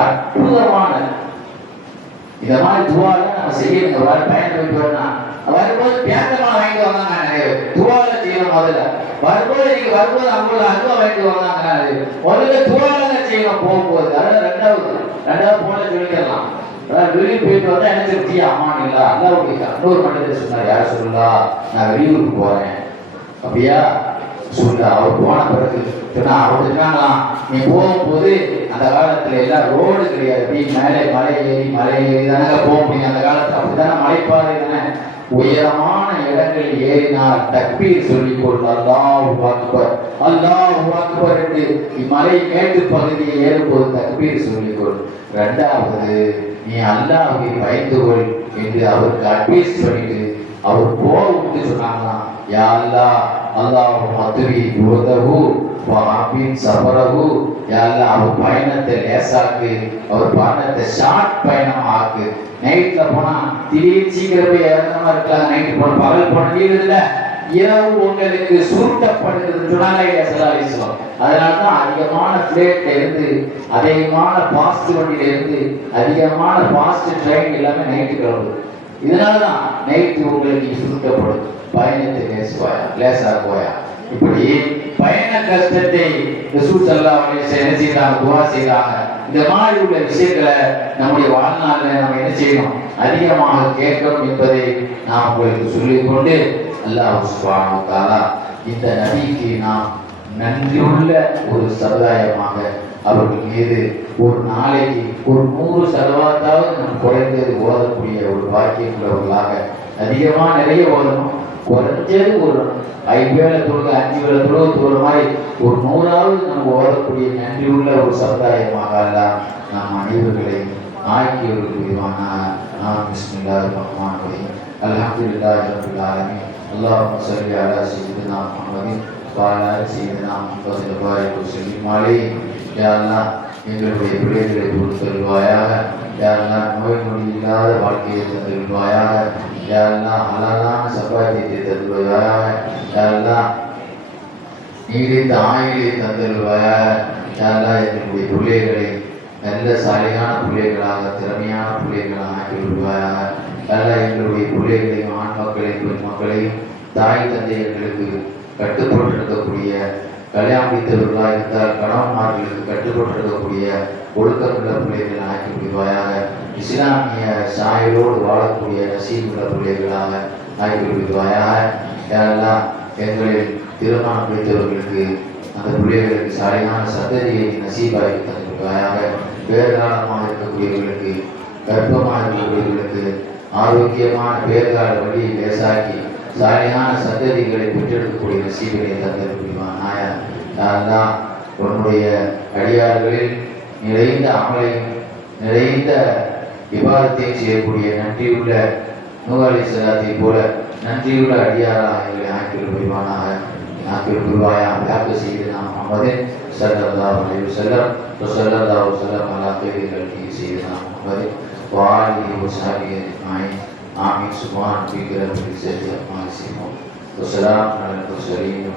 அற்புதமான இந்த மாதிரி துவால நம்ம செய்யணும். பயணம் போயிட்டு வரணும், வரும்போது பேந்தமா வாங்கிட்டு வந்தாங்க நிறைய பேர். துவால செய்யணும். முதல்ல வரும்போது நீங்க வரும்போது அவங்கள அல்வா வாங்கிட்டு வந்தாங்க. முதல்ல துவால செய்யணும் போகும்போது. அதனால 2வது போல சொல்லிக்கலாம். வெளியூர் போயிட்டு வந்தா என்ன திருப்தியா அம்மான் இல்ல அல்லாவுடைய இன்னொரு மனிதர் சொன்னார், யார் சொல்லலாம் நான் வெளியூருக்கு போறேன். அப்படியா? சொல்ல அவர் போன பிறகு சொன்னா அவர் இருக்காங்களாம், நீ போகும்போது அந்த காலத்துல எல்லாம் ரோடு கிடையாது, அப்படி மேலே மலை ஏறி தானே போக முடியும். அந்த காலத்துல அப்படித்தானே மலைப்பாதை தானே, உயரமான இடங்களில் ஏறினால் தக்பீர் சொல்லிக்கொள், அல்லாஹு அக்பர் அல்லாஹு அக்பர் என்று இம்மலை மேட்டு பகுதியை ஏறும்போது தக்பீர் சொல்லிக்கொள். இரண்டாவது, நீ அல்லாஹ்வை பயந்து கொள் என்று அவருக்கு அட்வைஸ் பண்ணிட்டு அவர் விட்டு சொன்னாங்களாம். யா அல்லாஹ், அல்லாஹ் மதுரி உதவு வாபின் சபரவு, யா அல்லாஹ் அவர் பயணத்தை லேசாக்கு, அவர் பயணத்தை ஷார்ட் பயணம் ஆக்கு. நைட்ல போனா திடீர் சீக்கிரம் போய் இறங்கமா இருக்கலாம், நைட்டு போன பகல் போன வீடு இல்ல, இரவு உங்களுக்கு சுருட்டப்படுகிறது சொன்னாங்க இல்லையா. அதனால்தான் அதிகமான பிளேட்ல இருந்து, அதிகமான பாஸ்ட் வண்டியில இருந்து, அதிகமான பாஸ்ட் ட்ரெயின் எல்லாமே நைட்டு கிளம்புது. இதனாலதான் நைட்டு உங்களுக்கு சுருட்டப்படும், பயணத்தை லேசாக்குவாயா. இப்படி பயண கஷ்டத்தை ரசூல் ஸல்லல்லாஹு அலைஹி வஸல்லம் என்ன செய்யறாங்க, துஆ செய்யறாங்க. இந்த மாதிரி உள்ள விஷயங்களை நம்முடைய வாழ்நாளில் நம்ம என்ன செய்யணும், அதிகமாக கேட்கணும் என்பதை நாம் உங்களுக்கு சொல்லிக்கொண்டு, அல்லாஹ் சுப்ஹானஹு வ தஆலா இந்த நபிக்கு நாம் நன்றியுள்ள ஒரு சமுதாயமாக அவர்கள் மீது ஒரு நாளைக்கு ஒரு 100 சலவாத்தாவது நம் குறைந்தது ஓதக்கூடிய ஒரு பாக்கியம் உள்ளவர்களாக, அதிகமாக நிறைய ஓதணும், குறைஞ்சது ஒரு 5 வேளை தொழுக 5 வேளை தொழுக தொழுற மாதிரி ஒரு 100ஆவது நம்ம ஓதக்கூடிய நன்றியுள்ள ஒரு சமுதாயமாக எல்லாம் நாம் அனைவர்களையும் ஆக்கியவர்கள் புரிவான. பிஸ்மில்லாஹிர் ரஹ்மானிர் ரஹீம். அல்ஹம்துலில்லாஹி ரப்பில் ஆலமீன். அல்லாஹும்ம ஸல்லி அலா ஸய்யிதினா முஹம்மதின் வ அலா ஆலி ஸய்யிதினா முஹம்மதின் வ பாரிக் வஸல்லிம் அலைஹி. யா அல்லாஹ், எங்களுடைய பிள்ளைகளை பொறுத்தருள்வாயாக. யா அல்லாஹ், நோய் நொடி இல்லாத வாழ்க்கையை தந்தருள்வாயாக. யா அல்லாஹ், ஹலாலான சம்பாத்தியத்தை தருள்வாயாக. யா அல்லாஹ், நீடித்த ஆயுளை தந்தருள்வாயாக. யா அல்லாஹ், எங்களுடைய பிள்ளைகளை நல்ல சாலையான பிள்ளைகளாக, திறமையான பிள்ளைகளாக ஆக்கி விடுவாயாக. யா அல்லாஹ், எங்களுடைய பிள்ளைகளையும் ஆண் மக்களையும் பெண் மக்களையும் தாய் தந்தையர்களுக்கு கட்டுப்பட்டிருக்கக்கூடிய, கல்யாணம் முடித்தவர்களாக இருந்தால் கணவன்மார்களுக்கு கட்டுப்பட்டிருக்கக்கூடிய ஒழுக்கமுள்ள பிள்ளைகள் ஆக்கி விடுவாயாக. இஸ்லாமிய சாயலோடு வாழக்கூடிய நசீபுள்ள பிள்ளைகளாக ஆக்கி விடுவாயாக. யாரெல்லாம் எங்களில் திருமணம் முடித்தவர்களுக்கு அந்த பிள்ளைகளுக்கு சாலையான சந்ததியை நசீபாக்கி தந்துவிடுவாயாக. பேர்காலமாக இருக்கக்கூடியவர்களுக்கு, கர்ப்பமாக இருக்கக்கூடியவர்களுக்கு ஆரோக்கியமான பேர்கால வழியை லேசாக்கி சாலையான சந்ததிகளை பெற்றெடுக்கக்கூடிய நசீபனை தந்திருப்பானாய. யாரெல்லாம் உன்னுடைய அடியார்களில் நிறைந்த அமலையும் நிறைந்த விவாதத்தையும் செய்யக்கூடிய நன்றியுள்ள நூஹ் அலைஹிஸ்ஸலாத்தை போல நன்றியுள்ள அடியாராக எங்களை ஆக்கில் புரிவானாக. ஆக்கில் புரிவாயாக. யாக்கு செய்தனா முஹம்மதின் ஸல்லல்லாஹு அலைஹி வஸல்லம் ஸல்லல்லாஹு அலைஹி வஸல்லம் அலா கைரி கல்கி செய்தனா முஹம்மதின் வ ஆலிஹி வ ஸஹ்பிஹி அஜ்மஈன். ஆமீன். சுப்ஹான ரப்பிக ரப்பில் இஸ்ஸத்தி அம்மா யசிஃபூன் வ ஸலாமுன் அலல் முர்ஸலீன்.